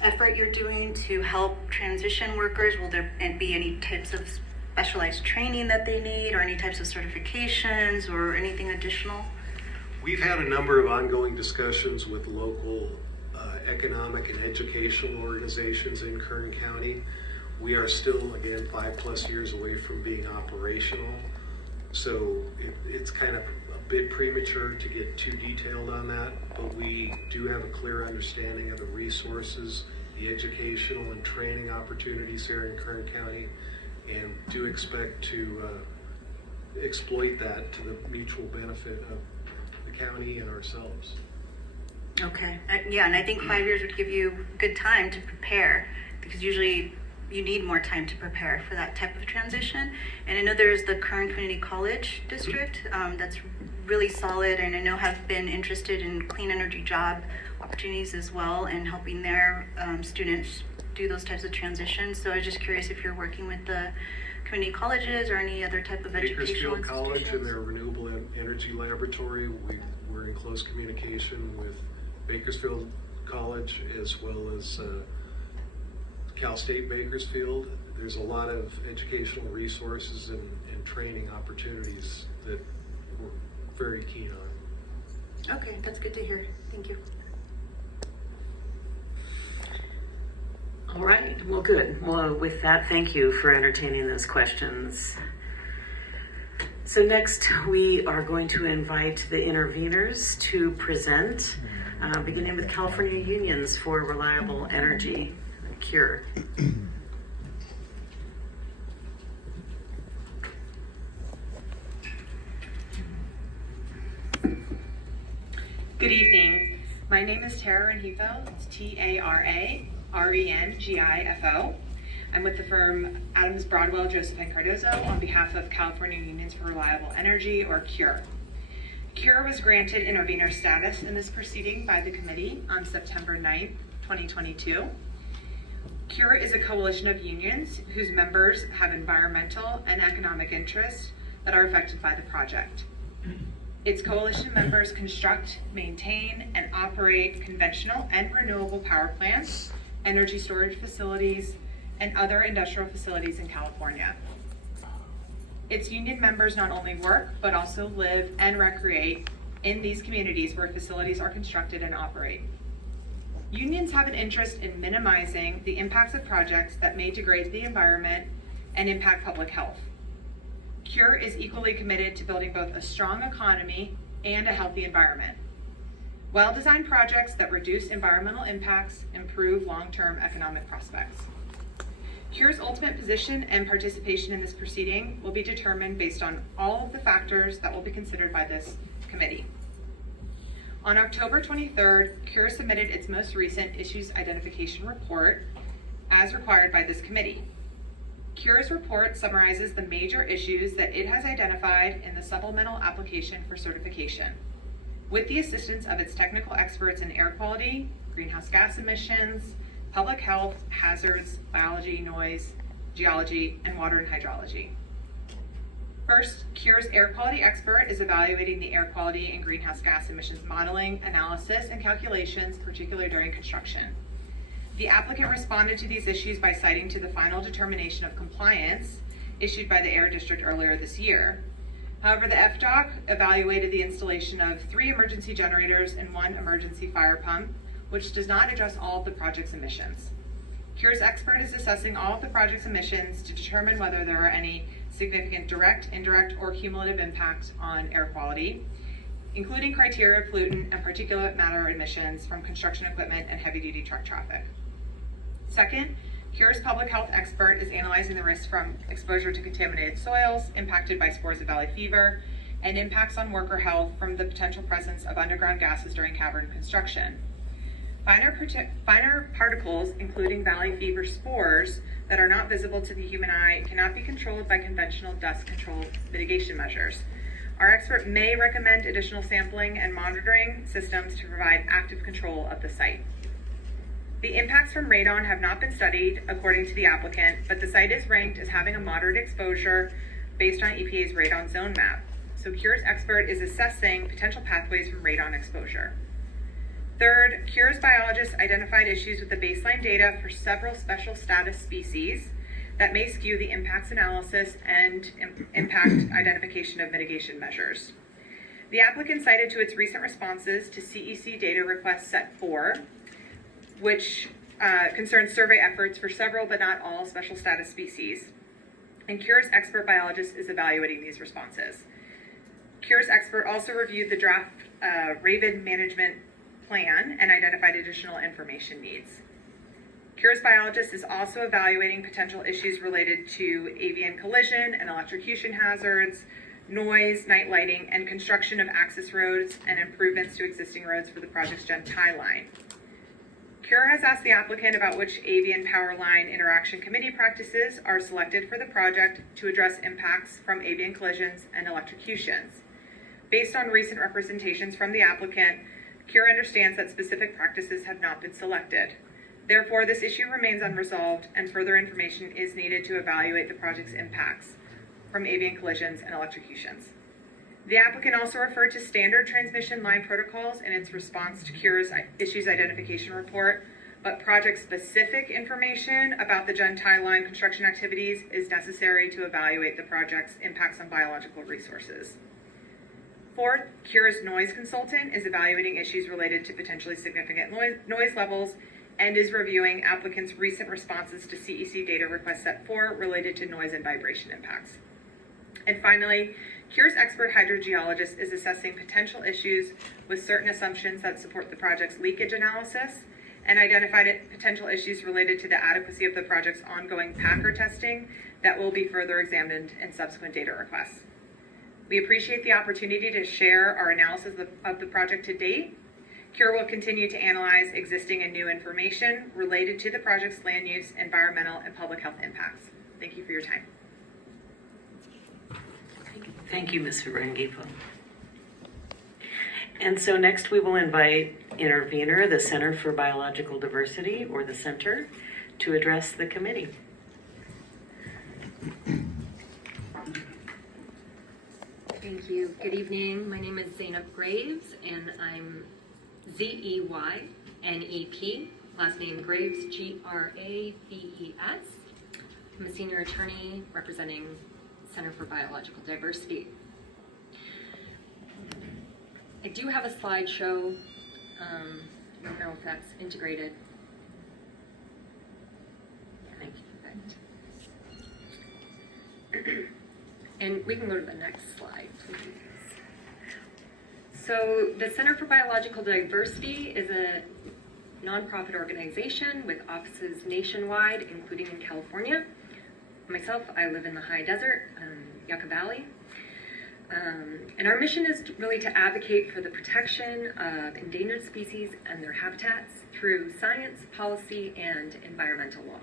effort you're doing to help transition workers? Will there be any types of specialized training that they need, or any types of certifications or anything additional? We've had a number of ongoing discussions with local economic and educational organizations in Kern County. We are still, again, 5+ years away from being operational. So it's kind of a bit premature to get too detailed on that, but we do have a clear understanding of the resources, the educational and training opportunities here in Kern County, and do expect to exploit that to the mutual benefit of the county and ourselves. Okay, yeah, and I think 5 years would give you good time to prepare, because usually you need more time to prepare for that type of transition. And I know there's the Kern Community College District that's really solid, and I know have been interested in clean energy job opportunities as well, and helping their students do those types of transitions. So I was just curious if you're working with the community colleges or any other type of educational Bakersfield College and institutions. their renewable energy laboratory, we're in close communication with Bakersfield College as well as Cal State Bakersfield. There's a lot of educational resources and training opportunities that we're very keen on. Okay, that's good to hear. Thank you. All right, well, good. Well, with that, thank you for entertaining those questions. So next, we are going to invite the interveners to present, beginning with California Unions for Reliable Energy, CURE. Good evening. My name is Tara Rengifo. It's T-A-R-A-R-E-N-G-I-F-O. I'm with the firm Adams Broadwell, Joseph and Cardozo on behalf of California Unions for Reliable Energy, or CURE. CURE was granted intervener status in this proceeding by the committee on September 9th, 2022. CURE is a coalition of unions whose members have environmental and economic interests that are affected by the project. Its coalition members construct, maintain, and operate conventional and renewable power plants, energy storage facilities, and other industrial facilities in California. Its union members not only work, but also live and recreate in these communities where facilities are constructed and operate. Unions have an interest in minimizing the impacts of projects that may degrade the environment and impact public health. CURE is equally committed to building both a strong economy and a healthy environment. Well-designed projects that reduce environmental impacts improve long-term economic prospects. CURE's ultimate position and participation in this proceeding will be determined based on all of the factors that will be considered by this committee. On October 23rd, CURE submitted its most recent issues identification report as required by this committee. CURE's report summarizes the major issues that it has identified in the supplemental application for certification, with the assistance of its technical experts in air quality, greenhouse gas emissions, public health, hazards, biology, noise, geology, and water and hydrology. First, CURE's air quality expert is evaluating the air quality and greenhouse gas emissions modeling, analysis, and calculations, particularly during construction. The applicant responded to these issues by citing to the final determination of compliance issued by the Air District earlier this year. However, the FDOC evaluated the installation of 3 emergency generators and 1 emergency fire pump, which does not address all of the project's emissions. CURE's expert is assessing all of the project's emissions to determine whether there are any significant direct, indirect, or cumulative impacts on air quality, including criteria pollutant and particulate matter emissions from construction equipment and heavy-duty truck traffic. Second, CURE's public health expert is analyzing the risks from exposure to contaminated soils impacted by spores of valley fever and impacts on worker health from the potential presence of underground gases during cavern construction. Finer particles, including valley fever spores, that are not visible to the human eye cannot be controlled by conventional dust control mitigation measures. Our expert may recommend additional sampling and monitoring systems to provide active control of the site. The impacts from radon have not been studied according to the applicant, but the site is ranked as having a moderate exposure based on EPA's radon zone map. So CURE's expert is assessing potential pathways from radon exposure. Third, CURE's biologists identified issues with the baseline data for several special status species that may skew the impacts analysis and impact identification of mitigation measures. The applicant cited to its recent responses to CEC data request set 4, which concerns survey efforts for several but not all special status species. And CURE's expert biologist is evaluating these responses. CURE's expert also reviewed the draft RAVID management plan and identified additional information needs. CURE's biologist is also evaluating potential issues related to avian collision and electrocution hazards, noise, night lighting, and construction of access roads and improvements to existing roads for the project's Gen tie line. CURE has asked the applicant about which avian power line interaction committee practices are selected for the project to address impacts from avian collisions and electrocutions. Based on recent representations from the applicant, CURE understands that specific practices have not been selected. Therefore, this issue remains unresolved and further information is needed to evaluate the project's impacts from avian collisions and electrocutions. The applicant also referred to standard transmission line protocols in its response to CURE's issues identification report, but project-specific information about the Gen tie line construction activities is necessary to evaluate the project's impacts on biological resources. Fourth, CURE's noise consultant is evaluating issues related to potentially significant noise levels and is reviewing applicants' recent responses to CEC data request set 4 related to noise and vibration impacts. And finally, CURE's expert hydrogeologist is assessing potential issues with certain assumptions that support the project's leakage analysis and identified potential issues related to the adequacy of the project's ongoing Packer testing that will be further examined in subsequent data requests. We appreciate the opportunity to share our analysis of the project to date. CURE will continue to analyze existing and new information related to the project's land use, environmental, and public health impacts. Thank you for your time. Thank you, Ms. Rengifo. And so next we will invite intervener, the Center for Biological Diversity, or the Center, to address the committee. Thank you. Good evening. My name is Zainab Graves, and I'm Z-E-Y-N-E-P, last name Graves, G-R-A-V-E-S. I'm a senior attorney representing Center for Biological Diversity. I do have a slideshow I don't know if that's integrated. Perfect. And we can go to the next slide, please. So the Center for Biological Diversity is a nonprofit organization with offices nationwide, including in California. Myself, I live in the high desert, Yucca Valley. And our mission is really to advocate for the protection of endangered species and their habitats through science, policy, and environmental law.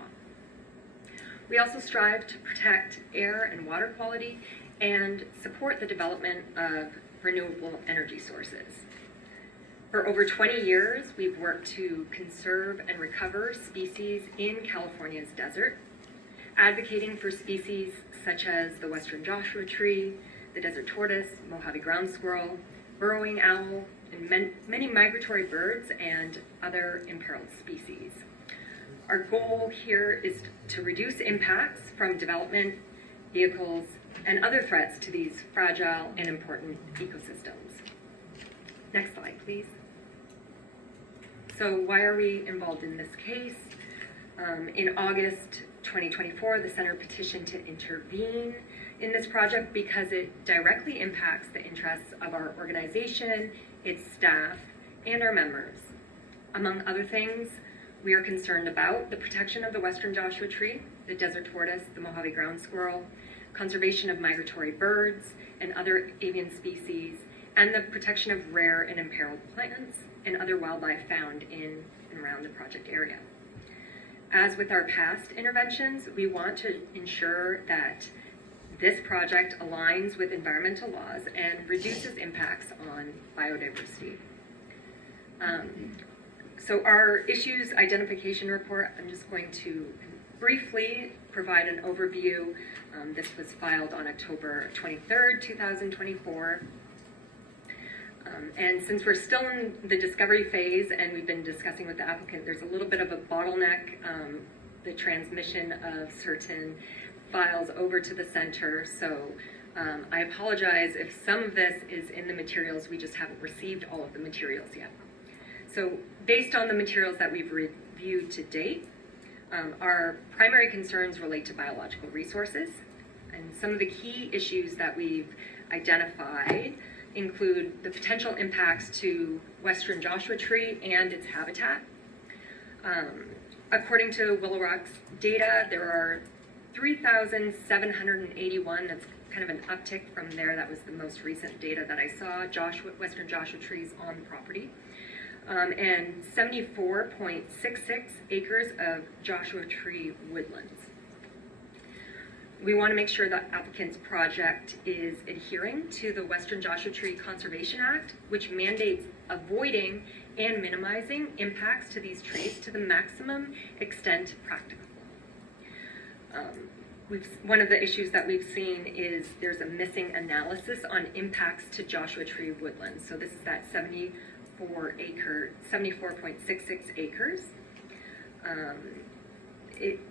We also strive to protect air and water quality and support the development of renewable energy sources. For over 20 years, we've worked to conserve and recover species in California's desert, advocating for species such as the western Joshua tree, the desert tortoise, Mojave ground squirrel, burrowing owl, and many migratory birds and other imperiled species. Our goal here is to reduce impacts from development, vehicles, and other threats to these fragile and important ecosystems. Next slide, please. So why are we involved in this case? In August 2024, the Center petitioned to intervene in this project because it directly impacts the interests of our organization, its staff, and our members. Among other things, we are concerned about the protection of the western Joshua tree, the desert tortoise, the Mojave ground squirrel, conservation of migratory birds and other avian species, and the protection of rare and imperiled plants and other wildlife found in and around the project area. As with our past interventions, we want to ensure that this project aligns with environmental laws and reduces impacts on biodiversity. So our issues identification report, I'm just going to briefly provide an overview. This was filed on October 23rd, 2024. And since we're still in the discovery phase and we've been discussing with the applicant, there's a little bit of a bottleneck, the transmission of certain files over to the center. So I apologize if some of this is in the materials, we just haven't received all of the materials yet. So based on the materials that we've reviewed to date, our primary concerns relate to biological resources. And some of the key issues that we've identified include the potential impacts to western Joshua tree and its habitat. According to Willow Rock's data, there are 3,781, that's kind of an uptick from there. That was the most recent data that I saw, western Joshua trees on the property. And 74.66 acres of Joshua tree woodlands. We want to make sure that applicant's project is adhering to the Western Joshua Tree Conservation Act, which mandates avoiding and minimizing impacts to these trees to the maximum extent practicable. One of the issues that we've seen is there's a missing analysis on impacts to Joshua tree woodlands. So this is that 74.66 acres.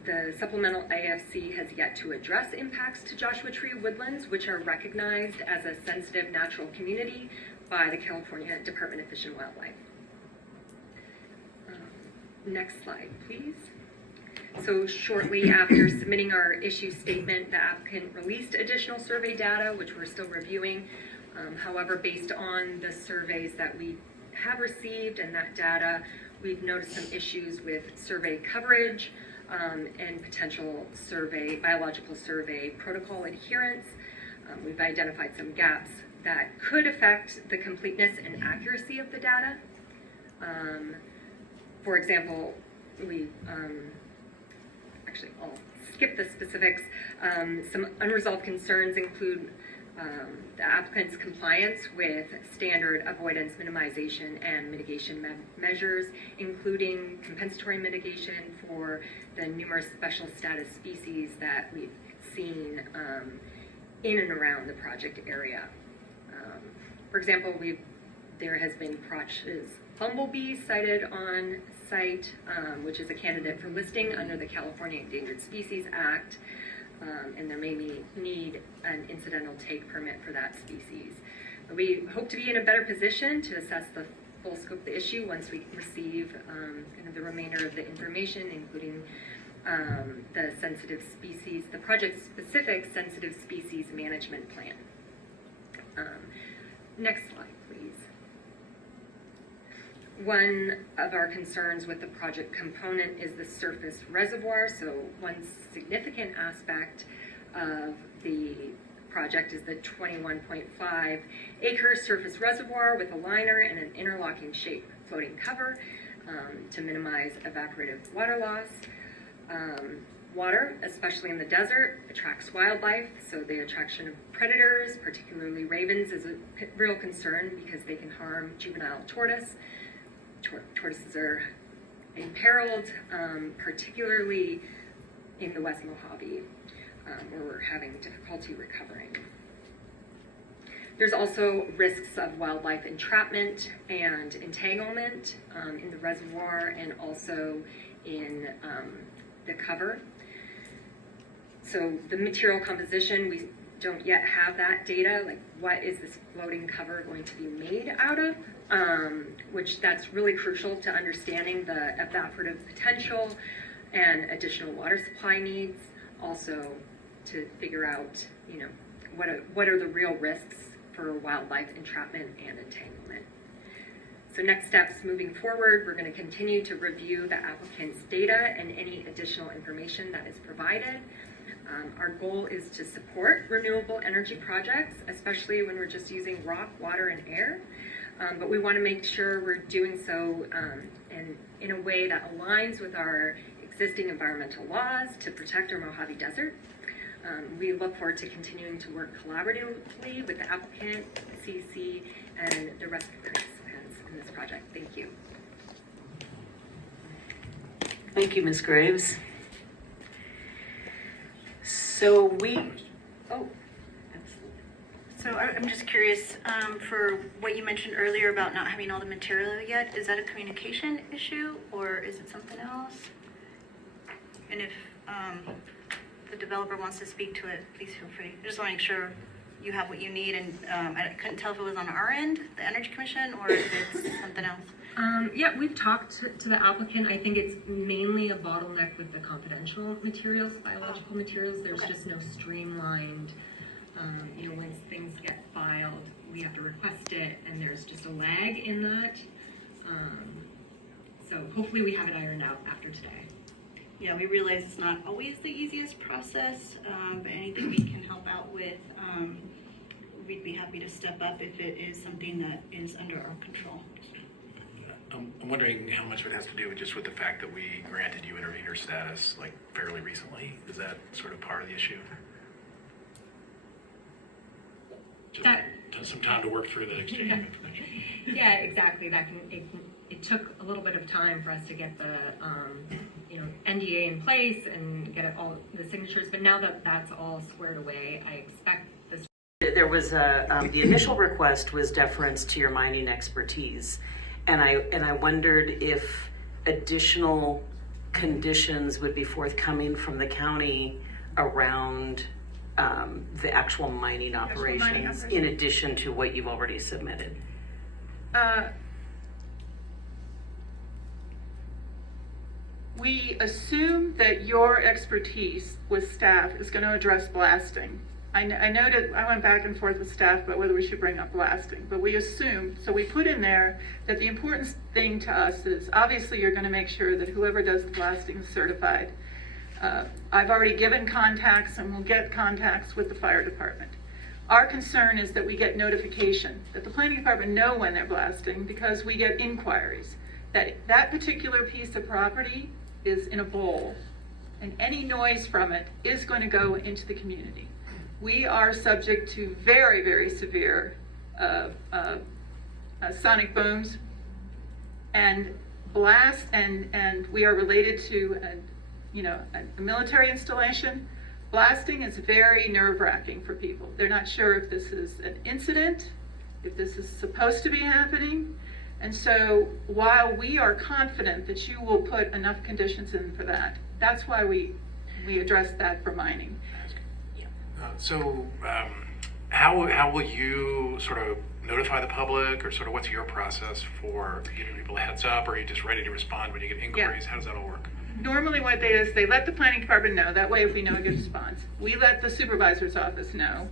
The supplemental AFC has yet to address impacts to Joshua tree woodlands, which are recognized as a sensitive natural community by the California Department of Fish and Wildlife. Next slide, please. So shortly after submitting our issue statement, the applicant released additional survey data, which we're still reviewing. However, based on the surveys that we have received and that data, we've noticed some issues with survey coverage, and potential biological survey protocol adherence. We've identified some gaps that could affect the completeness and accuracy of the data. For example, actually I'll skip the specifics. Some unresolved concerns include the applicant's compliance with standard avoidance, minimization, and mitigation measures, including compensatory mitigation for the numerous special status species that we've seen in and around the project area. For example, there has been Crotch's bumblebee sighted on site, which is a candidate for listing under the California Endangered Species Act. And there may need an incidental take permit for that species. We hope to be in a better position to assess the full scope of the issue once we receive kind of the remainder of the information, including the sensitive species, the project-specific sensitive species management plan. Next slide, please. One of our concerns with the project component is the surface reservoir. So one significant aspect of the project is the 21.5 acre surface reservoir with a liner and an interlocking shape floating cover to minimize evaporative water loss. Water, especially in the desert, attracts wildlife, so the attraction of predators, particularly ravens, is a real concern because they can harm juvenile tortoise. Tortoises are imperiled, particularly in the West Mojave, where we're having difficulty recovering. There's also risks of wildlife entrapment and entanglement in the reservoir and also in the cover. So the material composition, we don't yet have that data, like what is this floating cover going to be made out of, which that's really crucial to understanding the evaporative potential and additional water supply needs, also to figure out, you know, what are the real risks for wildlife entrapment and entanglement. So next steps moving forward, we're going to continue to review the applicant's data and any additional information that is provided. Our goal is to support renewable energy projects, especially when we're just using rock, water, and air. But we want to make sure we're doing so in a way that aligns with our existing environmental laws to protect our Mojave Desert. We look forward to continuing to work collaboratively with the applicant, CEC, and the rest of the participants in this project. Thank you. Thank you, Ms. Graves. So I'm just curious, for what you mentioned earlier about not having all the material yet, is that a communication issue or is it something else? And if the developer wants to speak to it, please feel free. I just want to make sure you have what you need, and I couldn't tell if it was on our end, the Energy Commission, or if it's something else. Yeah, we've talked to the applicant. I think it's mainly a bottleneck with the confidential materials, biological materials. There's just no streamlined, once things get filed, we have to request it, and there's just a lag in that. So hopefully we have it ironed out after today. Yeah, we realize it's not always the easiest process, but anything we can help out with, we'd be happy to step up if it is something that is under our control. I'm wondering how much of it has to do with just with the fact that we granted you intervener status like fairly recently. Is that sort of part of the issue? Just some time to work through the exchange of information. Yeah, exactly. It took a little bit of time for us to get the NDA in place and get all the signatures. But now that that's all squared away, I expect this. There was the initial request was deference to your mining expertise, and I wondered if additional conditions would be forthcoming from the county around the actual mining operations, in addition to what you've already submitted. We assume that your expertise with staff is going to address blasting. I noted, I went back and forth with staff about whether we should bring up blasting, but we assumed, so we put in there that the important thing to us is obviously you're going to make sure that whoever does the blasting is certified. I've already given contacts and we'll get contacts with the fire department. Our concern is that we get notification, that the planning department know when they're blasting, because we get inquiries that that particular piece of property is in a bowl and any noise from it is going to go into the community. We are subject to very, very severe sonic booms and blasts, and we are related to a military installation. Blasting is very nerve-wracking for people. They're not sure if this is an incident, if this is supposed to be happening. And so while we are confident that you will put enough conditions in for that, that's why we address that for mining. So how will you sort of notify the public, or sort of what's your process for giving people a heads up? Or are you just ready to respond when you get inquiries? How does that all work? Normally what they do is they let the planning department know. That way if we know a good response. We let the supervisor's office know.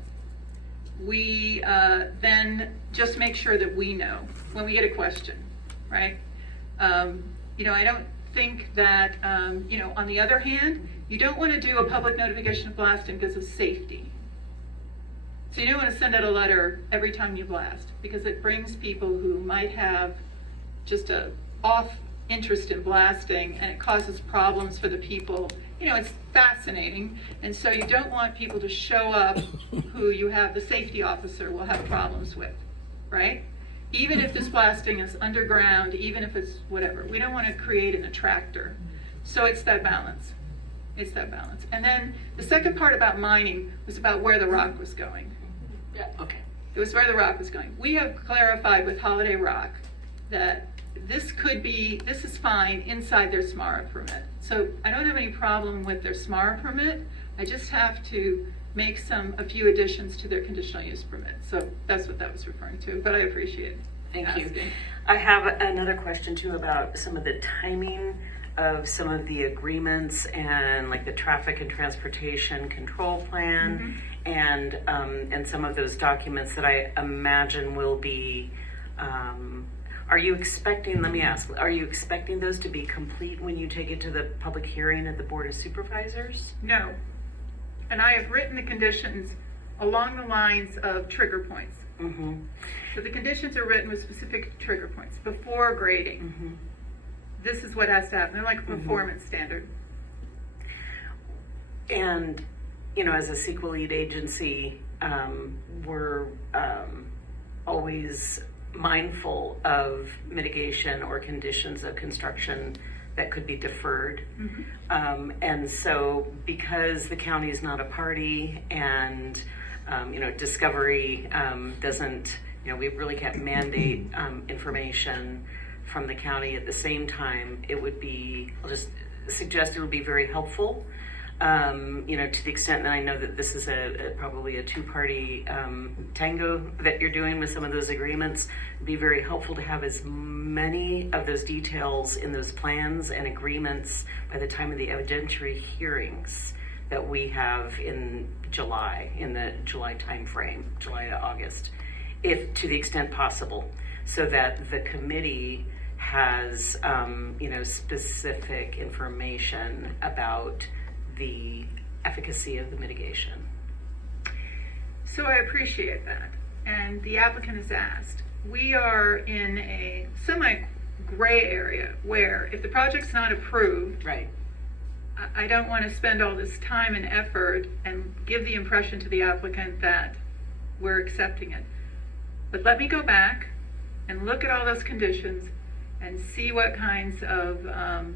We then just make sure that we know when we get a question, right? You know, I don't think that, you know, on the other hand, you don't want to do a public notification of blasting because of safety. So you don't want to send out a letter every time you blast, because it brings people who might have just a off interest in blasting, and it causes problems for the people. You know, it's fascinating, and so you don't want people to show up who you have the safety officer will have problems with, right? Even if this blasting is underground, even if it's whatever, we don't want to create an attractor. So it's that balance. It's that balance. And then the second part about mining was about where the rock was going. Yeah, okay. It was where the rock was going. We have clarified with Holiday Rock that this is fine inside their SMARA permit. So I don't have any problem with their SMARA permit. I just have to make a few additions to their conditional use permit. So that's what that was referring to, but I appreciate it. Thank you. I have another question too about some of the timing of some of the agreements and like the traffic and transportation control plan, and some of those documents that I imagine will be, are you expecting, let me ask, are you expecting those to be complete when you take it to the public hearing at the Board of Supervisors? No. And I have written the conditions along the lines of trigger points. So the conditions are written with specific trigger points before grading. This is what has to happen. They're like a performance standard. And, you know, as a CEQA lead agency, we're always mindful of mitigation or conditions of construction that could be deferred. And so because the county is not a party and, you know, discovery doesn't, you know, we really can't mandate information from the county. At the same time, it would be, I'll just suggest it would be very helpful, you know, to the extent that I know that this is probably a two-party tango that you're doing with some of those agreements. It'd be very helpful to have as many of those details in those plans and agreements by the time of the evidentiary hearings that we have in July, in the July timeframe, July to August, if to the extent possible, so that the committee has, you know, specific information about the efficacy of the mitigation. So I appreciate that. And the applicant has asked. We are in a semi-gray area where if the project's not approved, right, I don't want to spend all this time and effort and give the impression to the applicant that we're accepting it. But let me go back and look at all those conditions and see what kinds of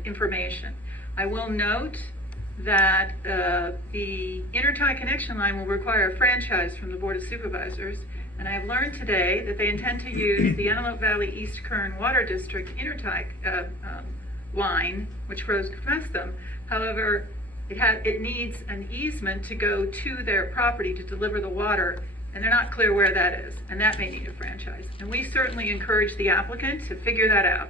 information. I will note that the intertie connection line will require a franchise from the Board of Supervisors, and I have learned today that they intend to use the Antelope Valley East Kern Water District intertie line, which grows past them. However, it needs an easement to go to their property to deliver the water, and they're not clear where that is, and that may need a franchise. And we certainly encourage the applicant to figure that out.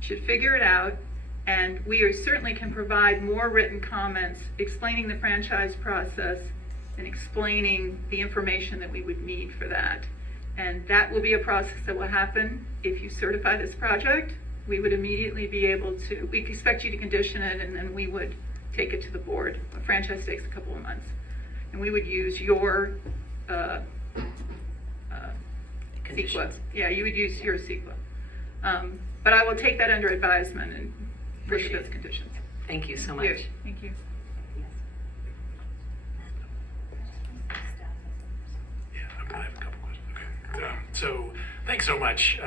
Should figure it out, and we certainly can provide more written comments explaining the franchise process and explaining the information that we would need for that. And that will be a process that will happen if you certify this project. We would immediately be able to, we expect you to condition it, and then we would take it to the board. A franchise takes a couple of months. And we would use your CEQA. Yeah, you would use your CEQA. But I will take that under advisement and push those conditions. Thank you so much. Thank you. Yeah, I have a couple questions. Okay. So thanks so much.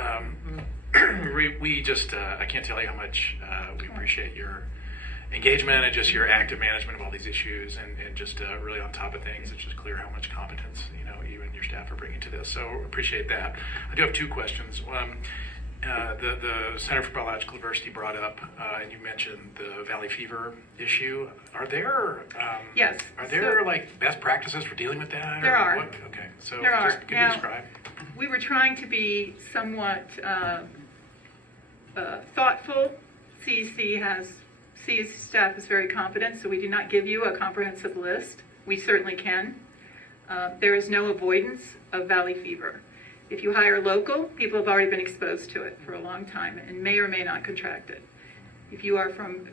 We just, I can't tell you how much we appreciate your engagement and just your active management of all these issues, and just really on top of things. It's just clear how much competence, you know, you and your staff are bringing to this. So appreciate that. I do have two questions. The Center for Biological Diversity brought up, and you mentioned the valley fever issue. Are there Yes. Are there like best practices for dealing with that? There are. Okay, so There are. just could you Now, describe? we were trying to be somewhat thoughtful. CEC staff is very competent, so we do not give you a comprehensive list. We certainly can. There is no avoidance of valley fever. If you hire local, people have already been exposed to it for a long time and may or may not contract it. If you are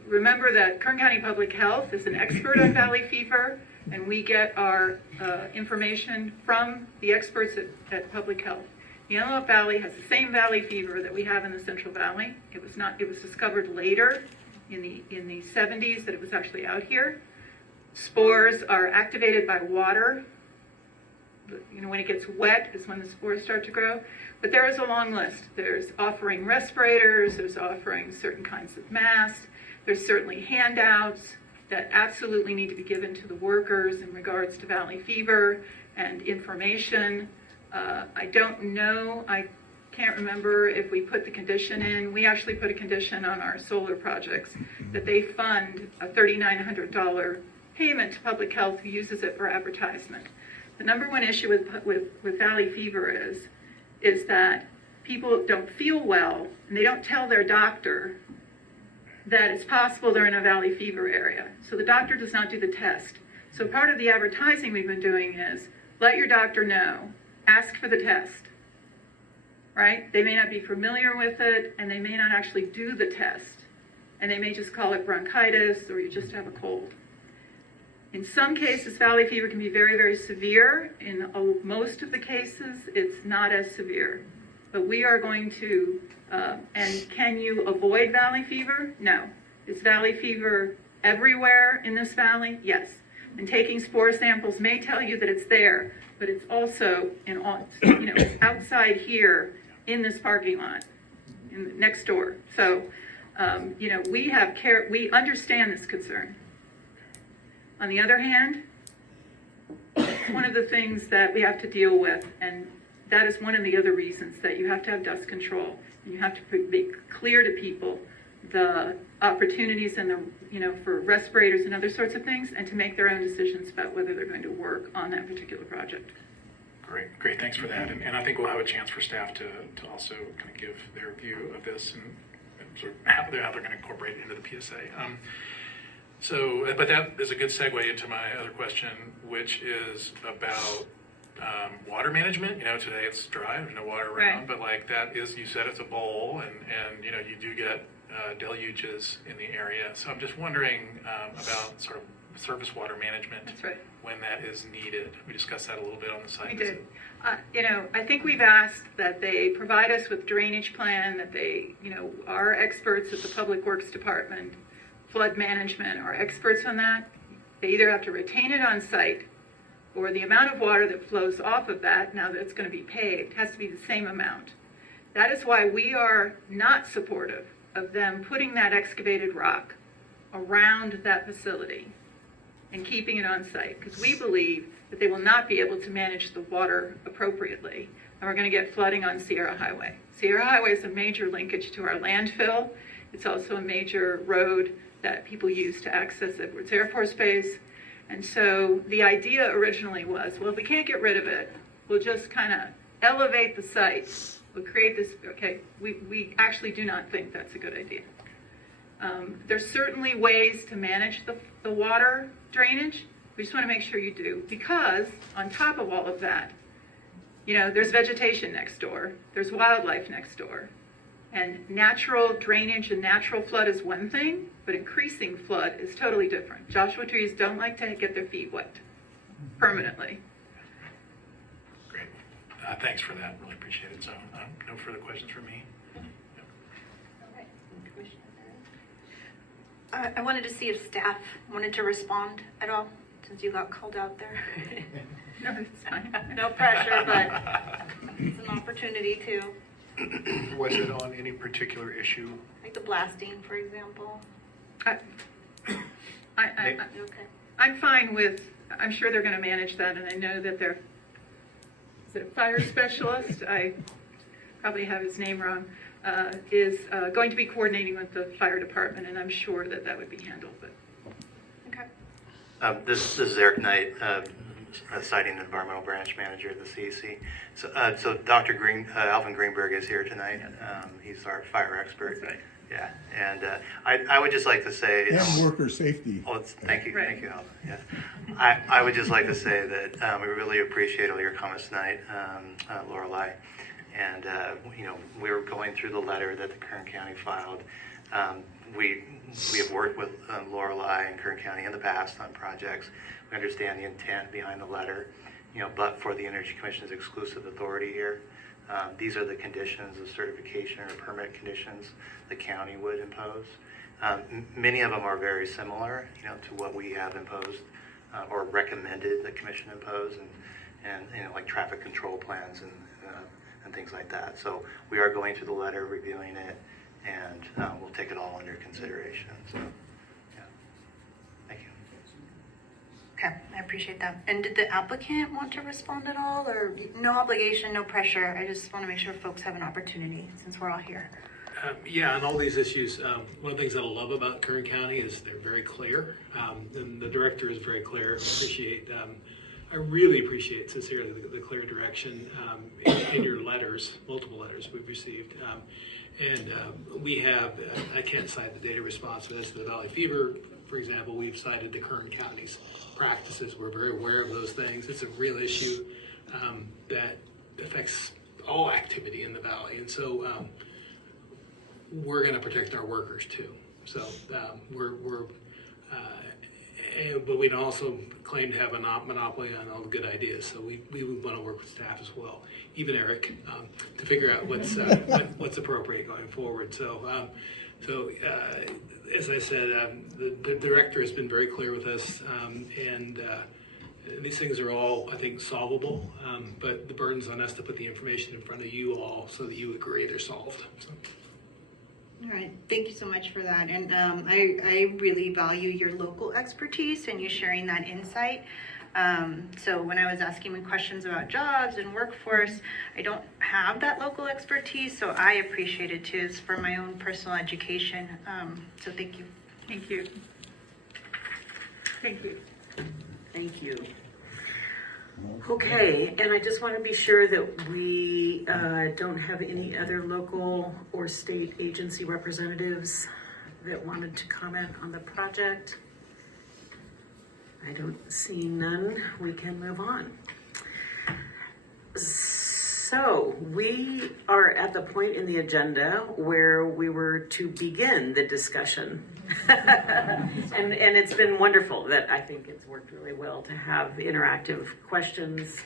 remember that Kern County Public Health is an expert on valley fever, and we get our information from the experts at Public Health. The Antelope Valley has the same valley fever that we have in the Central Valley. It was discovered later in the 70s that it was actually out here. Spores are activated by water. When it gets wet is when the spores start to grow. But there is a long list. There's offering respirators, there's offering certain kinds of masks, there's certainly handouts that absolutely need to be given to the workers in regards to valley fever and information. I don't know, I can't remember if we put the condition in. We actually put a condition on our solar projects that they fund a $3,900 payment to Public Health who uses it for advertisement. The number one issue with valley fever is that people don't feel well and they don't tell their doctor that it's possible they're in a valley fever area. So the doctor does not do the test. So part of the advertising we've been doing is let your doctor know, ask for the test, right? They may not be familiar with it and they may not actually do the test. And they may just call it bronchitis or you just have a cold. In some cases, valley fever can be very, very severe. In most of the cases, it's not as severe. But we are going to, and can you avoid valley fever? No. Is valley fever everywhere in this valley? Yes. And taking spore samples may tell you that it's there, but it's also it's outside here in this parking lot, next door. So, we understand this concern. On the other hand, one of the things that we have to deal with, and that is one of the other reasons that you have to have dust control, and you have to make clear to people the opportunities and for respirators and other sorts of things, and to make their own decisions about whether they're going to work on that particular project. Great, thanks for that. And I think we'll have a chance for staff to also kind of give their view of this and sort of how they're going to incorporate it into the PSA. But that is a good segue into my other question, which is about water management. Today it's dry, there's no water around, Right. but like that is, you said it's a bowl, and you do get deluges in the area. So I'm just wondering about sort of surface water management. That's right. When that is needed. We discussed that a little bit on the site We visit. did. I think we've asked that they provide us with drainage plan, that they, our experts at the Public Works Department, flood management are experts on that. They either have to retain it on site or the amount of water that flows off of that, now that it's going to be paved, has to be the same amount. That is why we are not supportive of them putting that excavated rock around that facility and keeping it on site, because we believe that they will not be able to manage the water appropriately, and we're going to get flooding on Sierra Highway. Sierra Highway is a major linkage to our landfill. It's also a major road that people use to access Edwards Air Force Base. And so the idea originally was, well, if we can't get rid of it, we'll just kind of elevate the site. We'll create this, okay, we actually do not think that's a good idea. There's certainly ways to manage the water drainage. We just want to make sure you do, because on top of all of that, there's vegetation next door, there's wildlife next door. And natural drainage and natural flood is one thing, but increasing flood is totally different. Joshua trees don't like to get their feet wet permanently. Great. Thanks for that. Really appreciate it. So no further questions from me. I wanted to see if staff wanted to respond at all, since you got called out there. No, it's fine. No pressure, but it's an opportunity to. Was it on any particular issue? Like the blasting, for example. Okay. I'm fine with, I'm sure they're going to manage that, and I know that is it a fire specialist? probably have his name wrong, is going to be coordinating with the fire department, and I'm sure that that would be handled. But This is Eric Knight, Siting and Environmental Branch Manager at the CEC. So Dr. Alvin Greenberg is here tonight. He's our fire expert. That's right. Yeah, and I would just like to say, And worker safety. well, thank you, Alvin. Yeah, I would just like to say that we really appreciate all your comments tonight, Lorelei. And we were going through the letter that the Kern County filed. We have worked with Lorelei and Kern County in the past on projects. We understand the intent behind the letter, but for the Energy Commission's exclusive authority here, these are the conditions of certification or permit conditions the county would impose. Many of them are very similar, to what we have imposed or recommended the commission impose, and like traffic control plans and things like that. So we are going through the letter, reviewing it, and we'll take it all under consideration. So, yeah. Thank you. Okay, I appreciate that. And did the applicant want to respond at all, or no obligation, no pressure? I just want to make sure folks have an opportunity since we're all here. Yeah, on all these issues, one of the things that I love about Kern County is they're very clear, and the director is very clear. I really appreciate sincerely the clear direction in your letters, multiple letters we've received. And we have, I can't cite the data response for this, the Valley Fever, for example, we've cited the Kern County's practices. We're very aware of those things. It's a real issue that affects all activity in the Valley. And so we're going to protect our workers too. So but we also claim to have a monopoly on all the good ideas. So we would want to work with staff as well, even Eric, to figure out what's appropriate going forward. So as I said, the director has been very clear with us, and these things are all, I think, solvable. But the burden's on us to put the information in front of you all so that you agree they're solved. So. All right, thank you so much for that. And I really value your local expertise and you sharing that insight. So when I was asking me questions about jobs and workforce, I don't have that local expertise, so I appreciate it too. It's for my own personal education. So thank you. thank you. Thank you. Thank you. Okay, and I just want to be sure that we don't have any other local or state agency representatives that wanted to comment on the project. I don't see none. We can move on. So we are at the point in the agenda where we were to begin the discussion. And it's been wonderful that I think it's worked really well to have interactive questions.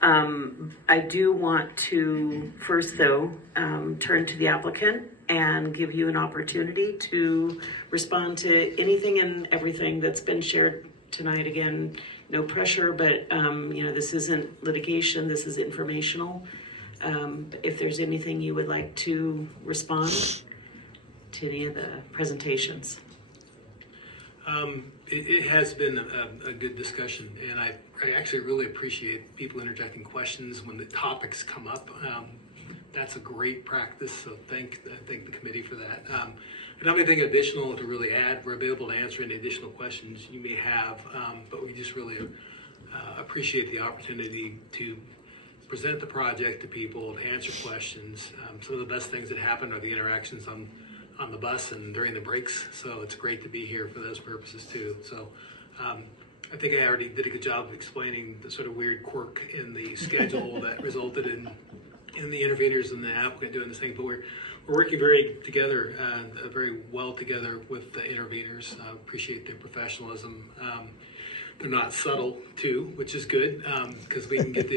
I do want to first, though, turn to the applicant and give you an opportunity to respond to anything and everything that's been shared tonight. Again, no pressure, but this isn't litigation, this is informational. If there's anything you would like to respond to any of the presentations. It has been a good discussion, and I actually really appreciate people interjecting questions when the topics come up. That's a great practice, so thank the committee for that. I don't have anything additional to really add. We're available to answer any additional questions you may have, but we just really appreciate the opportunity to present the project to people, to answer questions. Some of the best things that happen are the interactions on the bus and during the breaks, so it's great to be here for those purposes too. So I think I already did a good job of explaining the sort of weird quirk in the schedule that resulted in the interveners and the applicant doing this thing, but we're working very well together with the interveners. I appreciate their professionalism. They're not subtle too, which is good, because we can get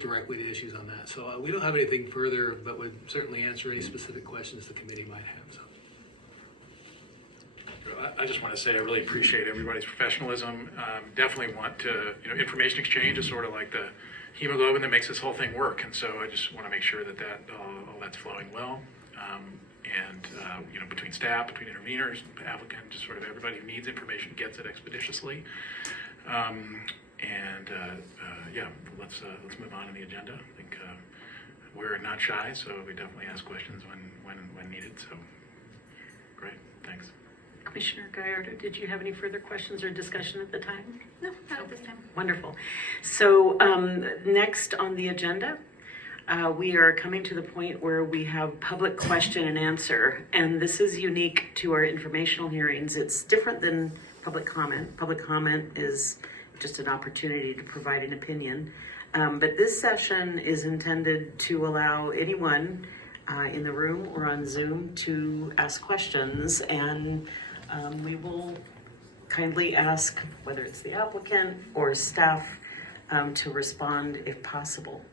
directly to issues on that. So we don't have anything further, but would certainly answer any specific questions the committee might have. So. I just want to say I really appreciate everybody's professionalism. Definitely want to, information exchange is sort of like the hemoglobin that makes this whole thing work. And so I just want to make sure that all that's flowing well. Between staff, between interveners, applicant, just sort of everybody who needs information gets it expeditiously. Let's move on to the agenda. I think we're not shy, so we definitely ask questions when needed. So great, thanks. Commissioner Gallardo, did you have any further questions or discussion at the time? No, not at this time. Wonderful. So next on the agenda, we are coming to the point where we have public question and answer, and this is unique to our informational hearings. It's different than public comment. Public comment is just an opportunity to provide an opinion, but this session is intended to allow anyone in the room or on Zoom to ask questions, and we will kindly ask whether it's the applicant or staff to respond if possible.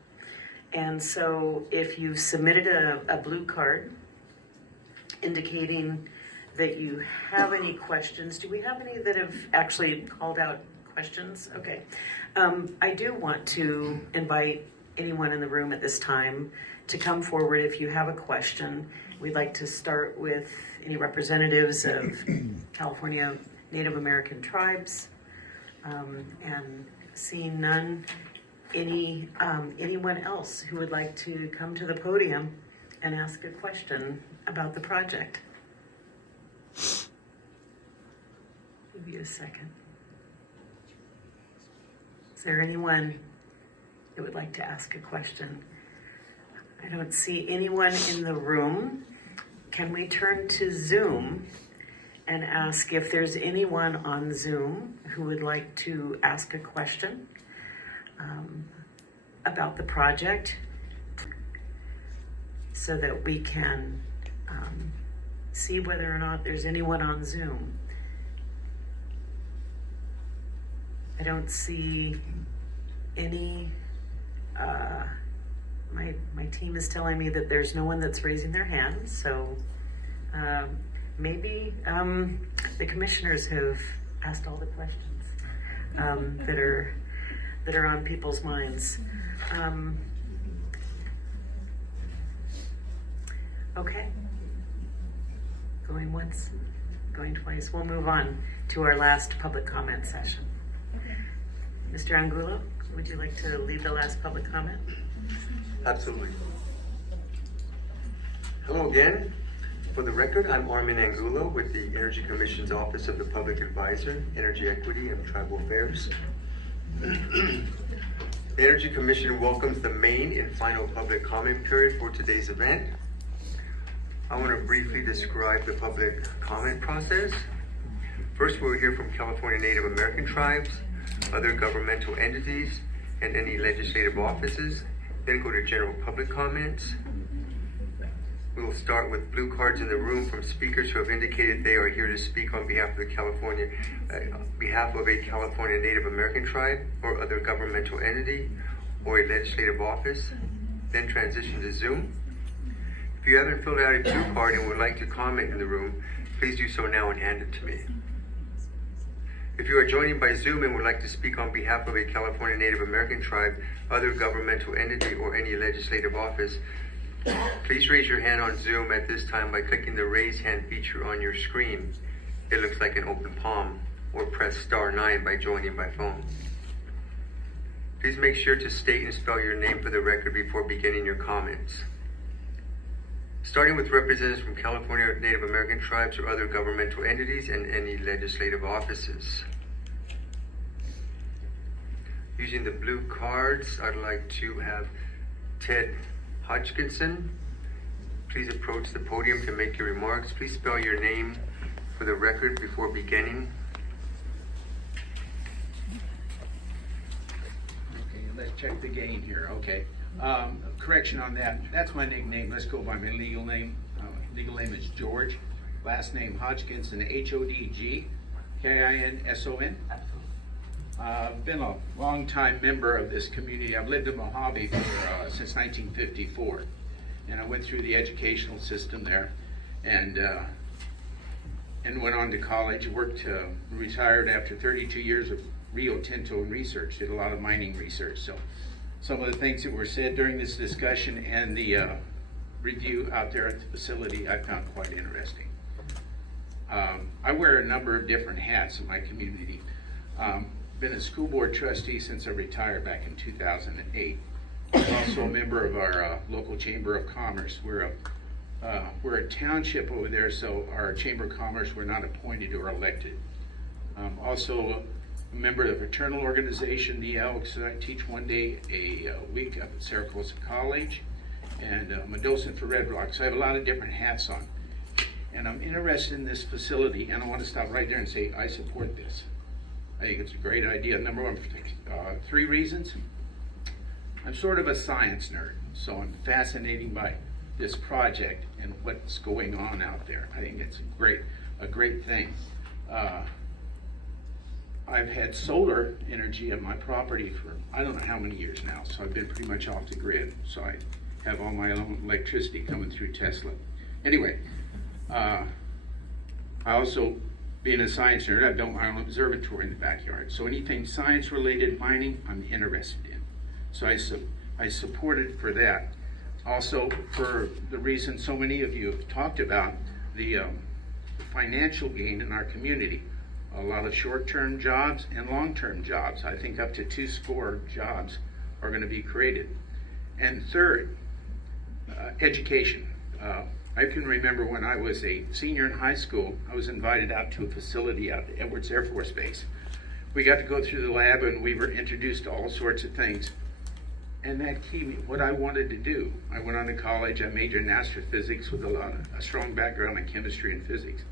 And so if you submitted a blue card indicating that you have any questions, do we have any that have actually called out questions? Okay. I do want to invite anyone in the room at this time to come forward if you have a question. We'd like to start with any representatives of California Native American tribes, and seeing none, anyone else who would like to come to the podium and ask a question about the project. Give you a second. Is there anyone that would like to ask a question? I don't see anyone in the room. Can we turn to Zoom and ask if there's anyone on Zoom who would like to ask a question about the project, so that we can see whether or not there's anyone on Zoom? I don't see any. My team is telling me that there's no one that's raising their hand, so maybe the commissioners have asked all the questions that are on people's minds. Okay. Going once, going twice. We'll move on to our last public comment session. Mr. Angulo, would you like to lead the last public comment? Absolutely. Hello again. For the record, I'm Armin Angulo with the Energy Commission's Office of the Public Advisor, Energy Equity and Tribal Affairs. The Energy Commission welcomes the main and final public comment period for today's event. I want to briefly describe the public comment process. First, we'll hear from California Native American tribes, other governmental entities, and any legislative offices. Then go to general public comments. We will start with blue cards in the room from speakers who have indicated they are here to speak on behalf of a California Native American tribe or other governmental entity or a legislative office. Then transition to Zoom. If you haven't filled out a blue card and would like to comment in the room, please do so now and hand it to me. If you are joining by Zoom and would like to speak on behalf of a California Native American tribe, other governmental entity, or any legislative office, please raise your hand on Zoom at this time by clicking the raise hand feature on your screen. It looks like an open palm, or press *9 by joining by phone. Please make sure to state and spell your name for the record before beginning your comments. Starting with representatives from California Native American tribes or other governmental entities and any legislative offices. Using the blue cards, I'd like to have Ted Hodgkinson. Please approach the podium to make your remarks. Please spell your name for the record before beginning. Okay, let's check the gain here. Okay. Correction on that. That's my nickname. Let's go by my legal name. Legal name is George. Last name Hodgkinson, Hodgkinson. I've been a long-time member of this community. I've lived in Mojave since 1954, and I went through the educational system there, and went on to college. Retired after 32 years of Rio Tinto and research. Did a lot of mining research. So some of the things that were said during this discussion and the review out there at the facility I found quite interesting. I wear a number of different hats in my community. Been a school board trustee since I retired back in 2008. I'm also a member of our local Chamber of Commerce. We're a township over there, so our Chamber of Commerce, we're not appointed or elected. Also a member of the fraternal organization, the Elks. I teach one day a week up at Saracosa College, and I'm a docent for Red Rock, so I have a lot of different hats on. And I'm interested in this facility, and I want to stop right there and say I support this. I think it's a great idea. Number one, 3 reasons. I'm sort of a science nerd, so I'm fascinated by this project and what's going on out there. I think it's a great thing. I've had solar energy on my property for I don't know how many years now, so I've been pretty much off the grid. So I have all my own electricity coming through Tesla. Anyway, I also, being a science nerd, I've built my own observatory in the backyard. So anything science-related mining, I'm interested in. So I support it for that. Also, for the reason so many of you have talked about, the financial gain in our community. A lot of short-term jobs and long-term jobs. I think up to 2 jobs are going to be created. And third, education. I can remember when I was a senior in high school, I was invited out to a facility out at Edwards Air Force Base. We got to go through the lab and we were introduced to all sorts of things. And that keyed me what I wanted to do. I went on to college, I majored in astrophysics with a strong background in chemistry and physics.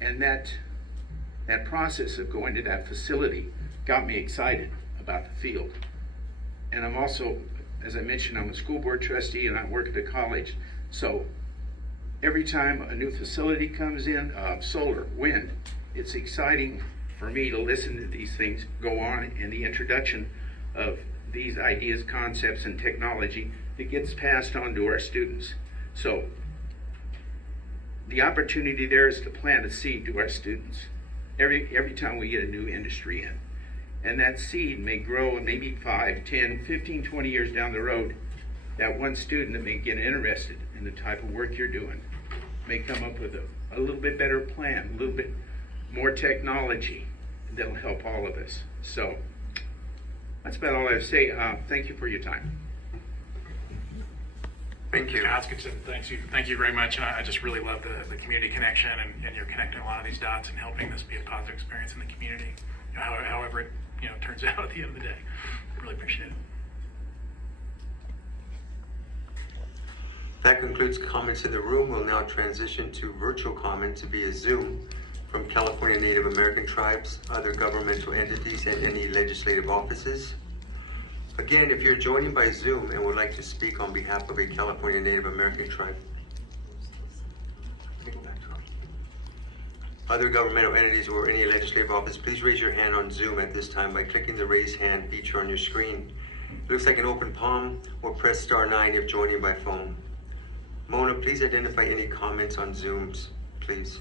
And that process of going to that facility got me excited about the field. And I'm also, as I mentioned, I'm a school board trustee and I work at the college. So every time a new facility comes in, solar, wind, it's exciting for me to listen to these things go on and the introduction of these ideas, concepts, and technology that gets passed on to our students. So the opportunity there is to plant a seed to our students every time we get a new industry in. And that seed may grow and maybe 5, 10, 15, 20 years down the road, that one student that may get interested in the type of work you're doing may come up with a little bit better plan, a little bit more technology that'll help all of us. So that's about all I have to say. Thank you for your time. Thank you. Atkinson, thank you very much. And I just really love the community connection and you're connecting a lot of these dots and helping this be a positive experience in the community, however it turns out at the end of the day. Really appreciate it. That concludes comments in the room. We'll now transition to virtual comments via Zoom from California Native American tribes, other governmental entities, and any legislative offices. Again, if you're joining by Zoom and would like to speak on behalf of a California Native American tribe, other governmental entities or any legislative office, please raise your hand on Zoom at this time by clicking the raise hand feature on your screen. It looks like an open palm, or press *9 if joining by phone. Mona, please identify any comments on Zooms, please.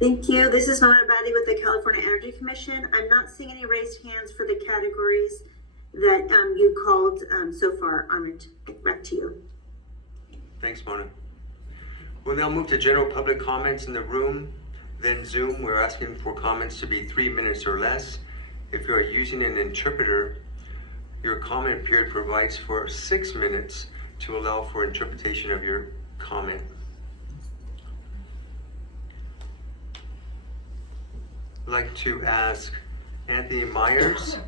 Thank you. This is Mona Badi with the California Energy Commission. I'm not seeing any raised hands for the categories that you called so far. Armand, back to you. Thanks, Mona. We'll now move to general public comments in the room. Then Zoom, we're asking for comments to be 3 minutes or less. If you are using an interpreter, your comment period provides for 6 minutes to allow for interpretation of your comment. I'd like to ask Anthony Myers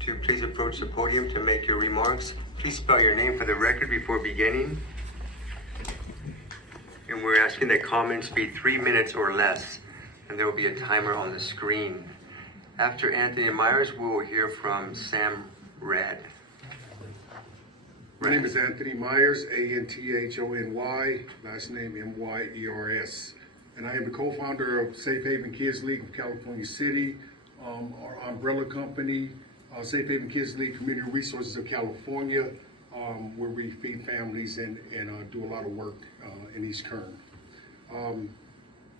to please approach the podium to make your remarks. Please spell your name for the record before beginning. And we're asking that comments be 3 minutes or less, and there will be a timer on the screen. After Anthony Myers, we will hear from Sam Rad. My name is Anthony Myers, A-N-T-H-O-N-Y, last name M-Y-E-R-S. And I am the co-founder of Safe Haven Kids League of California City, our umbrella company, Safe Haven Kids League Community Resources of California, where we feed families and do a lot of work in East Kern.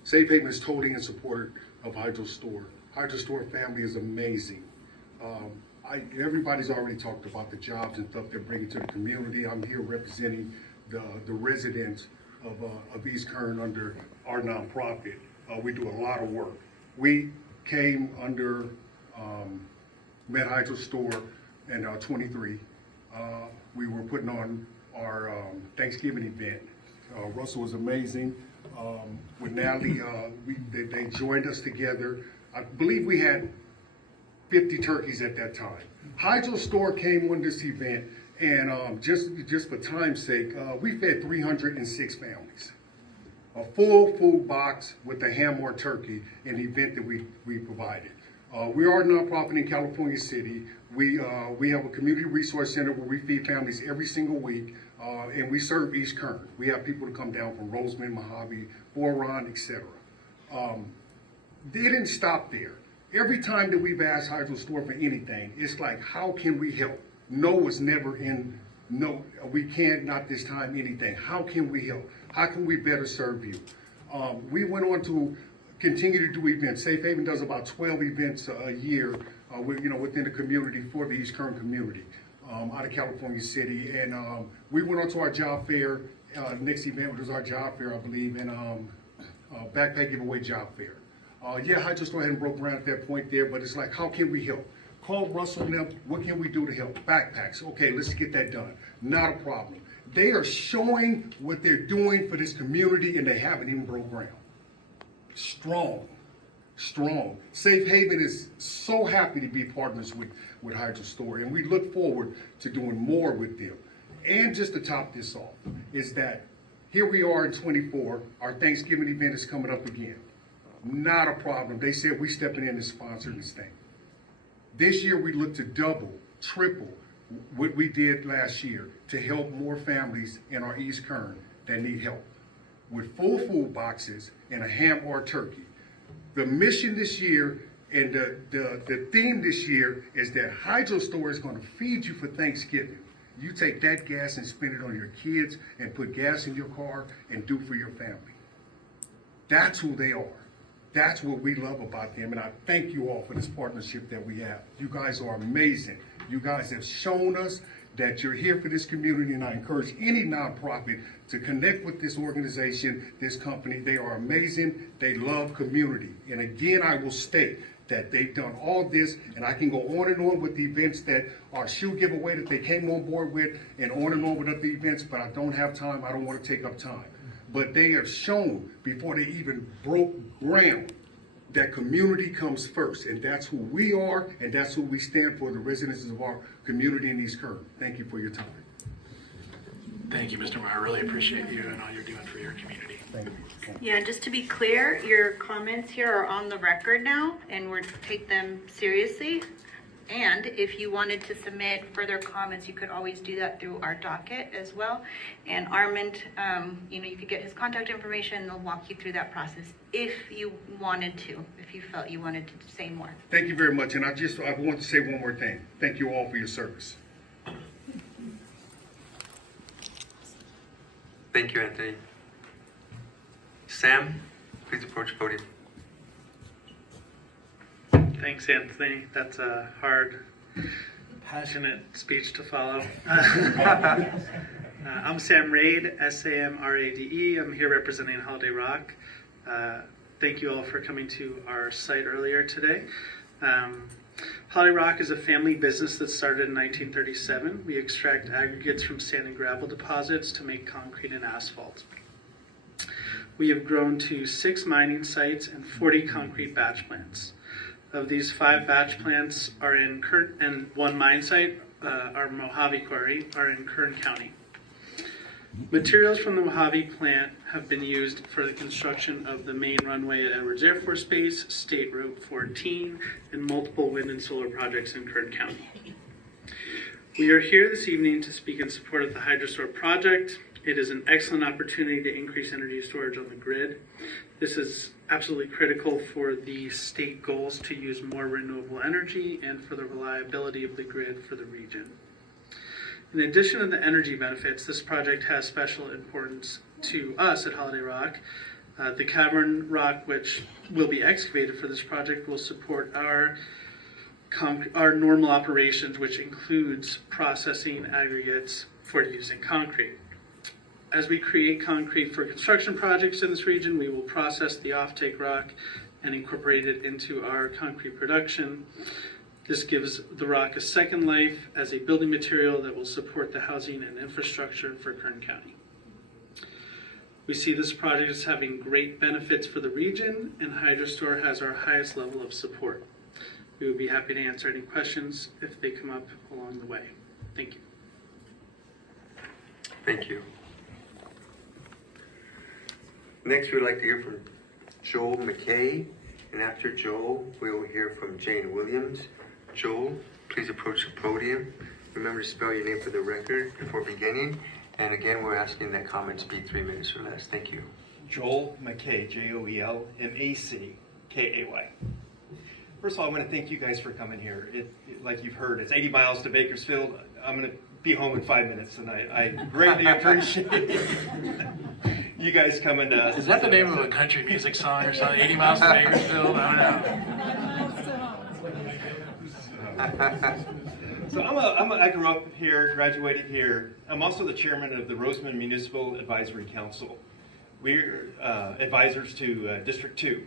Safe Haven is totally in support of Hydrostor. Hydrostor family is amazing. Everybody's already talked about the jobs and stuff they're bringing to the community. I'm here representing the residents of East Kern under our nonprofit. We do a lot of work. We came under Med Hydrostor in 23. we were putting on our Thanksgiving event. Russell was amazing. With Natalie, they joined us together. I believe we had 50 turkeys at that time. Hydrostor came on this event, and just for time's sake, we fed 306 families. A full food box with a ham or turkey in the event that we provided. We are a nonprofit in California City. We have a community resource center where we feed families every single week, and we serve East Kern. We have people to come down from Roseman, Mojave, Boron, etc. They didn't stop there. Every time that we've asked Hydrostor for anything, it's like, how can we help? No was never in, no, we can't, not this time, anything. How can we help? How can we better serve you? We went on to continue to do events. Safe Haven does about 12 events a year within the community for the East Kern community out of California City. And we went on to our job fair. Next event was our job fair, I believe, and backpack giveaway job fair. Hydrostor hadn't broke ground at that point there, but it's like, how can we help? Call Russell and them, what can we do to help? Backpacks, okay, let's get that done. Not a problem. They are showing what they're doing for this community, and they haven't even broke ground. Strong. Safe Haven is so happy to be partners with Hydrostor, and we look forward to doing more with them. And just to top this off, is that here we are in 24, our Thanksgiving event is coming up again. Not a problem. They said we stepping in to sponsor this thing. This year we look to double, triple what we did last year to help more families in our East Kern that need help with full food boxes and a ham or a turkey. The mission this year and the theme this year is that Hydrostor is going to feed you for Thanksgiving. You take that gas and spend it on your kids and put gas in your car and do for your family. That's who they are. That's what we love about them, and I thank you all for this partnership that we have. You guys are amazing. You guys have shown us that you're here for this community, and I encourage any nonprofit to connect with this organization, this company. They are amazing. They love community. And again, I will state that they've done all this, and I can go on and on with the events that our shoe giveaway that they came on board with, and on with other events, but I don't have time. I don't want to take up time. But they have shown before they even broke ground that community comes first. And that's who we are, and that's who we stand for, the residents of our community in East Kern. Thank you for your time. Thank you, Mr. Meyer. I really appreciate you and all you're doing for your community. Thank you. Yeah, just to be clear, your comments here are on the record now, and we're take them seriously. And if you wanted to submit further comments, you could always do that through our docket as well. And Armand, you could get his contact information, and they'll walk you through that process if you wanted to, if you felt you wanted to say more. Thank you very much. And I want to say one more thing. Thank you all for your service. Thank you, Anthony. Sam, please approach the podium. Thanks, Anthony. That's a hard, passionate speech to follow. I'm Sam Rade, S-A-M-R-A-D-E. I'm here representing Holiday Rock. Thank you all for coming to our site earlier today. Holiday Rock is a family business that started in 1937. We extract aggregates from sand and gravel deposits to make concrete and asphalt. We have grown to 6 mining sites and 40 concrete batch plants. Of these, 5 batch plants are in Kern, and 1 mine site, our Mojave Quarry, are in Kern County. Materials from the Mojave plant have been used for the construction of the main runway at Edwards Air Force Base, State Route 14, and multiple wind and solar projects in Kern County. We are here this evening to speak in support of the Hydrostor project. It is an excellent opportunity to increase energy storage on the grid. This is absolutely critical for the state goals to use more renewable energy and for the reliability of the grid for the region. In addition to the energy benefits, this project has special importance to us at Holiday Rock. The cavern rock, which will be excavated for this project, will support our normal operations, which includes processing aggregates for use in concrete. As we create concrete for construction projects in this region, we will process the offtake rock and incorporate it into our concrete production. This gives the rock a second life as a building material that will support the housing and infrastructure for Kern County. We see this project as having great benefits for the region, and Hydrostor has our highest level of support. We would be happy to answer any questions if they come up along the way. Thank you. Thank you. Next, we'd like to hear from Joel McKay, and after Joel, we will hear from Jane Williams. Joel, please approach the podium. Remember to spell your name for the record before beginning. And again, we're asking that comments be 3 minutes or less. Thank you. Joel McKay, Joelmacay. First of all, I want to thank you guys for coming here. Like you've heard, it's 80 miles to Bakersfield. I'm going to be home in 5 minutes tonight. I greatly appreciate you guys coming to. Is that the name of a country music song or something? 80 miles to Bakersfield? I don't know. So I grew up here, graduated here. I'm also the chairman of the Roseman Municipal Advisory Council. We're advisors to District 2.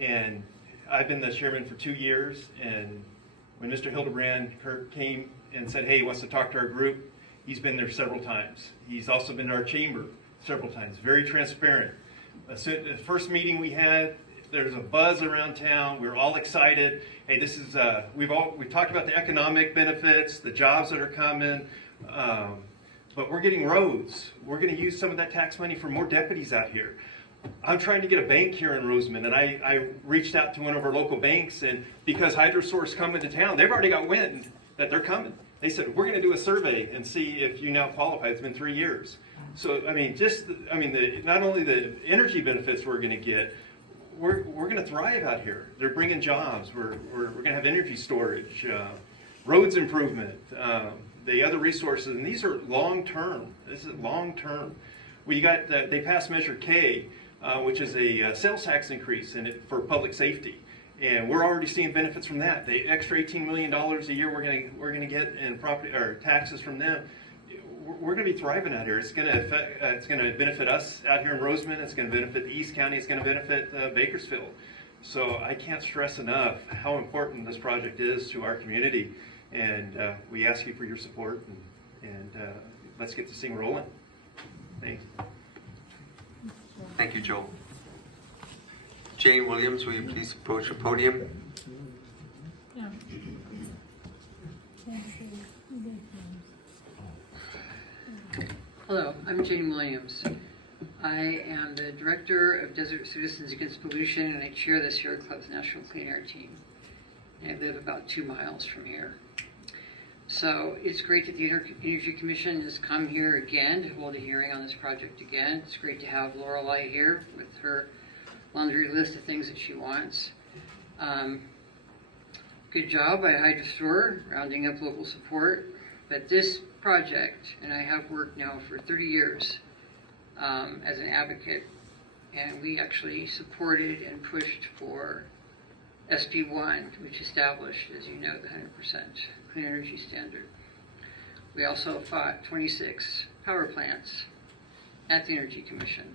And I've been the chairman for 2 years. And when Mr. Hildebrand came and said, hey, he wants to talk to our group, he's been there several times. He's also been to our chamber several times, very transparent. The first meeting we had, there's a buzz around town. We're all excited. Hey, this is we've talked about the economic benefits, the jobs that are coming, but we're getting roads. We're going to use some of that tax money for more deputies out here. I'm trying to get a bank here in Roseman, and I reached out to one of our local banks, and because Hydrostor is coming to town, they've already got wind that they're coming. They said, we're going to do a survey and see if you now qualify. It's been 3 years. So, I mean, not only the energy benefits we're going to get, we're going to thrive out here. They're bringing jobs. We're going to have energy storage, roads improvement, the other resources, and these are long term. This is long term. They passed Measure K, which is a sales tax increase for public safety, and we're already seeing benefits from that. The extra $18 million a year we're going to get in property or taxes from them. We're going to be thriving out here. It's going to benefit us out here in Roseman. It's going to benefit the East County. It's going to benefit Bakersfield. So I can't stress enough how important this project is to our community. And we ask you for your support. And let's get this thing rolling. Thanks. Thank you, Joel. Jane Williams, will you please approach the podium? Yeah. Hello, I'm Jane Williams. I am the Director of Desert Citizens Against Pollution, and I chair the Sierra Club's National Clean Air Team. And I live about 2 miles from here. So it's great that the Energy Commission has come here again to hold a hearing on this project again. It's great to have Lorelei here with her laundry list of things that she wants. Good job by Hydrostor rounding up local support. But this project, and I have worked now for 30 years as an advocate, and we actually supported and pushed for SB1, which established, as you know, the 100% clean energy standard. We also fought 26 power plants at the Energy Commission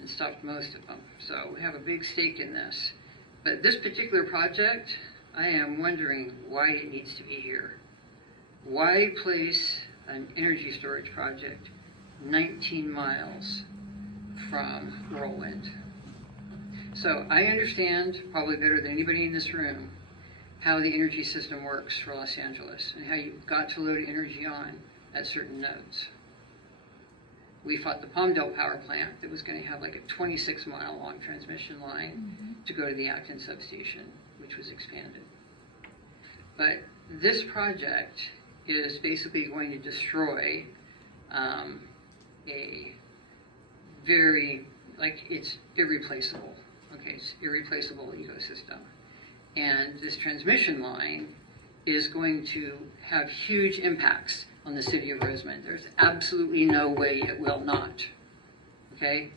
and stopped most of them. So we have a big stake in this. But this particular project, I am wondering why it needs to be here. Why place an energy storage project 19 miles from Whirlwind? So I understand, probably better than anybody in this room, how the energy system works for Los Angeles and how you've got to load energy on at certain nodes. We fought the Palmdale power plant that was going to have like a 26-mile long transmission line to go to the Acton substation, which was expanded. But this project is basically going to destroy a very, it's irreplaceable. Okay, it's irreplaceable ecosystem. And this transmission line is going to have huge impacts on the city of Roseman. There's absolutely no way it will not. Okay?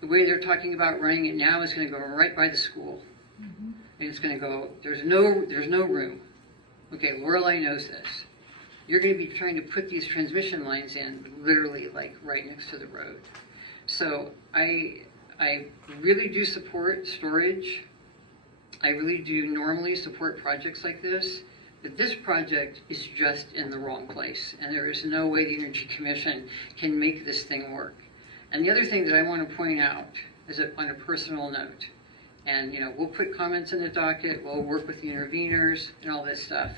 The way they're talking about running it now is going to go right by the school. And it's going to go, there's no room. Okay, Lorelei knows this. You're going to be trying to put these transmission lines in literally like right next to the road. So I really do support storage. I really do normally support projects like this, but this project is just in the wrong place, and there is no way the Energy Commission can make this thing work. And the other thing that I want to point out is that on a personal note, and we'll put comments in the docket, we'll work with the interveners and all this stuff.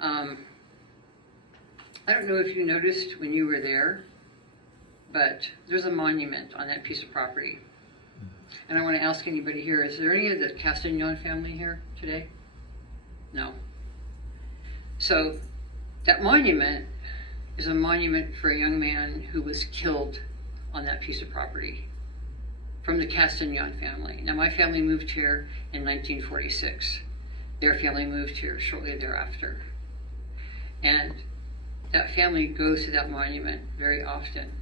I don't know if you noticed when you were there, but there's a monument on that piece of property. And I want to ask anybody here, is there any of the Castagnon family here today? No. So that monument is a monument for a young man who was killed on that piece of property from the Castagnon family. Now, my family moved here in 1946. Their family moved here shortly thereafter. And that family goes to that monument very often.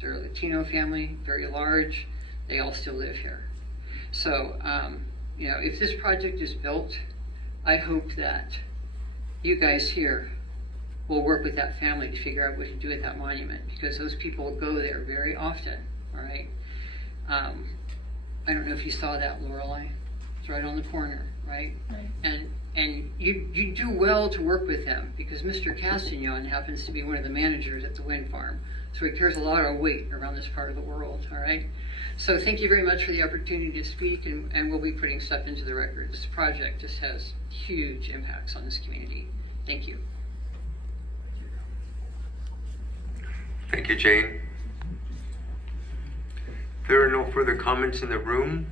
They're a Latino family, very large. They all still live here. So, if this project is built, I hope that you guys here will work with that family to figure out what to do with that monument, because those people go there very often, all right? I don't know if you saw that, Lorelei. It's right on the corner, right? And you do well to work with him, because Mr. Castagnon happens to be one of the managers at the wind farm. So he carries a lot of weight around this part of the world, all right? So thank you very much for the opportunity to speak, and we'll be putting stuff into the record. This project just has huge impacts on this community. Thank you. Thank you, Jane. If there are no further comments in the room,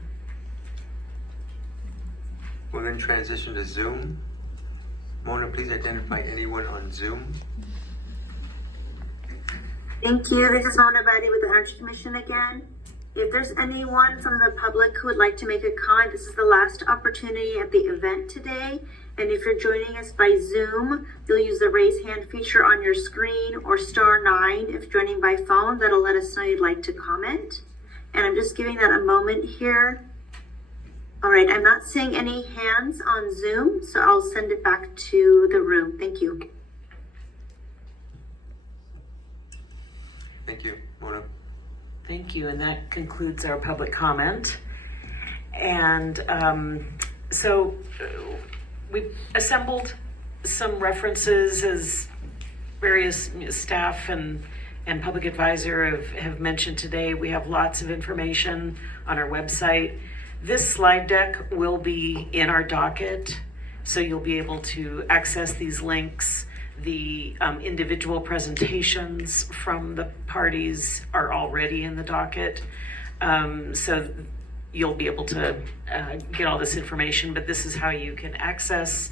we'll then transition to Zoom. Mona, please identify anyone on Zoom. Thank you. This is Mona Badi with the Energy Commission again. If there's anyone from the public who would like to make a comment, this is the last opportunity at the event today. And if you're joining us by Zoom, you'll use the raise hand feature on your screen, or *9 if joining by phone. That'll let us know you'd like to comment. And I'm just giving that a moment here. All right, I'm not seeing any hands on Zoom, so I'll send it back to the room. Thank you. Thank you, Mona. Thank you, and that concludes our public comment. And so we've assembled some references, as various staff and public advisor have mentioned today. We have lots of information on our website. This slide deck will be in our docket, so you'll be able to access these links. The individual presentations from the parties are already in the docket. So you'll be able to get all this information, but this is how you can access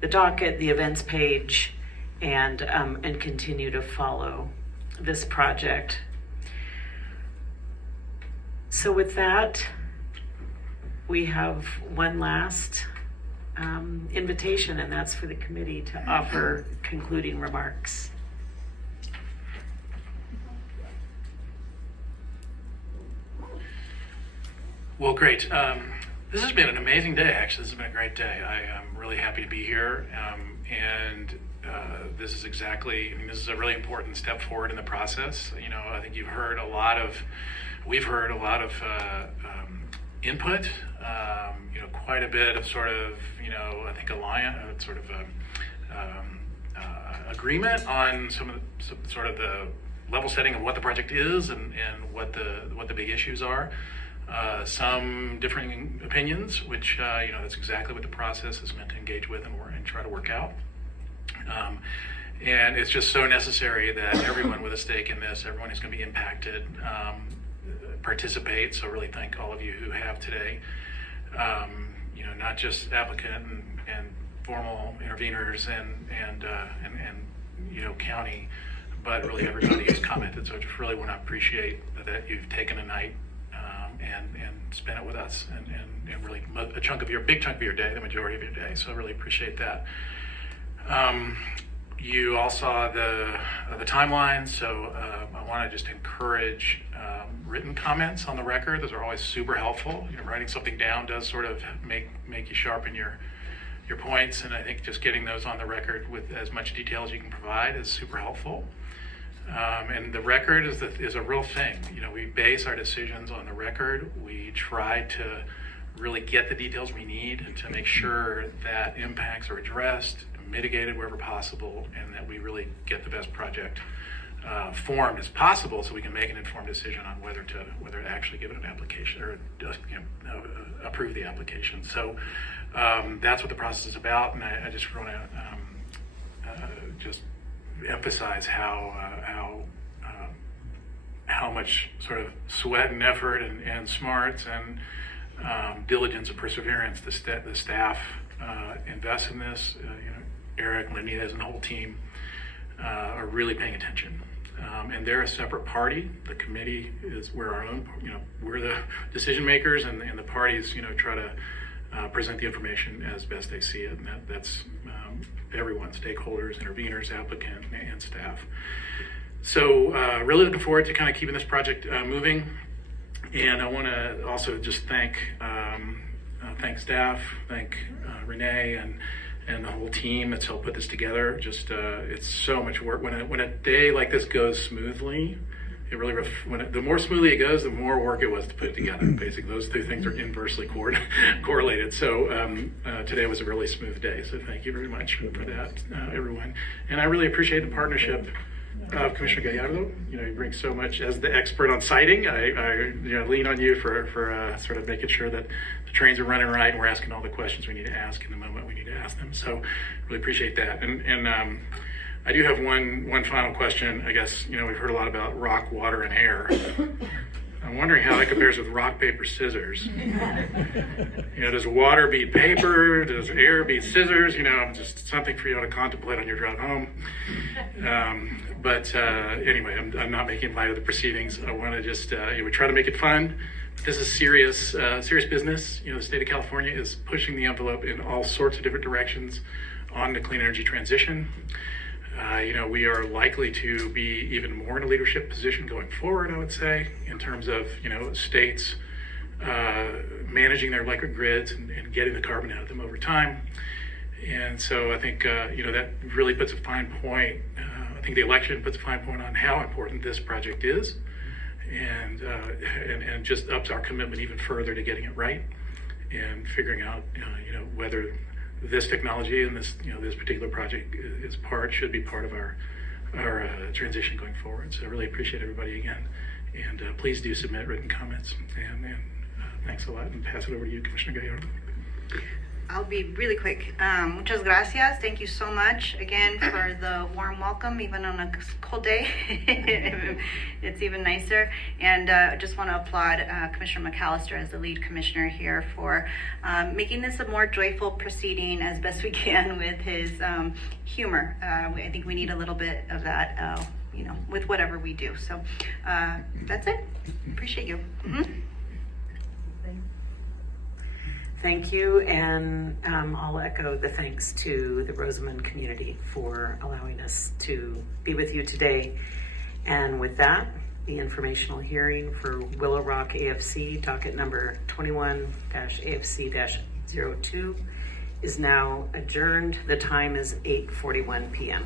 the docket, the events page, and continue to follow this project. So with that, we have one last invitation, and that's for the committee to offer concluding remarks. Well, great. This has been an amazing day, actually. This has been a great day. I am really happy to be here. This is exactly, this is a really important step forward in the process. I think we've heard a lot of input, quite a bit of I think agreement on some of the level setting of what the project is and what the big issues are. Some differing opinions, which that's exactly what the process is meant to engage with and try to work out. And it's just so necessary that everyone with a stake in this, everyone who's going to be impacted, participate. So really thank all of you who have today. Not just applicant and formal interveners and county, but really everybody who's commented. So I just really want to appreciate that you've taken a night and spent it with us and really big chunk of your day, the majority of your day. So I really appreciate that. You all saw the timeline, so I want to just encourage written comments on the record. Those are always super helpful. Writing something down does sort of make you sharpen your points, and I think just getting those on the record with as much detail as you can provide is super helpful. And the record is a real thing. We base our decisions on the record. We try to really get the details we need to make sure that impacts are addressed, mitigated wherever possible, and that we really get the best project formed as possible, so we can make an informed decision on whether to actually give it an application or approve the application. So that's what the process is about, and I just want to just emphasize how much sort of sweat and effort and smarts and diligence and perseverance the staff invests in this. Eric, Lenita, and the whole team are really paying attention. And they're a separate party. The committee is, we're our own, we're the decision makers, and the parties, try to present the information as best they see it. And that's everyone, stakeholders, interveners, applicant, and staff. So really looking forward to kind of keeping this project moving. And I want to also just thank staff, thank Renee and the whole team that's helped put this together. Just it's so much work. When a day like this goes smoothly, it really the more smoothly it goes, the more work it was to put it together. Basically, those two things are inversely correlated. So today was a really smooth day. So thank you very much for that, everyone. And I really appreciate the partnership of Commissioner Gallardo. You bring so much as the expert on siting. I lean on you for sort of making sure that the trains are running right and we're asking all the questions we need to ask in the moment we need to ask them. So really appreciate that. And I do have one final question. I guess we've heard a lot about rock, water, and air. I'm wondering how that compares with rock, paper, scissors. Does water beat paper? Does air beat scissors? Just something for you to contemplate on your drive home. But anyway, I'm not making light of the proceedings. I want to just we try to make it fun. But this is serious business. The state of California is pushing the envelope in all sorts of different directions on the clean energy transition. We are likely to be even more in a leadership position going forward, I would say, in terms of, states managing their electric grids and getting the carbon out of them over time. And so I think, that really puts a fine point. I think the election puts a fine point on how important this project is, and just ups our commitment even further to getting it right and figuring out, whether this technology and this particular project should be part of our transition going forward. So I really appreciate everybody again, and please do submit written comments. And thanks a lot, and pass it over to you, Commissioner Gallardo. I'll be really quick. Muchas gracias. Thank you so much again for the warm welcome, even on a cold day. It's even nicer. And I just want to applaud Commissioner McAllister as the lead commissioner here for making this a more joyful proceeding as best we can with his humor. I think we need a little bit of that, with whatever we do. So that's it. Appreciate you. Mm-hmm. Thank you, and I'll echo the thanks to the Rosamond community for allowing us to be with you today. And with that, the informational hearing for Willow Rock AFC, docket number 21-AFC-02, is now adjourned. The time is 8:41 p.m.